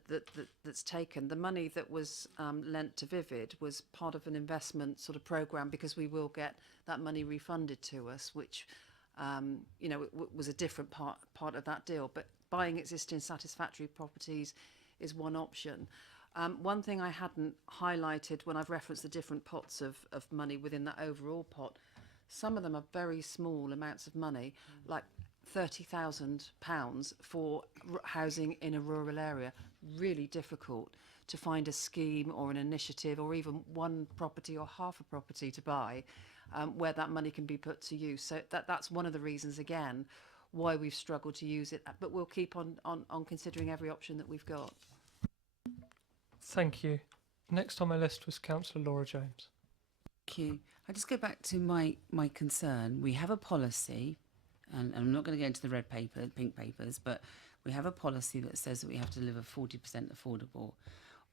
that's taken. The money that was lent to Vivid was part of an investment sort of program, because we will get that money refunded to us, which was a different part of that deal. But buying existing satisfactory properties is one option. One thing I hadn't highlighted when I've referenced the different pots of money within that overall pot, some of them are very small amounts of money, like £30,000 for housing in a rural area. Really difficult to find a scheme or an initiative or even one property or half a property to buy where that money can be put to use. So that's one of the reasons, again, why we've struggled to use it, but we'll keep on considering every option that we've got. Thank you. Next on my list was Councillor Laura James. Thank you. I just go back to my concern. We have a policy, and I'm not going to go into the pink papers, but we have a policy that says that we have to deliver 40% affordable.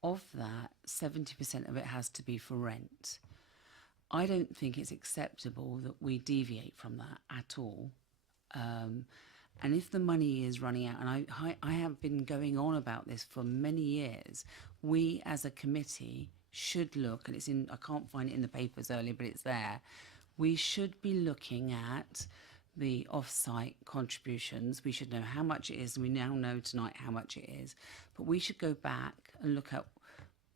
Of that, 70% of it has to be for rent. I don't think it's acceptable that we deviate from that at all. And if the money is running out, and I have been going on about this for many years, we as a committee should look, and I can't find it in the papers earlier, but it's there. We should be looking at the off-site contributions. We should know how much it is, and we now know tonight how much it is. But we should go back and look at,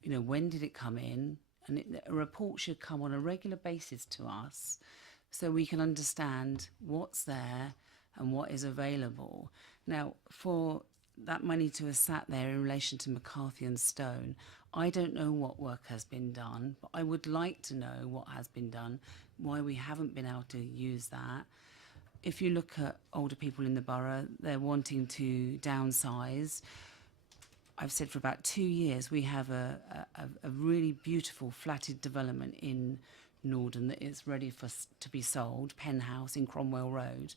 when did it come in? And a report should come on a regular basis to us so we can understand what's there and what is available. Now, for that money to have sat there in relation to McCarthy and Stone, I don't know what work has been done, but I would like to know what has been done, why we haven't been able to use that. If you look at older people in the borough, they're wanting to downsize. I've said for about 2 years we have a really beautiful flatted development in Norden that is ready to be sold, Penhouse in Cromwell Road.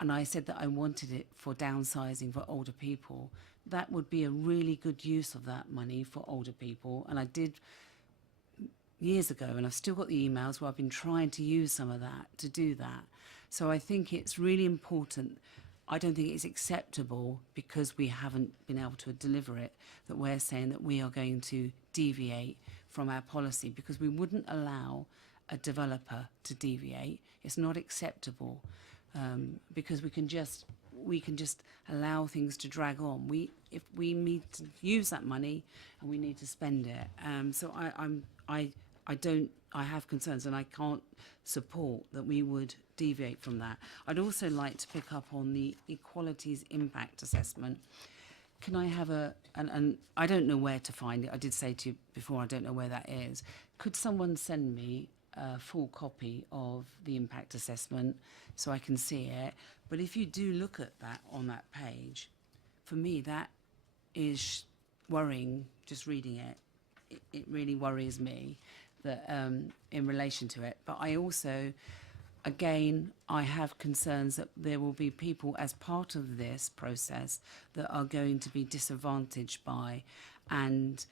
And I said that I wanted it for downsizing for older people. That would be a really good use of that money for older people. And I did years ago, and I've still got the emails where I've been trying to use some of that to do that. So I think it's really important. I don't think it's acceptable, because we haven't been able to deliver it, that we're saying that we are going to deviate from our policy, because we wouldn't allow a developer to deviate. It's not acceptable, because we can just allow things to drag on. If we need to use that money and we need to spend it. So I have concerns, and I can't support that we would deviate from that. I'd also like to pick up on the equalities impact assessment. Can I have and I don't know where to find it. I did say to you before, I don't know where that is. Could someone send me a full copy of the impact assessment so I can see it? But if you do look at that on that page, for me that is worrying, just reading it. It really worries me that in relation to it. But I also, again, I have concerns that there will be people as part of this process that are going to be disadvantaged by, and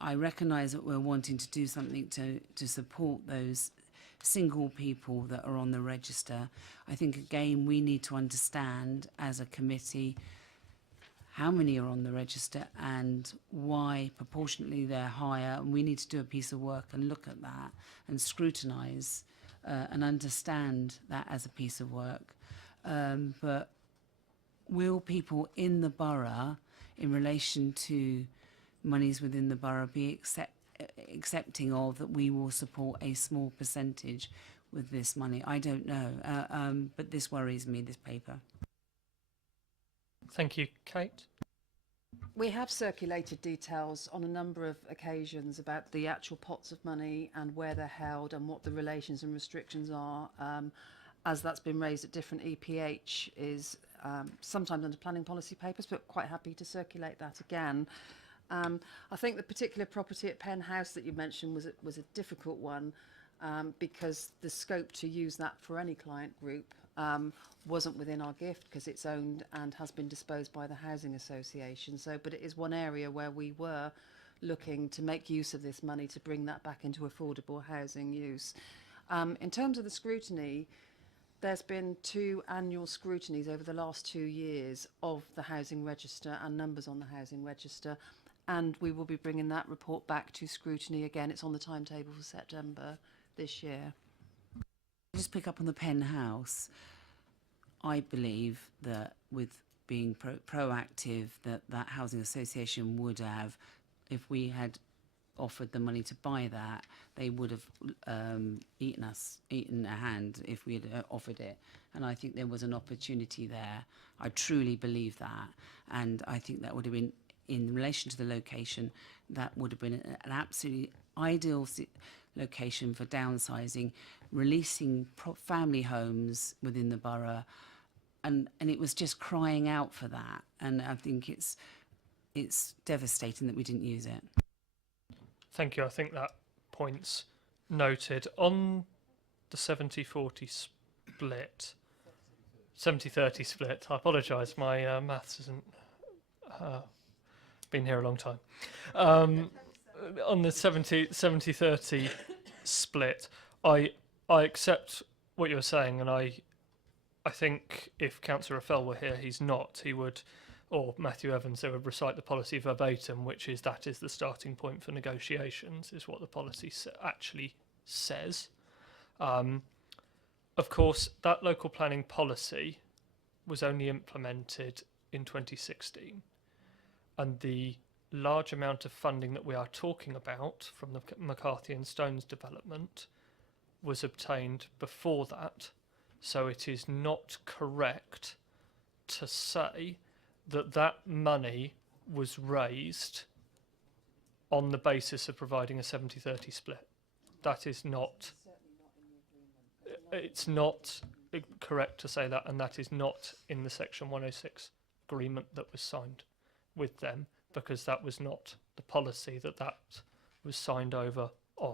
I recognise that we're wanting to do something to support those single people that are on the register. I think, again, we need to understand as a committee how many are on the register and why proportionately they're higher. And we need to do a piece of work and look at that and scrutinise and understand that as a piece of work. But will people in the borough, in relation to monies within the borough, be accepting of that we will support a small percentage with this money? I don't know, but this worries me, this paper. Thank you. Kate? We have circulated details on a number of occasions about the actual pots of money and where they're held and what the relations and restrictions are. As that's been raised at different EPH is sometimes under planning policy papers, but quite happy to circulate that again. I think the particular property at Penn House that you mentioned was a difficult one because the scope to use that for any client group wasn't within our gift because it's owned and has been disposed by the housing association. But it is one area where we were looking to make use of this money to bring that back into affordable housing use. In terms of the scrutiny, there's been 2 annual scrutinies over the last 2 years of the housing register and numbers on the housing register, and we will be bringing that report back to scrutiny again. It's on the timetable for September this year. Just pick up on the Penn House. I believe that with being proactive, that housing association would have, if we had offered the money to buy that, they would have eaten a hand if we had offered it. And I think there was an opportunity there. I truly believe that. And I think that would have been, in relation to the location, that would have been an absolutely ideal location for downsizing, releasing family homes within the borough. And it was just crying out for that. And I think it's devastating that we didn't use it. Thank you. I think that point's noted. On the 70-40 split, 70-30 split, I apologise, my maths isn't... been here a long time. On the 70-30 split, I accept what you're saying, and I think if Councillor Raffel were here, he's not. He would, or Matthew Evans, they would recite the policy verbatim, which is that is the starting point for negotiations, is what the policy actually says. Of course, that local planning policy was only implemented in 2016, and the large amount of funding that we are talking about from the McCarthy and Stones development was obtained before that. So it is not correct to say that that money was raised on the basis of providing a 70-30 split. That is not... It's not correct to say that, and that is not in the Section 106 agreement that was signed with them, because that was not the policy that was signed over on.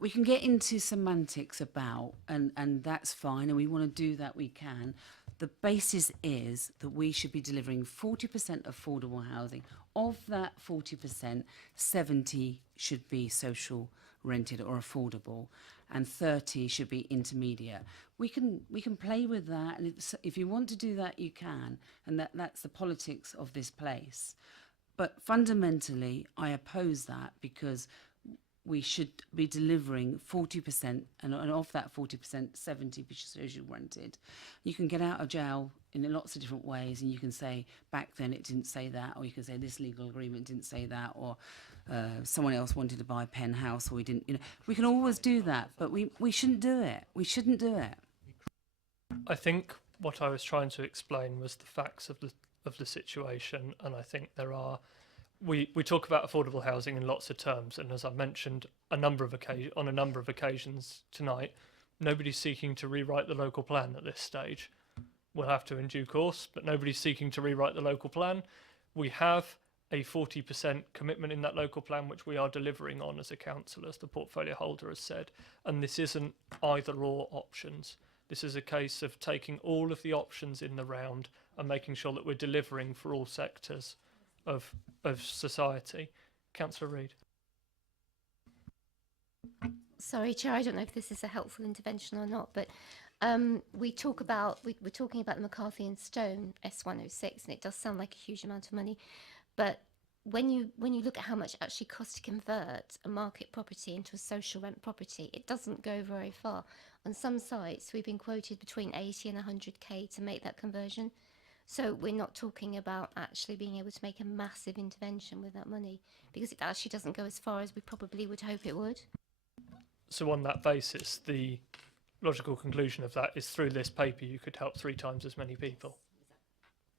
We can get into semantics about, and that's fine, and we want to do that, we can. The basis is that we should be delivering 40% affordable housing. Of that 40%, 70 should be social rented or affordable, and 30 should be intermediate. We can play with that, and if you want to do that, you can, and that's the politics of this place. But fundamentally, I oppose that because we should be delivering 40%, and of that 40%, 70 be social rented. You can get out of jail in lots of different ways, and you can say back then it didn't say that, or you can say this legal agreement didn't say that, or someone else wanted to buy Penn House, or we didn't. We can always do that, but we shouldn't do it. We shouldn't do it. I think what I was trying to explain was the facts of the situation, and I think there are. We talk about affordable housing in lots of terms, and as I mentioned on a number of occasions tonight, nobody's seeking to rewrite the local plan at this stage. We'll have to in due course, but nobody's seeking to rewrite the local plan. We have a 40% commitment in that local plan, which we are delivering on as a council, as the portfolio holder has said, and this isn't either or options. This is a case of taking all of the options in the round and making sure that we're delivering for all sectors of society. Councillor Reid. Sorry, Chair, I don't know if this is a helpful intervention or not, but we're talking about the McCarthy and Stone S106, and it does sound like a huge amount of money, but when you look at how much it actually costs to convert a market property into a social rent property, it doesn't go very far. On some sites, we've been quoted between 80 and 100k to make that conversion. So we're not talking about actually being able to make a massive intervention with that money, because it actually doesn't go as far as we probably would hope it would. So on that basis, the logical conclusion of that is through this paper you could help 3 times as many people,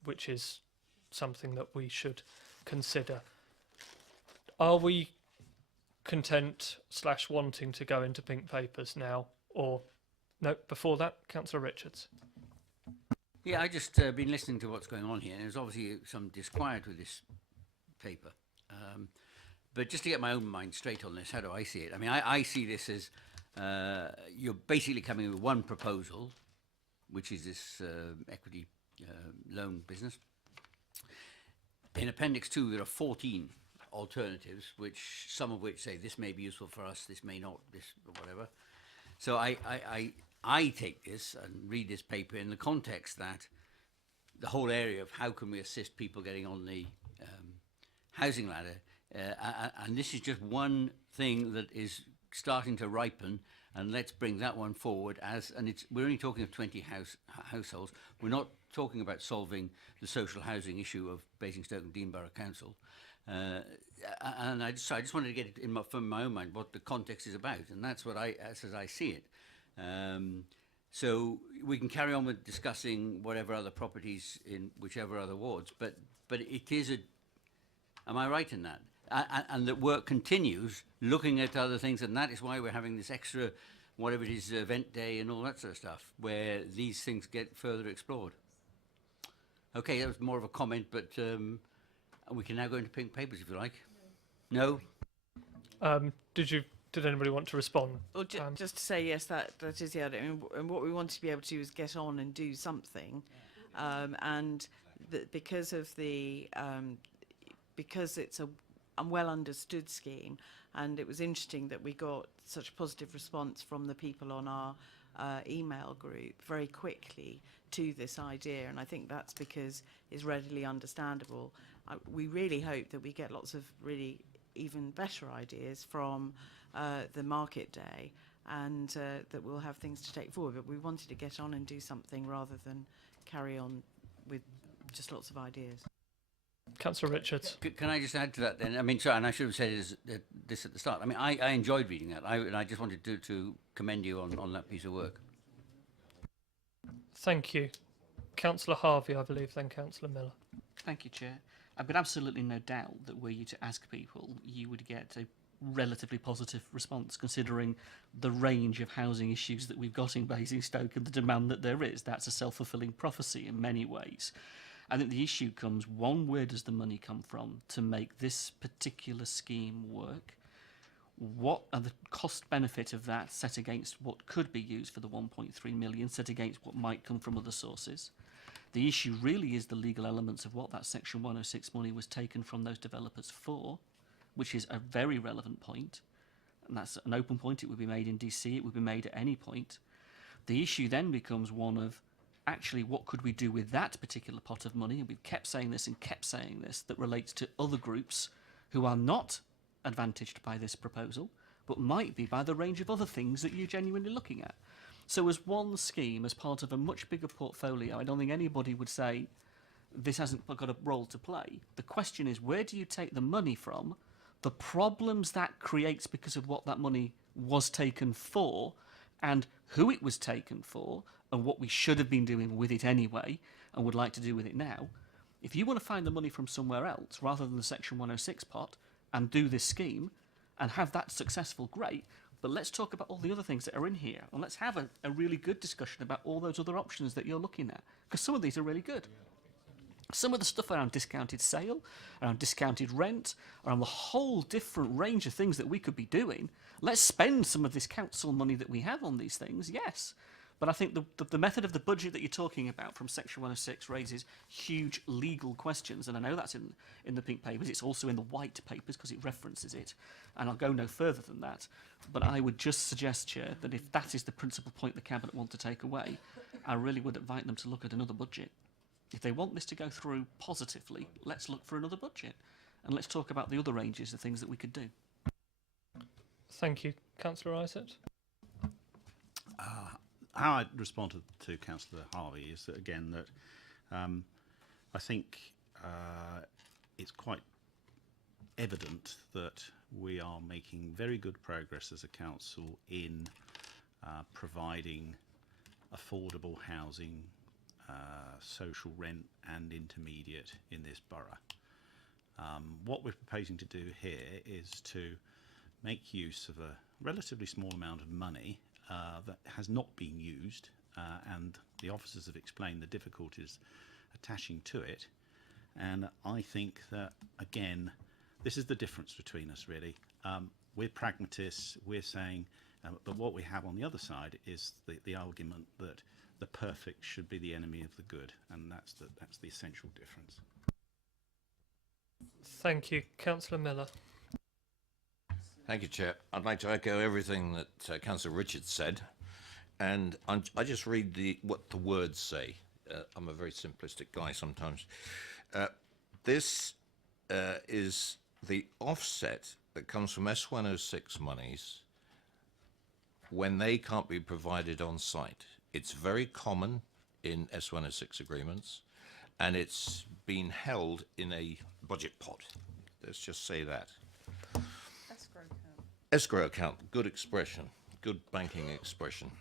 which is something that we should consider. Are we content / wanting to go into pink papers now, or no? Before that, Councillor Richards. Yeah, I just been listening to what's going on here, and there's obviously some disquiet with this paper. But just to get my own mind straight on this, how do I see it? I mean, I see this as you're basically coming with one proposal, which is this equity loan business. In Appendix 2, there are 14 alternatives, which some of which say this may be useful for us, this may not, this or whatever. So I take this and read this paper in the context that the whole area of how can we assist people getting on the housing ladder, and this is just one thing that is starting to ripen, and let's bring that one forward we're only talking of 20 households. We're not talking about solving the social housing issue of Basingstoke and Dean Borough Council. And I just wanted to get it from my own mind what the context is about, and that's what as I see it. So we can carry on with discussing whatever other properties in whichever other wards, but it is am I right in that? And that work continues looking at other things, and that is why we're having this extra, whatever it is, event day and all that sort of stuff, where these things get further explored. Okay, that was more of a comment, but we can now go into pink papers if you like. No? Did anybody want to respond? Well, just to say, yes, that is the idea. And what we want to be able to do is get on and do something. And because it's a well understood scheme, and it was interesting that we got such a positive response from the people on our email group very quickly to this idea, and I think that's because it's readily understandable. We really hope that we get lots of really even better ideas from the market day, and that we'll have things to take forward. But we wanted to get on and do something rather than carry on with just lots of ideas. Councillor Richards. Can I just add to that then? I mean, sorry, and I should have said this at the start. I mean, I enjoyed reading that, and I just wanted to commend you on that piece of work. Thank you. Councillor Harvey, I believe, then Councillor Miller. Thank you, Chair. I've got absolutely no doubt that were you to ask people, you would get a relatively positive response, considering the range of housing issues that we've got in Basingstoke and the demand that there is. That's a self-fulfilling prophecy in many ways. I think the issue comes, one, where does the money come from to make this particular scheme work? What are the cost benefit of that set against what could be used for the 1.3 million, set against what might come from other sources? The issue really is the legal elements of what that Section 106 money was taken from those developers for, which is a very relevant point. And that's an open point. It would be made in DC. It would be made at any point. The issue then becomes one of, actually, what could we do with that particular pot of money? And we've kept saying this and kept saying this, that relates to other groups who are not advantaged by this proposal, but might be by the range of other things that you're genuinely looking at. So as one scheme, as part of a much bigger portfolio, I don't think anybody would say this hasn't got a role to play. The question is, where do you take the money from, the problems that creates because of what that money was taken for, and who it was taken for, and what we should have been doing with it anyway, and would like to do with it now. If you want to find the money from somewhere else, rather than the Section 106 pot, and do this scheme, and have that successful, great, but let's talk about all the other things that are in here, and let's have a really good discussion about all those other options that you're looking at, because some of these are really good. Some of the stuff around discounted sale, around discounted rent, around the whole different range of things that we could be doing. Let's spend some of this council money that we have on these things, yes. But I think the method of the budget that you're talking about from Section 106 raises huge legal questions, and I know that's in the pink papers. It's also in the white papers because it references it, and I'll go no further than that. But I would just suggest, Chair, that if that is the principal point the Cabinet want to take away, I really would invite them to look at another budget. If they want this to go through positively, let's look for another budget, and let's talk about the other ranges of things that we could do. Thank you. Councillor Isaac. How I respond to Councillor Harvey is that, again, that I think it's quite evident that we are making very good progress as a council in providing affordable housing, social rent and intermediate in this borough. What we're proposing to do here is to make use of a relatively small amount of money that has not been used, and the officers have explained the difficulties attaching to it. And I think that, again, this is the difference between us, really. We're pragmatists. We're saying, but what we have on the other side is the argument that the perfect should be the enemy of the good, and that's the essential difference. Thank you. Councillor Miller. Thank you, Chair. I'd like to echo everything that Councillor Richards said, and I just read what the words say. I'm a very simplistic guy sometimes. This is the offset that comes from S106 monies when they can't be provided on site. It's very common in S106 agreements, and it's been held in a budget pot. Let's just say that. Escrow account, good expression, good banking expression.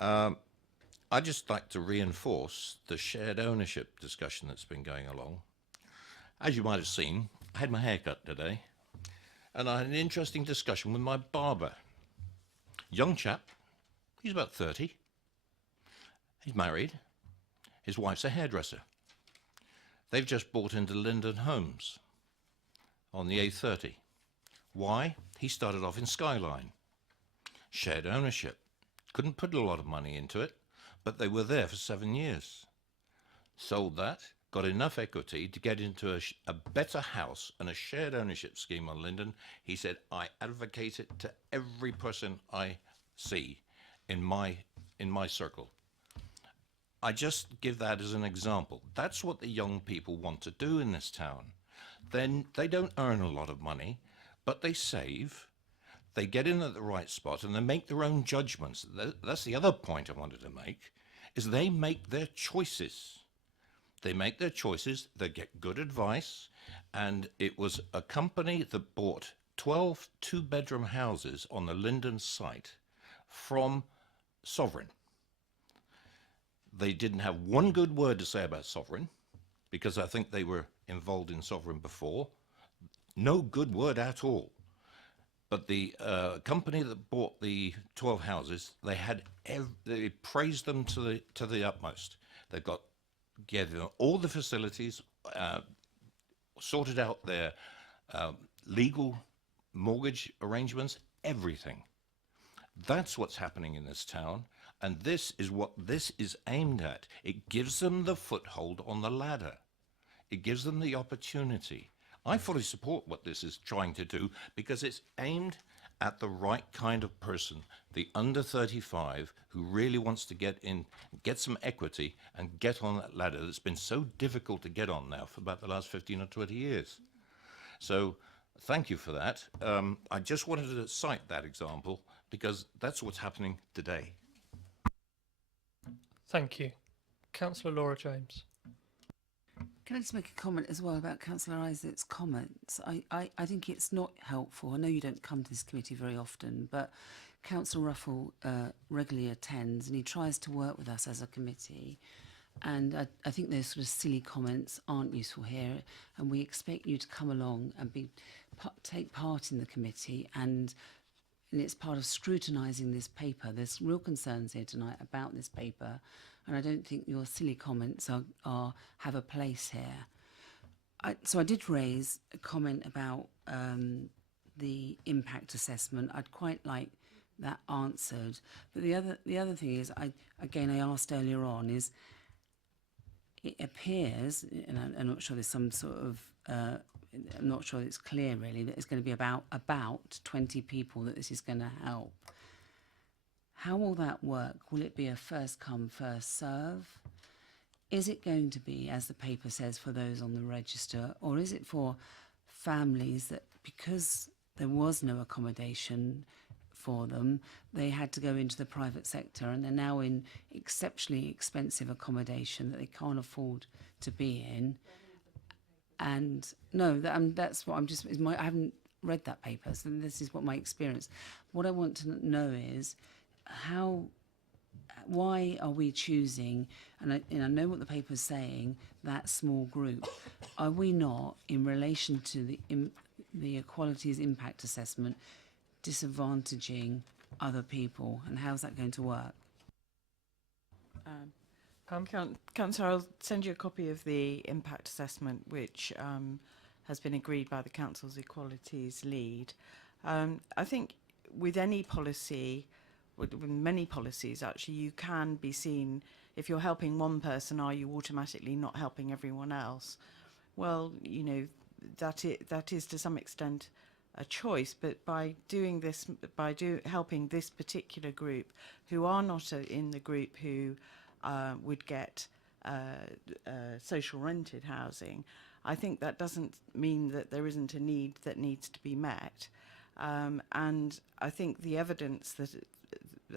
I'd just like to reinforce the shared ownership discussion that's been going along. As you might have seen, I had my hair cut today, and I had an interesting discussion with my barber. Young chap, he's about 30. He's married. His wife's a hairdresser. They've just bought into Linden Homes on the A30. Why? He started off in Skyline. Shared ownership. Couldn't put a lot of money into it, but they were there for 7 years. Sold that, got enough equity to get into a better house and a shared ownership scheme on Linden. He said, I advocate it to every person I see in my circle. I just give that as an example. That's what the young people want to do in this town. Then they don't earn a lot of money, but they save, they get in at the right spot, and they make their own judgments. That's the other point I wanted to make, is they make their choices. They make their choices, they get good advice, and it was a company that bought 12 two-bedroom houses on the Linden site from Sovereign. They didn't have one good word to say about Sovereign, because I think they were involved in Sovereign before. No good word at all. But the company that bought the 12 houses, they praised them to the utmost. They got all the facilities, sorted out their legal mortgage arrangements, everything. That's what's happening in this town, and this is what this is aimed at. It gives them the foothold on the ladder. It gives them the opportunity. I fully support what this is trying to do because it's aimed at the right kind of person, the under 35 who really wants to get in, get some equity and get on that ladder that's been so difficult to get on now for about the last 15 or 20 years. So thank you for that. I just wanted to cite that example because that's what's happening today. Thank you. Councillor Laura James. Can I just make a comment as well about Councillor Isaac's comments? I think it's not helpful. I know you don't come to this committee very often, but Councillor Ruffle regularly attends and he tries to work with us as a committee. And I think those sort of silly comments aren't useful here. And we expect you to come along and take part in the have and it's part of scrutinising this paper. There's real concerns here tonight about this paper. And I don't think your silly comments have a place here. So I did raise a comment about the impact assessment. I'd quite like that answered. But the other thing is, I asked earlier on, is it appears, and I'm not sure there's some sort of, I'm not sure it's clear really, that it's going to be about 20 people that this is going to help. How will that work? Will it be a first come, first serve? Is it going to be, as the paper says, for those on the register, or is it for families that, because there was no accommodation for them, they had to go into the private sector and they're now in exceptionally expensive accommodation that they can't afford to be in? And no, that's what I haven't read that paper, so this is what my experience. What I want to know is, how why are we choosing, and I know what the paper's saying, that small group? Are we not, in relation to the equalities impact assessment, disadvantaging other people, and how's that going to work? Councillor, I'll send you a copy of the impact assessment, which has been agreed by the Council's Equalities Lead. I think with any policy, with many policies actually, you can be seen, if you're helping one person, are you automatically not helping everyone else? Well, you know, that is to some extent a choice, but by doing this, helping this particular group who are not in the group who would get social rented housing, I think that doesn't mean that there isn't a need that needs to be met. And I think the evidence that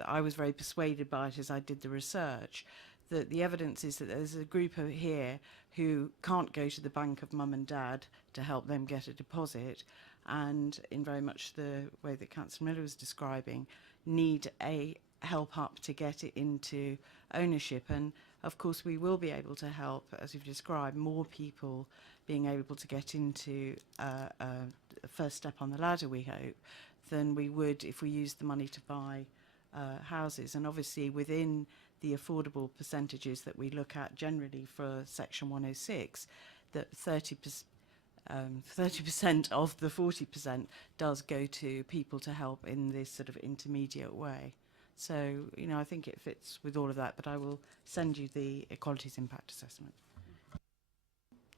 I was very persuaded by it as I did the research, that the evidence is that there's a group here who can't go to the bank of mum and dad to help them get a deposit, and in very much the way that Councillor Miller was describing, need a help up to get it into ownership. And of course we will be able to help, as you've described, more people being able to get into a first step on the ladder, we hope, than we would if we used the money to buy houses. And obviously within the affordable percentages that we look at generally for Section 106, that 30% of the 40% does go to people to help in this sort of intermediate way. So, you know, I think it fits with all of that, but I will send you the Equalities Impact Assessment.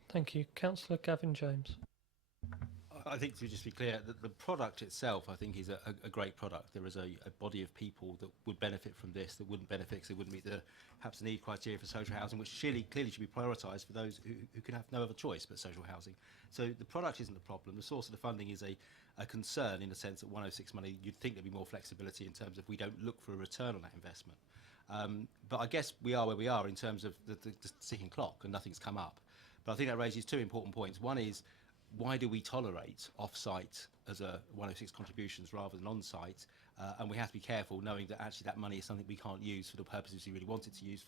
Thank you. Councillor Gavin James. I think, to just be clear, the product itself, I think, is a great product. There is a body of people that would benefit from this, that wouldn't benefit because they wouldn't meet the perhaps the need criteria for social housing, which clearly should be prioritised for those who can have no other choice but social housing. So the product isn't the problem. The source of the funding is a concern, in the sense that 106 money, you'd think there'd be more flexibility in terms of we don't look for a return on that investment. But I guess we are where we are in terms of the ticking clock, and nothing's come up. But I think that raises two important points. One is, why do we tolerate off-site as a 106 contributions rather than on-site? And we have to be careful, knowing that actually that money is something we can't use for the purposes we really wanted to use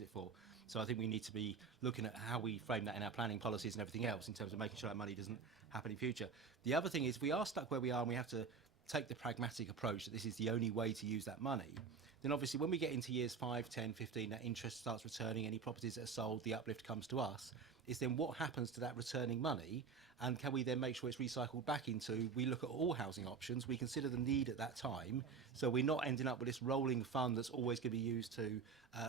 it for. So I think we need to be looking at how we frame that in our planning policies and everything else, in terms of making sure that money doesn't happen in future. The other thing is, we are stuck where we are, and we have to take the pragmatic approach that this is the only way to use that money. Then obviously when we get into years 5, 10, 15, that interest starts returning, any properties that are sold, the uplift comes to us, is then what happens to that returning money, and can we then make sure it's recycled back into, we look at all housing options, we consider the need at that time, so we're not ending up with this rolling fund that's always going to be used to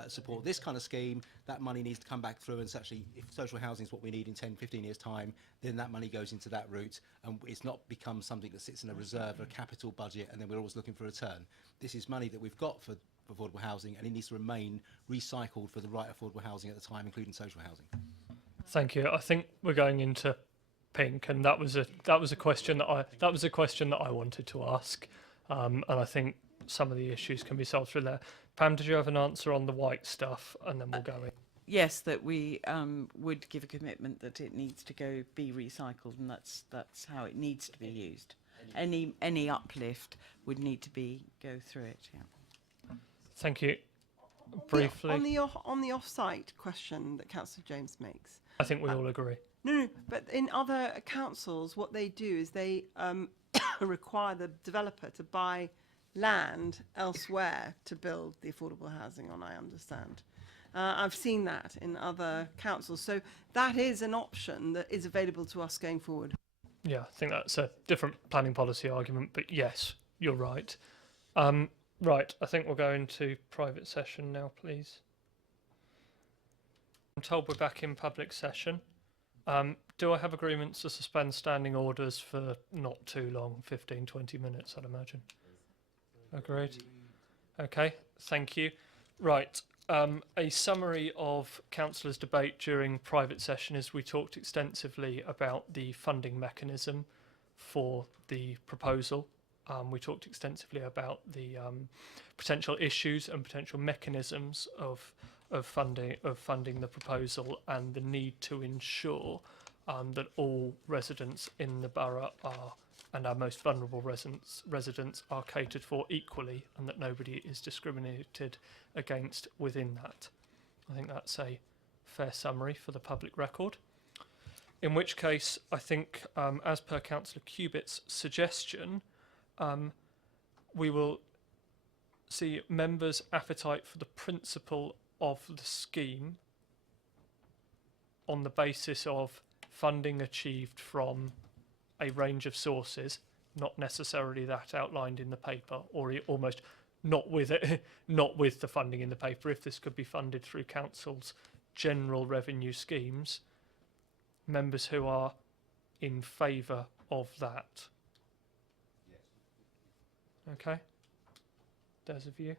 support this kind of scheme. That money needs to come back through, and it's actually, if social housing is what we need in 10, 15 years time, then that money goes into that route, and it's not become something that sits in a reserve, a capital budget, and then we're always looking for a return. This is money that we've got for affordable housing, and it needs to remain recycled for the right affordable housing at the time, including social housing. Thank you. I think we're going into pink, and that was a question that I wanted to ask, and I think some of the issues can be solved through there. Pam, did you have an answer on the white stuff, and then we'll go in? Yes, that we would give a commitment that it needs to be recycled, and that's how it needs to be used. Any uplift would need to go through it. Yeah. Thank you. Briefly, on the off-site question that Councillor James makes, I think we all agree. No, but in other councils, what they do is they require the developer to buy land elsewhere to build the affordable housing on, I understand. I've seen that in other councils. So that is an option that is available to us going forward. Yeah, I think that's a different planning policy argument, but yes, you're right. Right, I think we'll go into private session now, please. I'm told we're back in public session. Do I have agreements to suspend standing orders for not too long, 15, 20 minutes, I'd imagine? Agreed. Okay, thank you. Right, a summary of councillors' debate during private session is we talked extensively about the funding mechanism for the proposal. We talked extensively about the potential issues and potential mechanisms of funding the proposal, and the need to ensure that all residents in the borough are and our most vulnerable residents are catered for equally, and that nobody is discriminated against within that. I think that's a fair summary for the public record. In which case, I think, as per Councillor Cubitt's suggestion, we will see members' appetite for the principle of the scheme on the basis of funding achieved from a range of sources, not necessarily that outlined in the paper, or almost not with it, not with the funding in the paper. If this could be funded through council's general revenue schemes, members who are in favour of that. Okay, there's a view.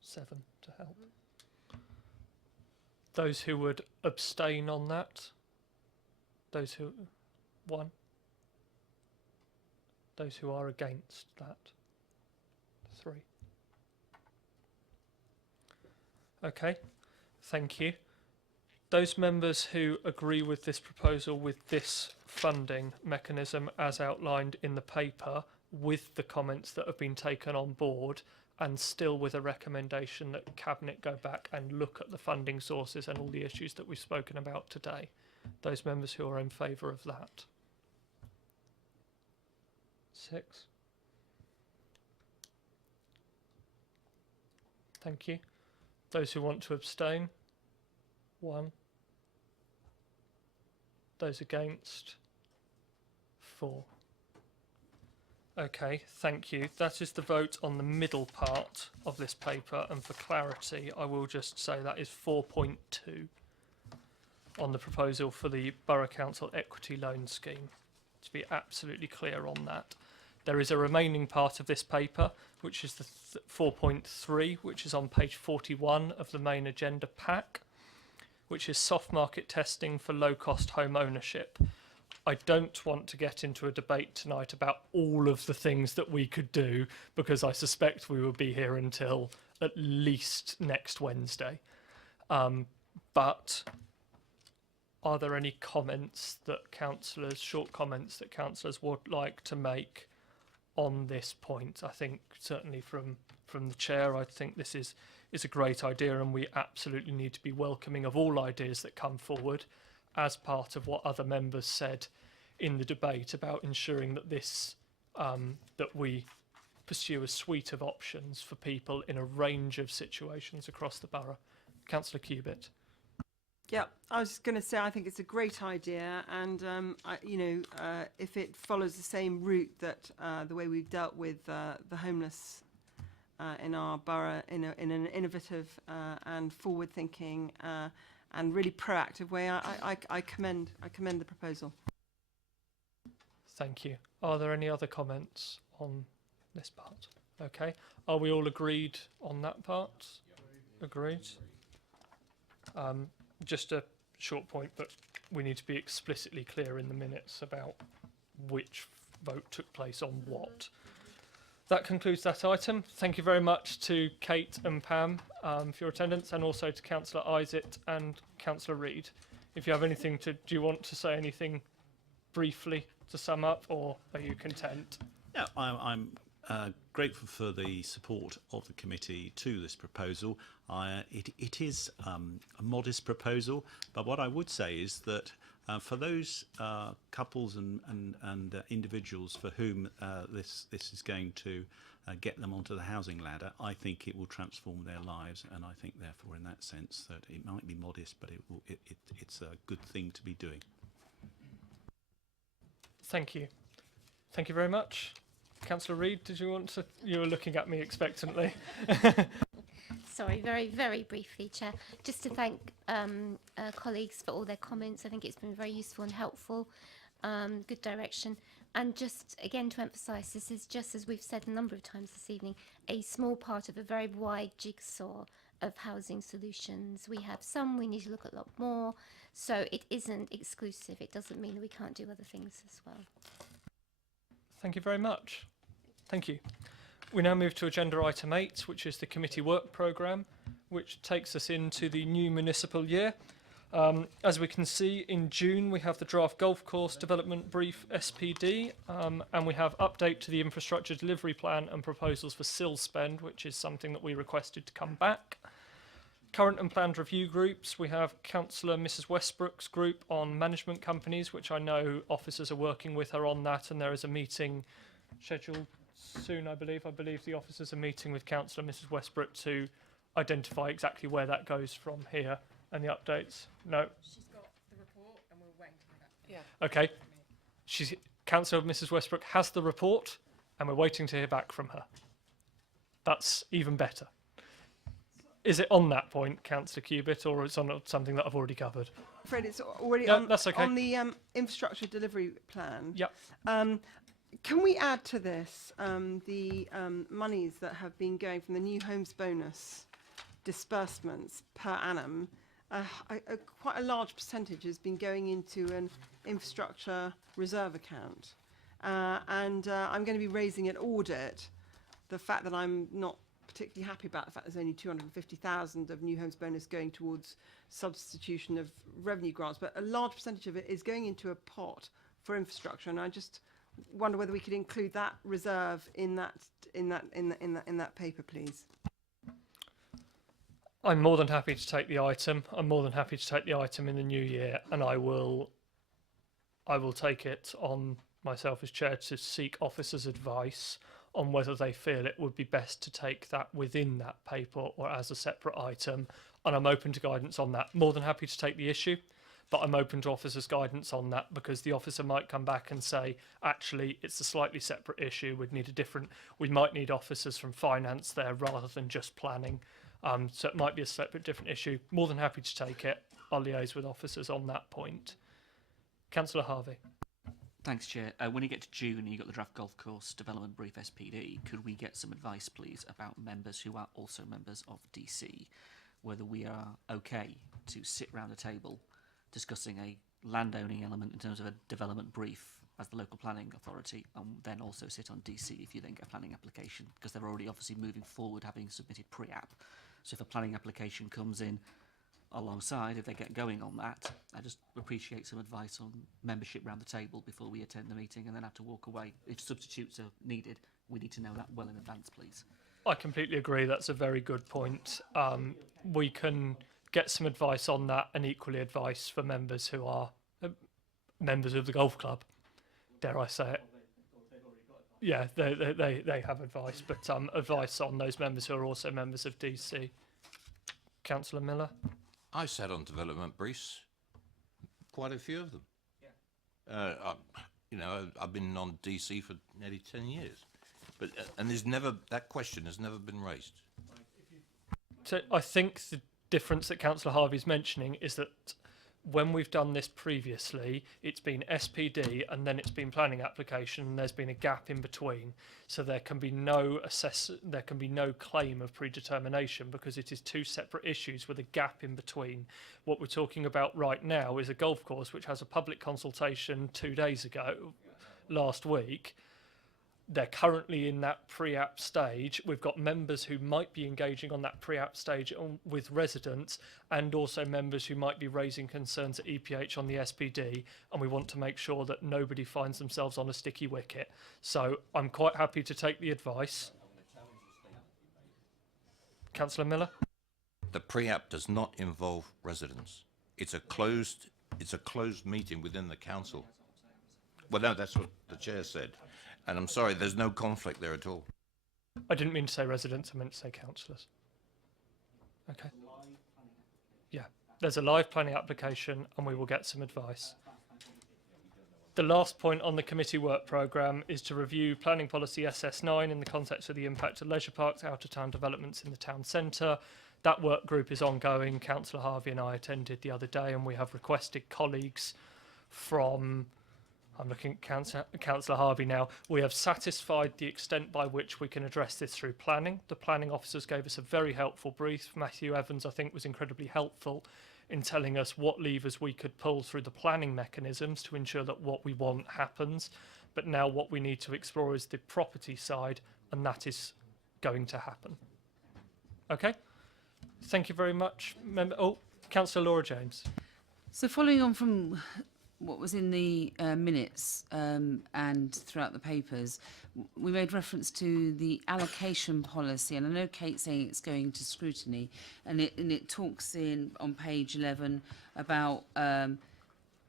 7 to help. Those who would abstain on that. Those who 1. Those who are against that. 3. Okay, thank you. Those members who agree with this proposal with this funding mechanism as outlined in the paper, with the comments that have been taken on board, and still with a recommendation that Cabinet go back and look at the funding sources and all the issues that we've spoken about today. Those members who are in favour of that. 6. Thank you. Those who want to abstain. 1. Those against. 4. Okay, thank you. That is the vote on the middle part of this paper, and for clarity, I will just say that is 4.2 on the proposal for the Borough Council Equity Loan Scheme, to be absolutely clear on that. There is a remaining part of this paper, which is the 4.3, which is on page 41 of the main agenda pack, which is soft market testing for low-cost home ownership. I don't want to get into a debate tonight about all of the things that we could do, because I suspect we will be here until at least next Wednesday. But are there any comments that councillors, short comments that councillors would like to make on this point? I think certainly from the chair, I think this is a great idea, and we absolutely need to be welcoming of all ideas that come forward, as part of what other members said in the debate about ensuring that this that we pursue a suite of options for people in a range of situations across the borough. Councillor Cubitt. Yeah, I was just going to say I think it's a great idea, and if it follows the same route that the way we've dealt with the homeless in our borough in an innovative and forward-thinking and really proactive way, I commend the proposal. Thank you. Are there any other comments on this part? Okay. Are we all agreed on that part? Agreed. Just a short point, but we need to be explicitly clear in the minutes about which vote took place on what. That concludes that item. Thank you very much to Kate and Pam for your attendance, and also to Councillor Isaac and Councillor Reid. If you have anything do you want to say anything briefly to sum up, or are you content? Yeah, I'm grateful for the support of the committee to this proposal. It is a modest proposal, but what I would say is that for those couples and individuals for whom this is going to get them onto the housing ladder, I think it will transform their lives, and I think therefore in that sense that it might be modest, but it's a good thing to be doing. Thank you. Thank you very much. Councillor Reid, did you want to... You were looking at me expectantly. Sorry, very, very briefly, Chair. Just to thank colleagues for all their comments. I think it's been very useful and helpful. Good direction. And just, again, to emphasise, this is, just as we've said a number of times this evening, a small part of a very wide jigsaw of housing solutions. We have some, we need to look at a lot more. So it isn't exclusive. It doesn't mean that we can't do other things as well. Thank you very much. Thank you. We now move to agenda item 8, which is the committee work programme, which takes us into the new municipal year. As we can see, in June we have the draft golf course development brief SPD, and we have update to the infrastructure delivery plan and proposals for SIL spend, which is something that we requested to come back. Current and planned review groups, we have Councillor Mrs Westbrook's group on management companies, which I know officers are working with her on that, and there is a meeting scheduled soon, I believe. I believe the officers are meeting with Councillor Mrs Westbrook to identify exactly where that goes from here. And the updates? No. She's got the report and we're waiting for that. Yeah. Okay. Councillor Mrs Westbrook has the report and we're waiting to hear back from her. That's even better. Is it on that point, Councillor Cubitt, or it's on something that I've already covered? I'm afraid it's already No, on, that's okay. on the infrastructure delivery plan. Yep. Can we add to this the monies that have been going from the new homes bonus disbursements per annum? Quite a large percentage has been going into an infrastructure reserve account. And I'm going to be raising at audit the fact that I'm not particularly happy about the fact there's only 250,000 of new homes bonus going towards substitution of revenue grants, but a large percentage of it is going into a pot for infrastructure, and I just wonder whether we could include that reserve in that paper, please. I'm more than happy to take the item. I'm more than happy to take the item in the new year, and I will take it on myself as chair to seek officers' advice on whether they feel it would be best to take that within that paper or as a separate item, and I'm open to guidance on that. More than happy to take the issue, but I'm open to officers' guidance on that, because the officer might come back and say, actually, it's a slightly separate issue. We might need officers from finance there rather than just planning. So it might be a separate, different issue. More than happy to take it. I'll liaise with officers on that point. Councillor Harvey. Thanks, Chair. When you get to June and you've got the draft golf course development brief SPD, could we get some advice, please, about members who are also members of DC, whether we are okay to sit round a table discussing a landowning element in terms of a development brief as the local planning authority, and then also sit on DC if you then get a planning application, because they're already obviously moving forward, having submitted pre-app. So if a planning application comes in alongside, if they get going on that, I just appreciate some advice on membership round the table before we attend the meeting and then have to walk away. If substitutes are needed, we need to know that well in advance, please. I completely agree. That's a very good point. We can get some advice on that, and equally advice for members who are members of the golf club. Dare I say it? Yeah, they have advice, but advice on those members who are also members of DC. Councillor Miller. I sat on development briefs, quite a few of them. Yeah. I've been on DC for nearly 10 years, but and that question has never been raised. So I think the difference that Councillor Harvey's mentioning is that when we've done this previously, it's been SPD and then it's been planning application, and there's been a gap in between. So there can be no claim of predetermination, because it is two separate issues with a gap in between. What we're talking about right now is a golf course which has a public consultation 2 days ago, last week. They're currently in that pre-app stage. We've got members who might be engaging on that pre-app stage with residents, and also members who might be raising concerns at EPH on the SPD, and we want to make sure that nobody finds themselves on a sticky wicket. So I'm quite happy to take the advice. Councillor Miller? The pre-app does not involve residents. It's a closed meeting within the council. Well, no, that's what the chair said. And I'm sorry, there's no conflict there at all. I didn't mean to say residents, I meant to say councillors. Okay. Yeah, there's a live planning application and we will get some advice. The last point on the committee work programme is to review planning policy SS9 in the context of the impact of leisure parks, out of town developments in the town centre. That work group is ongoing. Councillor Harvey and I attended the other day, and we have requested colleagues from... I'm looking at Councillor Harvey now. We have satisfied the extent by which we can address this through planning. The planning officers gave us a very helpful brief. Matthew Evans, I think, was incredibly helpful in telling us what levers we could pull through the planning mechanisms to ensure that what we want happens. But now what we need to explore is the property side, and that is going to happen. Okay? Thank you very much. Councillor Laura James. So following on from what was in the minutes and throughout the papers, we made reference to the allocation policy, and I know Kate's saying it's going to scrutiny, and it talks in on page 11 about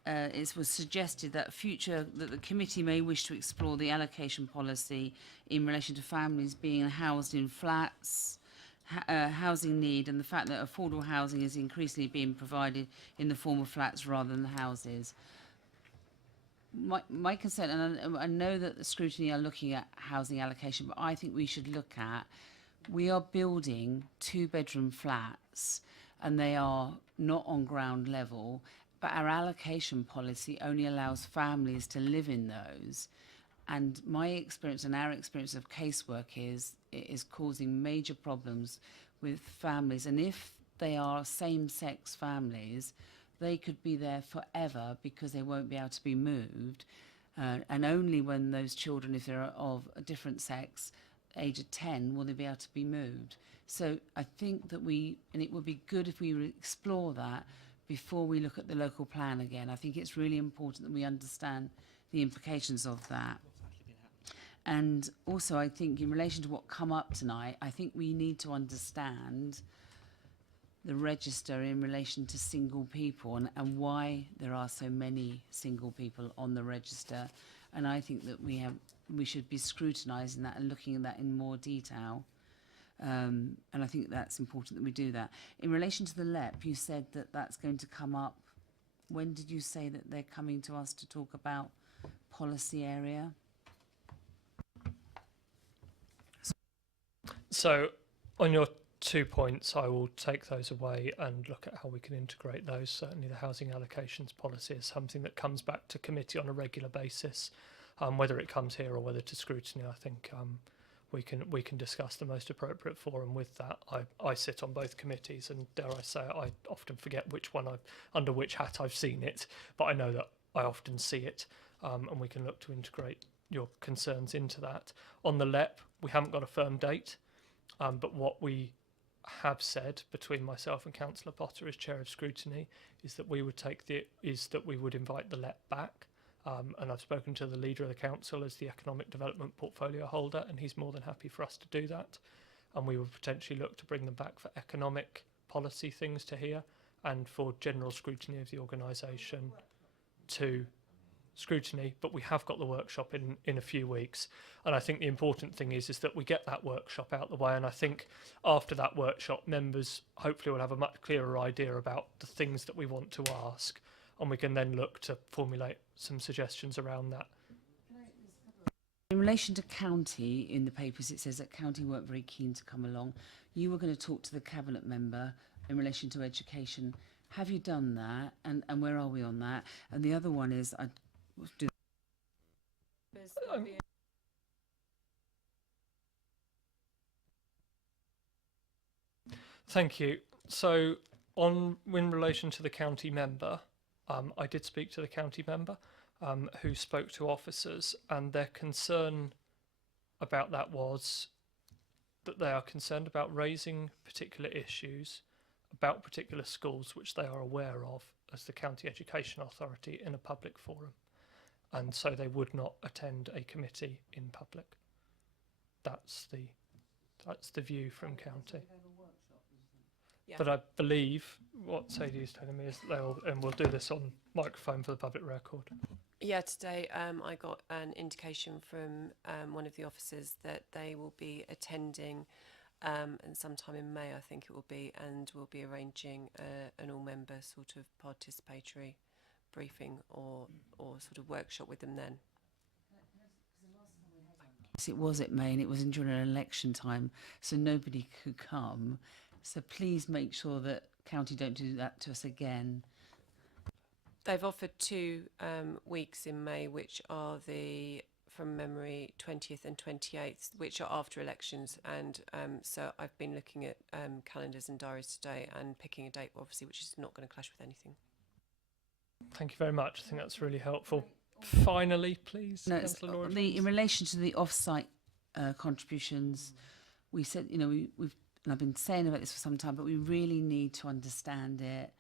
it was suggested that that the committee may wish to explore the allocation policy in relation to families being housed in flats, housing need, and the fact that affordable housing is increasingly being provided in the form of flats rather than houses. My concern, and I know that the scrutiny are looking at housing allocation, but I think we should look at, we are building 2-bedroom flats and they are not on ground level, but our allocation policy only allows families to live in those. And my experience and our experience of casework is it is causing major problems with families. And if they are same-sex families, they could be there forever because they won't be able to be moved. And only when those children, if they're of a different sex, age of 10, will they be able to be moved. So I think that and it would be good if we explore that before we look at the local plan again. I think it's really important that we understand the implications of that. And also, I think in relation to what come up tonight, I think we need to understand the register in relation to single people and why there are so many single people on the register. And I think that we should be scrutinising that and looking at that in more detail. And I think that's important that we do that. In relation to the LEP, you said that that's going to come up. When did you say that they're coming to us to talk about policy area? So on your 2 points, I will take those away and look at how we can integrate those. Certainly the housing allocations policy is something that comes back to committee on a regular basis. Whether it comes here or whether to scrutiny, I think we can discuss the most appropriate forum with that. I sit on both committees, and dare I say it, I often forget which one under which hat I've seen it, but I know that I often see it, and we can look to integrate your concerns into that. On the LEP, we haven't got a firm date, but what we have said between myself and Councillor Potter as chair of scrutiny is that we would invite the LEP back. And I've spoken to the leader of the council as the economic development portfolio holder, and he's more than happy for us to do that. And we would potentially look to bring them back for economic policy things to hear and for general scrutiny of the organisation to scrutiny. But we have got the workshop in a few weeks, and I think the important thing is that we get that workshop out the way. And I think after that workshop, members hopefully will have a much clearer idea about the things that we want to ask, and we can then look to formulate some suggestions around that. In relation to county, in the papers it says that county weren't very keen to come along. You were going to talk to the cabinet member in relation to education. Have you done that? And where are we on that? And the other one is, Thank you. So in relation to the county member, I did speak to the county member who spoke to officers, and their concern about that was that they are concerned about raising particular issues about particular schools which they are aware of as the County Education Authority in a public forum, and so they would not attend a committee in public. That's the view from county. Yeah. But I believe what Sadie is telling me is that we'll do this on microphone for the public record. Yeah, today I got an indication from one of the officers that they will be attending, and sometime in May I think it will be, and we'll be arranging an all-member sort of participatory briefing or sort of workshop with them then. yes, it was at May, and it was during an election time, so nobody could come. So please make sure that county don't do that to us again. They've offered 2 weeks in May, which are from memory, 20th and 28th, which are after elections. And so I've been looking at calendars and diaries today and picking a date, obviously, which is not going to clash with anything. Thank you very much. I think that's really helpful. Finally, please, No, Councillor Lord. in relation to the off-site contributions, we said, we've and I've been saying about this for some time, but we really need to understand it.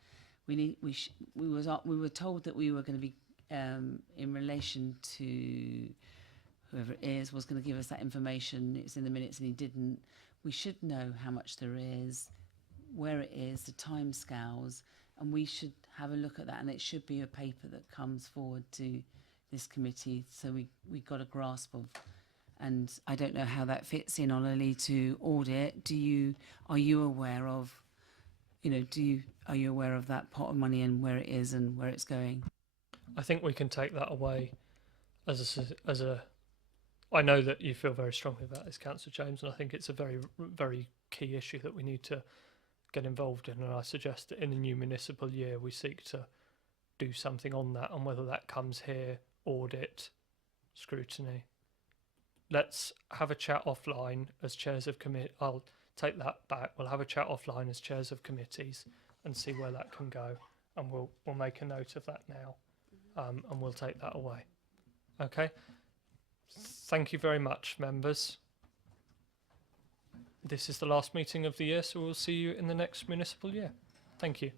we were told that we were going to be in relation to whoever it is was going to give us that information. It's in the minutes and he didn't. We should know how much there is, where it is, the timescales, and we should have a look at that. And it should be a paper that comes forward to this committee, so we got a grasp of. And I don't know how that fits in on Ollie to audit. Are you aware of, are you aware of that pot of money and where it is and where it's going? I think we can take that away as a. I know that you feel very strongly about this, Councillor James, and I think it's a very, very key issue that we need to get involved in. And I suggest that in the new municipal year we seek to do something on that, and whether that comes here, audit, scrutiny. Let's have a chat offline as chairs of committee. I'll take that back. We'll have a chat offline as chairs of committees and see where that can go, and we'll make a note of that now. And we'll take that away. Okay. Thank you very much, members. This is the last meeting of the year, so we'll see you in the next municipal year. Thank you.